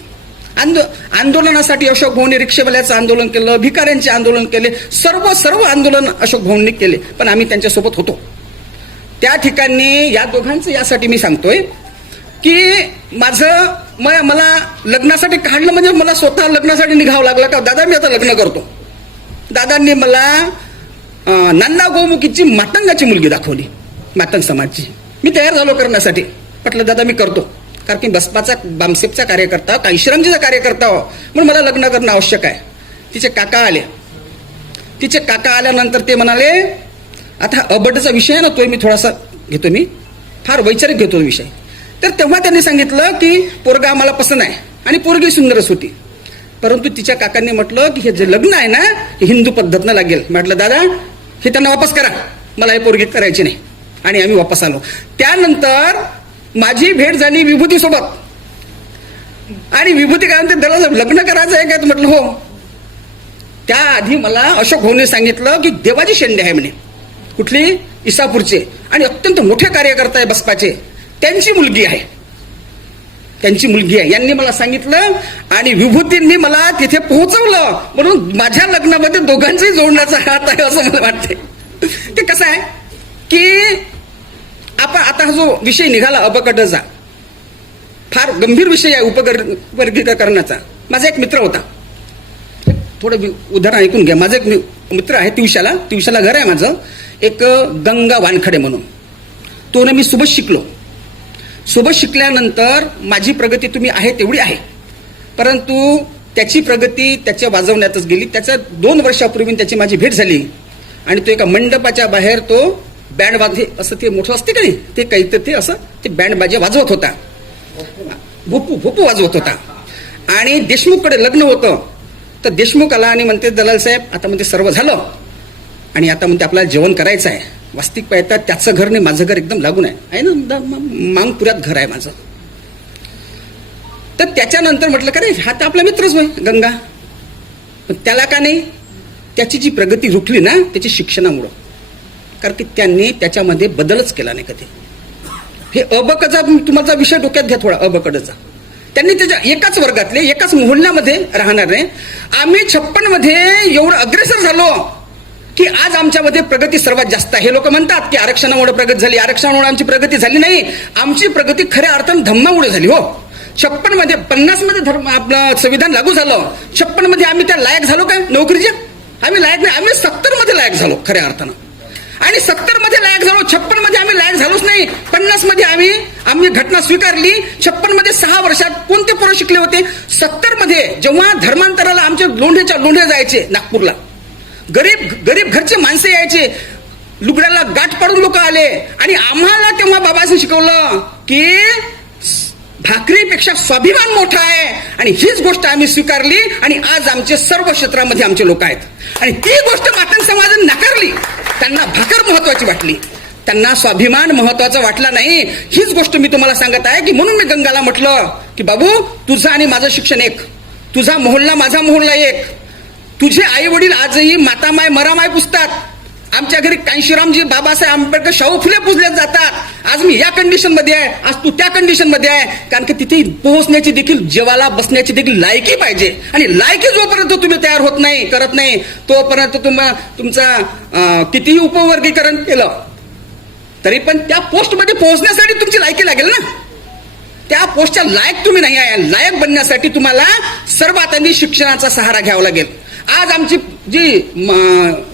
आंदोलनासाठी अशोक भाऊंनी रिक्षेवाल्याचं आंदोलन केलं, भिकाऱ्यांचे आंदोलन केले, सर्व आंदोलन अशोक भाऊंनी केले. पण आम्ही त्यांच्यासोबत होतो. त्या ठिकाणी या दोघांचं यासाठी मी सांगतोय की मला लग्नासाठी काढलं म्हणजे मला स्वतः लग्नासाठी निघावं लागलं का, दादा मी आता लग्न करतो. दादांनी मला नांदा गोमुखीची मातंगाची मुलगी दाखवली, मातंग समाजची. मी तयार झालो करण्यासाठी. म्हटलं दादा मी करतो, कारण की बसपाचा बामसेपचा कार्यकर्ता, कांशीरामजीचा कार्यकर्ता हो, म्हणून मला लग्न करणं आवश्यक आहे. तिचे काका आले. तिचे काका आल्यानंतर ते म्हणाले आता अबडचा विषय आहे ना, तो मी थोडासा घेतो, मी फार वैचारिक घेतो विषय. तर तेव्हा त्यांनी सांगितलं की पोरगा आम्हाला पसंत आहे आणि पोरगी सुंदरच होती, परंतु तिच्या काकांनी म्हटलं की हे जे लग्न आहे ना हे हिंदू पद्धतीनं लागेल. म्हटलं दादा हे त्यांना वापस करा, मला हे पोरगी करायची नाही. आणि आम्ही वापस आलो. त्यानंतर माझी भेट झाली विभूती सोबत. आणि विभूती काय म्हणते, त्याला लग्न करायचं आहे काय, म्हटलं हो. त्याआधी मला अशोक भाऊने सांगितलं की देवाजी शेंडे आहे म्हणे, कुठली, इसापूरचे, आणि अत्यंत मोठे कार्यकर्ता आहे बसपाचे, त्यांची मुलगी आहे, यांनी मला सांगितलं. आणि विभूतींनी मला तिथे पोहोचवलं. म्हणून माझ्या लग्नामध्ये दोघांचंही जोडण्याचा हात आहे असं मला वाटते. ते कसं आहे की आपण आता हा जो विषय निघाला अबकडचा, फार गंभीर विषय आहे उपवर्गीकरणाचा. माझा एक मित्र होता, थोडं उदाहरण ऐकून घ्या. माझा एक मित्र आहे तिवशाला घर आहे माझं, एक गंगा वानखडे म्हणून. तो मी सोबत शिकल्यानंतर माझी प्रगती तुम्ही आहे तेवढी आहे, परंतु त्याची प्रगती त्याच्या वाजवण्यातच गेली. त्याच्या 2 वर्षापूर्वी त्याची माझी भेट झाली आणि तो एका मंडपाच्या बाहेर तो बँड वाजवे असं ते मोठं असते का नाही, ते काहीतरी ते असं ते बँड बाजा वाजवत होता, भोपू वाजवत होता. आणि देशमुखकडे लग्न होतं. तर देशमुख आला आणि म्हणते दलाल साहेब आता म्हणते सर्व झालं आणि आता म्हणते आपल्याला जेवण करायचं आहे. वास्तविक पाहता त्याचं घर नाही माझं घर एकदम लागून आहे ना, मांगपुऱ्यात घर आहे माझं. तर त्याच्यानंतर म्हटलं का रे हा तर आपला मित्रच होय गंगा, पण त्याला का नाही, त्याची जी प्रगती रुकली ना त्याची शिक्षणामुळं, कारण की त्यांनी त्याच्यामध्ये बदलच केला नाही कधी. हे अबकडचा तुम्हाला विषय डोक्यात घ्या थोडा, अबकडचा त्यांनी त्याच्या एकाच वर्गातले एकाच मोहल्ल्यामध्ये राहणारे आम्ही 56 मध्ये एवढं अग्रेसर झालो की आज आमच्यामध्ये प्रगती सर्वात जास्त आहे. हे लोक म्हणतात की आरक्षणामुळे प्रगती झाली, आरक्षणामुळे आमची प्रगती झाली नाही. आमची प्रगती खऱ्या अर्थानं धम्मामुळे झाली. हो, 56 मध्ये 50 मध्ये आपलं संविधान लागू झालं. 56 मध्ये आम्ही त्या लायक झालो काय नोकरीच्या? आम्ही लायक नाही. आम्ही 70 मध्ये लायक झालो खऱ्या अर्थानं. आणि 70 मध्ये लायक झालो, 56 मध्ये आम्ही लायक झालोच नाही. 50 मध्ये आम्ही घटना स्वीकारली. 56 मध्ये 6 वर्षात कोणते पोरं शिकले होते? 70 मध्ये जेव्हा धर्मांतराला आमचे लोंढे जायचे नागपूरला, गरीब घरचे माणसे यायचे, लुगड्याला गाठ पाडून लोक आले आणि आम्हाला तेव्हा बाबांनी शिकवलं की भाकरीपेक्षा स्वाभिमान मोठा आहे. आणि हीच गोष्ट आम्ही स्वीकारली आणि आज आमचे सर्व क्षेत्रामध्ये आमचे लोक आहेत. आणि ती गोष्ट मातंग समाजाने नाकारली. त्यांना भाकर महत्वाची वाटली, त्यांना स्वाभिमान महत्वाचा वाटला नाही. हीच गोष्ट मी तुम्हाला सांगत आहे की म्हणून मी गंगाला म्हटलं की बाबू, तुझं आणि माझं शिक्षण एक, तुझा मोहल्ला माझा मोहल्ला एक. तुझे आई वडील आजही मातामाय मरामाय पुजतात. आमच्या घरी कांशीरामजी, बाबासाहेब आंबेडकर, शाहू फुले पुजले जातात. आज मी या कंडिशन मध्ये आहे, आज तू त्या कंडिशन मध्ये आहे. कारण की तिथे पोहोचण्याची देखील, जेवाला बसण्याची देखील लायकी पाहिजे. आणि लायकी जोपर्यंत तुम्ही तयार होत नाही, करत नाही, तोपर्यंत तुमचा कितीही उपवर्गीकरण केलं तरी पण त्या पोस्टमध्ये पोहोचण्यासाठी तुमची लायकी लागेल ना. त्या पोस्टच्या लायक तुम्ही नाही आहे. लायक बनण्यासाठी तुम्हाला सर्वात आधी शिक्षणाचा सहारा घ्यावा लागेल. आज आमची जी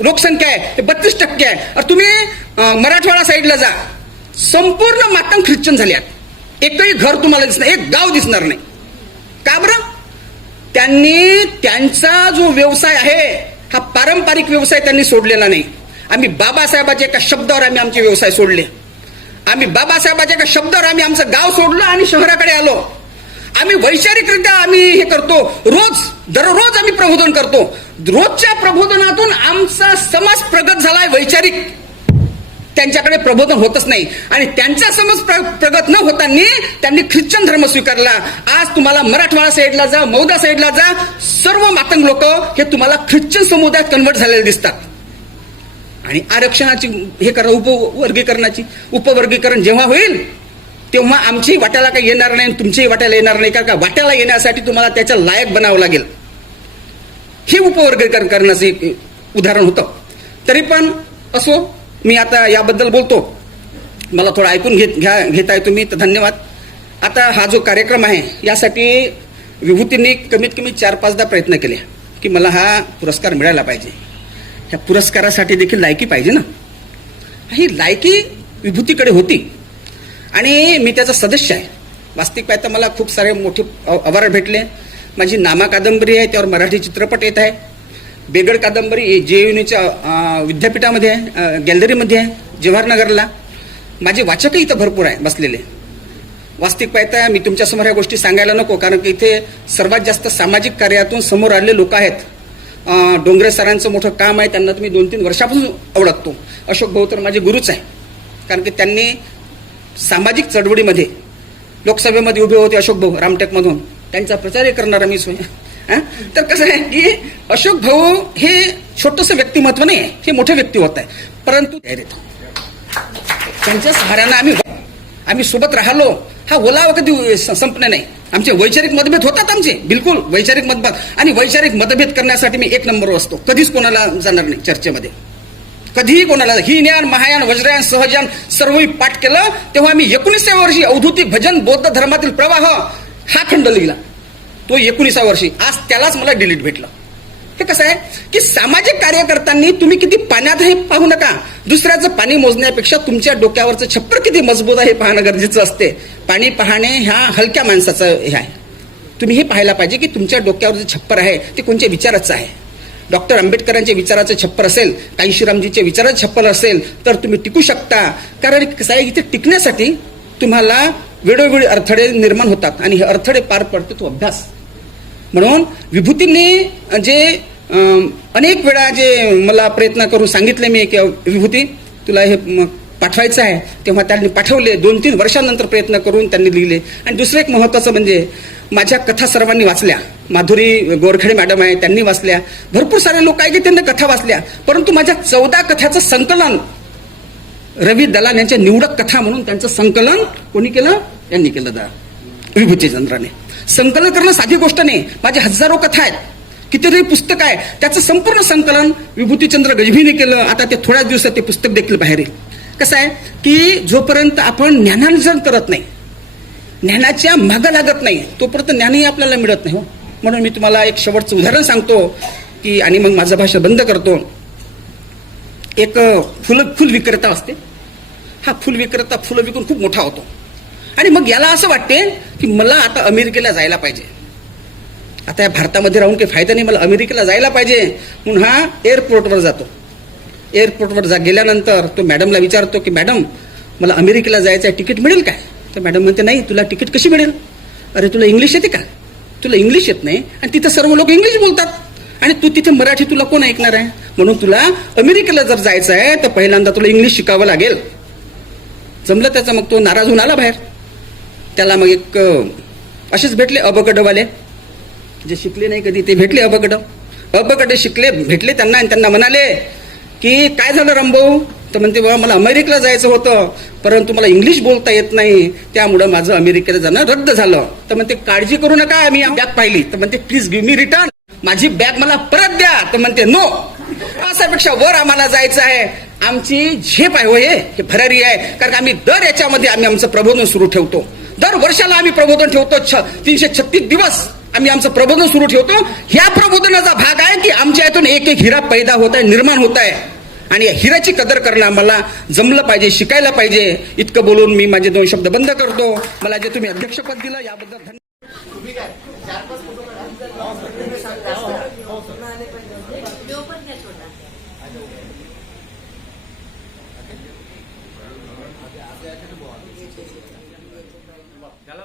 लोकसंख्या आहे ते 32% आहे. तुम्ही मराठवाडा साईडला जा, संपूर्ण मातंग ख्रिश्चन झाले आहेत. एकही घर तुम्हाला दिसणार, एक गाव दिसणार नाही. का बरं? त्यांनी त्यांचा जो व्यवसाय आहे हा पारंपरिक व्यवसाय त्यांनी सोडलेला नाही. आम्ही बाबासाहेबाच्या एका शब्दावर आम्ही आमचे व्यवसाय सोडले. आम्ही बाबासाहेबाच्या एका शब्दावर आम्ही आमचं गाव सोडलं आणि शहराकडे आलो. आम्ही वैचारिकरित्या आम्ही हे करतो. दररोज आम्ही प्रबोधन करतो. रोजच्या प्रबोधनातून आमचा समाज प्रगत झालाय. वैचारिक त्यांच्याकडे प्रबोधन होतच नाही. आणि त्यांचा समाज प्रगत न होताना त्यांनी ख्रिश्चन धर्म स्वीकारला. आज तुम्हाला मराठवाडा साईडला जा, मौदा साईडला जा, सर्व मातंग लोक हे तुम्हाला ख्रिश्चन समुदायात कन्वर्ट झालेले दिसतात. आणि आरक्षणाची हे करा, उपवर्गीकरण जेव्हा होईल तेव्हा आमची वाट्याला काही येणार नाही, तुमच्याही वाट्याला येणार नाही. कारण का वाट्याला येण्यासाठी तुम्हाला त्याच्या लायक बनावं लागेल. हे उपवर्गीकरण करण्याचं एक उदाहरण होतं. तरी पण असो, मी आता याबद्दल बोलतो, मला थोडं ऐकून घेताय तुम्ही तर धन्यवाद. आता हा जो कार्यक्रम आहे यासाठी विभूतींनी कमीत कमी 4-5दा प्रयत्न केले की मला हा पुरस्कार मिळाला पाहिजे. ह्या पुरस्कारासाठी देखील लायकी पाहिजे ना. ही लायकी विभूतीकडे होती आणि मी त्याचा सदस्य आहे. वास्तविक पाहता मला खूप सारे मोठे अवॉर्ड भेटले. माझी नामा कादंबरी आहे, त्यावर मराठी चित्रपट येत आहे. बेगड कादंबरी JUNच्या विद्यापीठामध्ये आहे, गॅलरीमध्ये आहे जवाहरनगरला. माझे वाचकही इथं भरपूर आहे बसलेले. वास्तविक पाहता मी तुमच्यासमोर ह्या गोष्टी सांगायला नको, कारण की इथे सर्वात जास्त सामाजिक कार्यातून समोर आलेले लोक आहेत. डोंगरे सरांचं मोठं काम आहे, त्यांना तुम्ही 2-3 वर्षापासून ओळखतो. अशोक भाऊ तर माझे गुरुच आहे, कारण की त्यांनी सामाजिक चळवळीमध्ये लोकसभेमध्ये उभे होते. अशोक भाऊ रामटेकमधून, त्यांचा प्रचारही करणारा मीच होय. तर कसं आहे की अशोक भाऊ हे छोटंसं व्यक्तिमत्व नाही आहे, हे मोठे व्यक्तिमत्व आहे. परंतु त्यांच्या सहाऱ्यानं आम्ही सोबत राहिलो. हा ओलावा कधी संपणे नाही. आमचे वैचारिक मतभेद होतात, आमचे बिलकुल वैचारिक मतभेद. आणि वैचारिक मतभेद करण्यासाठी मी 1 नंबरवर असतो. कधीच कोणाला जाणार नाही चर्चेमध्ये, कधीही कोणाला. ही ज्ञान, महायान, वज्रयान, सहजान सर्वही पाठ केलं तेव्हा मी 19व्या वर्षी अवधूती भजन बौद्ध धर्मातील प्रवाह हा खंड लिहिला. तो 19व्या वर्षी. आज त्यालाच मला डिलीट भेटलं. हे कसं आहे की सामाजिक कार्य करताना तुम्ही किती पाण्यात हे पाहू नका. दुसऱ्याचं पाणी मोजण्यापेक्षा तुमच्या डोक्यावरचं छप्पर किती मजबूत आहे हे पाहणं गरजेचं असते. पाणी पाहणे ह्या हलक्या माणसाचं हे आहे. तुम्ही हे पाहायला पाहिजे की तुमच्या डोक्यावर जे छप्पर आहे ते कोणत्या विचाराचं आहे. डॉक्टर आंबेडकरांच्या विचाराचं छप्पर असेल, कांशीरामजीच्या विचाराचं छप्पर असेल तर तुम्ही टिकू शकता. कारण कसं आहे, इथे टिकण्यासाठी तुम्हाला वेळोवेळी अडथळे निर्माण होतात आणि हे अडथळे पार पडतो तो अभ्यास. म्हणून विभूतींनी जे अनेक वेळा जे मला प्रयत्न करून सांगितले मी की विभूती तुला हे पाठवायचं आहे, तेव्हा त्यांनी पाठवले. 2-3 वर्षानंतर प्रयत्न करून त्यांनी लिहिले. आणि दुसरं एक महत्त्वाचं म्हणजे माझ्या कथा सर्वांनी वाचल्या. माधुरी गोरखेडे मॅडम आहे, त्यांनी वाचल्या. भरपूर सारे लोक आहे की त्यांनी कथा वाचल्या. परंतु माझ्या 14 कथाचं संकलन रवी दलाल यांच्या निवडक कथा म्हणून त्यांचं संकलन कोणी केलं? यांनी केलं, विभूतीचंद्राने. संकलन करणं साधी गोष्ट नाही. माझे हजारो कथा आहेत, कितीतरी पुस्तक आहे, त्याचं संपूर्ण संकलन विभूतीचंद्र गजभीने केलं. आता ते थोड्याच दिवसात ते पुस्तक देखील बाहेर येईल. कसं आहे की जोपर्यंत आपण ज्ञानार्जन करत नाही, ज्ञानाच्या मागं लागत नाही, तोपर्यंत ज्ञानही आपल्याला मिळत नाही. हो, म्हणून मी तुम्हाला एक शेवटचं उदाहरण सांगतो की, आणि मग माझं भाषण बंद करतो. एक फुल विक्रेता असते. हा फुल विक्रेता फुलं विकून खूप मोठा होतो आणि मग याला असं वाटते की मला आता अमेरिकेला जायला पाहिजे. आता या भारतामध्ये राहून काही फायदा नाही, मला अमेरिकेला जायला पाहिजे. म्हणून हा एअरपोर्टवर जातो. एअरपोर्टवर गेल्यानंतर तो मॅडमला विचारतो की मॅडम मला अमेरिकेला जायचं आहे, तिकीट मिळेल काय? तर मॅडम म्हणते नाही, तुला तिकीट कशी मिळेल? अरे तुला इंग्लिश येते का? तुला इंग्लिश येत नाही आणि तिथं सर्व लोक इंग्लिश बोलतात आणि तू तिथे मराठी, तुला कोण ऐकणार आहे? म्हणून तुला अमेरिकेला जर जायचं आहे तर पहिल्यांदा तुला इंग्लिश शिकावं लागेल. जमलं त्याचं. मग तो नाराज होऊन आला बाहेर. त्याला मग एक असेच भेटले अबगडवाले, जे शिकले नाही कधी, ते भेटले अबगड शिकले, भेटले त्यांना आणि त्यांना म्हणाले की काय झालं रामभाऊ? तर म्हणते बाबा मला अमेरिकेला जायचं होतं, परंतु मला इंग्लिश बोलता येत नाही, त्यामुळं माझं अमेरिकेला जाणं रद्द झालं. तर म्हणते काळजी करू नका, मी बॅग पाहिली. तर म्हणते प्लीज गिव्ह मी रिटर्न, माझी बॅग मला परत द्या. तर म्हणते नो, असापेक्षा वर आम्हाला जायचं आहे. आमची झेप आहे, हो हे भरारी आहे, कारण आम्ही दर याच्यामध्ये आम्ही आमचं प्रबोधन सुरू ठेवतो. दर वर्षाला आम्ही प्रबोधन ठेवतो. 336 दिवस आम्ही आमचं प्रबोधन सुरू ठेवतो. ह्या प्रबोधनाचा भाग आहे की आमच्या यातून एक एक हिरा पैदा होत आहे, निर्माण होत आहे आणि या हिराची कदर करणं आम्हाला जमलं पाहिजे, शिकायला पाहिजे. इतकं बोलून मी माझे 2 शब्द बंद करतो. मला जे तुम्ही अध्यक्षपद दिलं याबद्दल धन्यवाद. झालं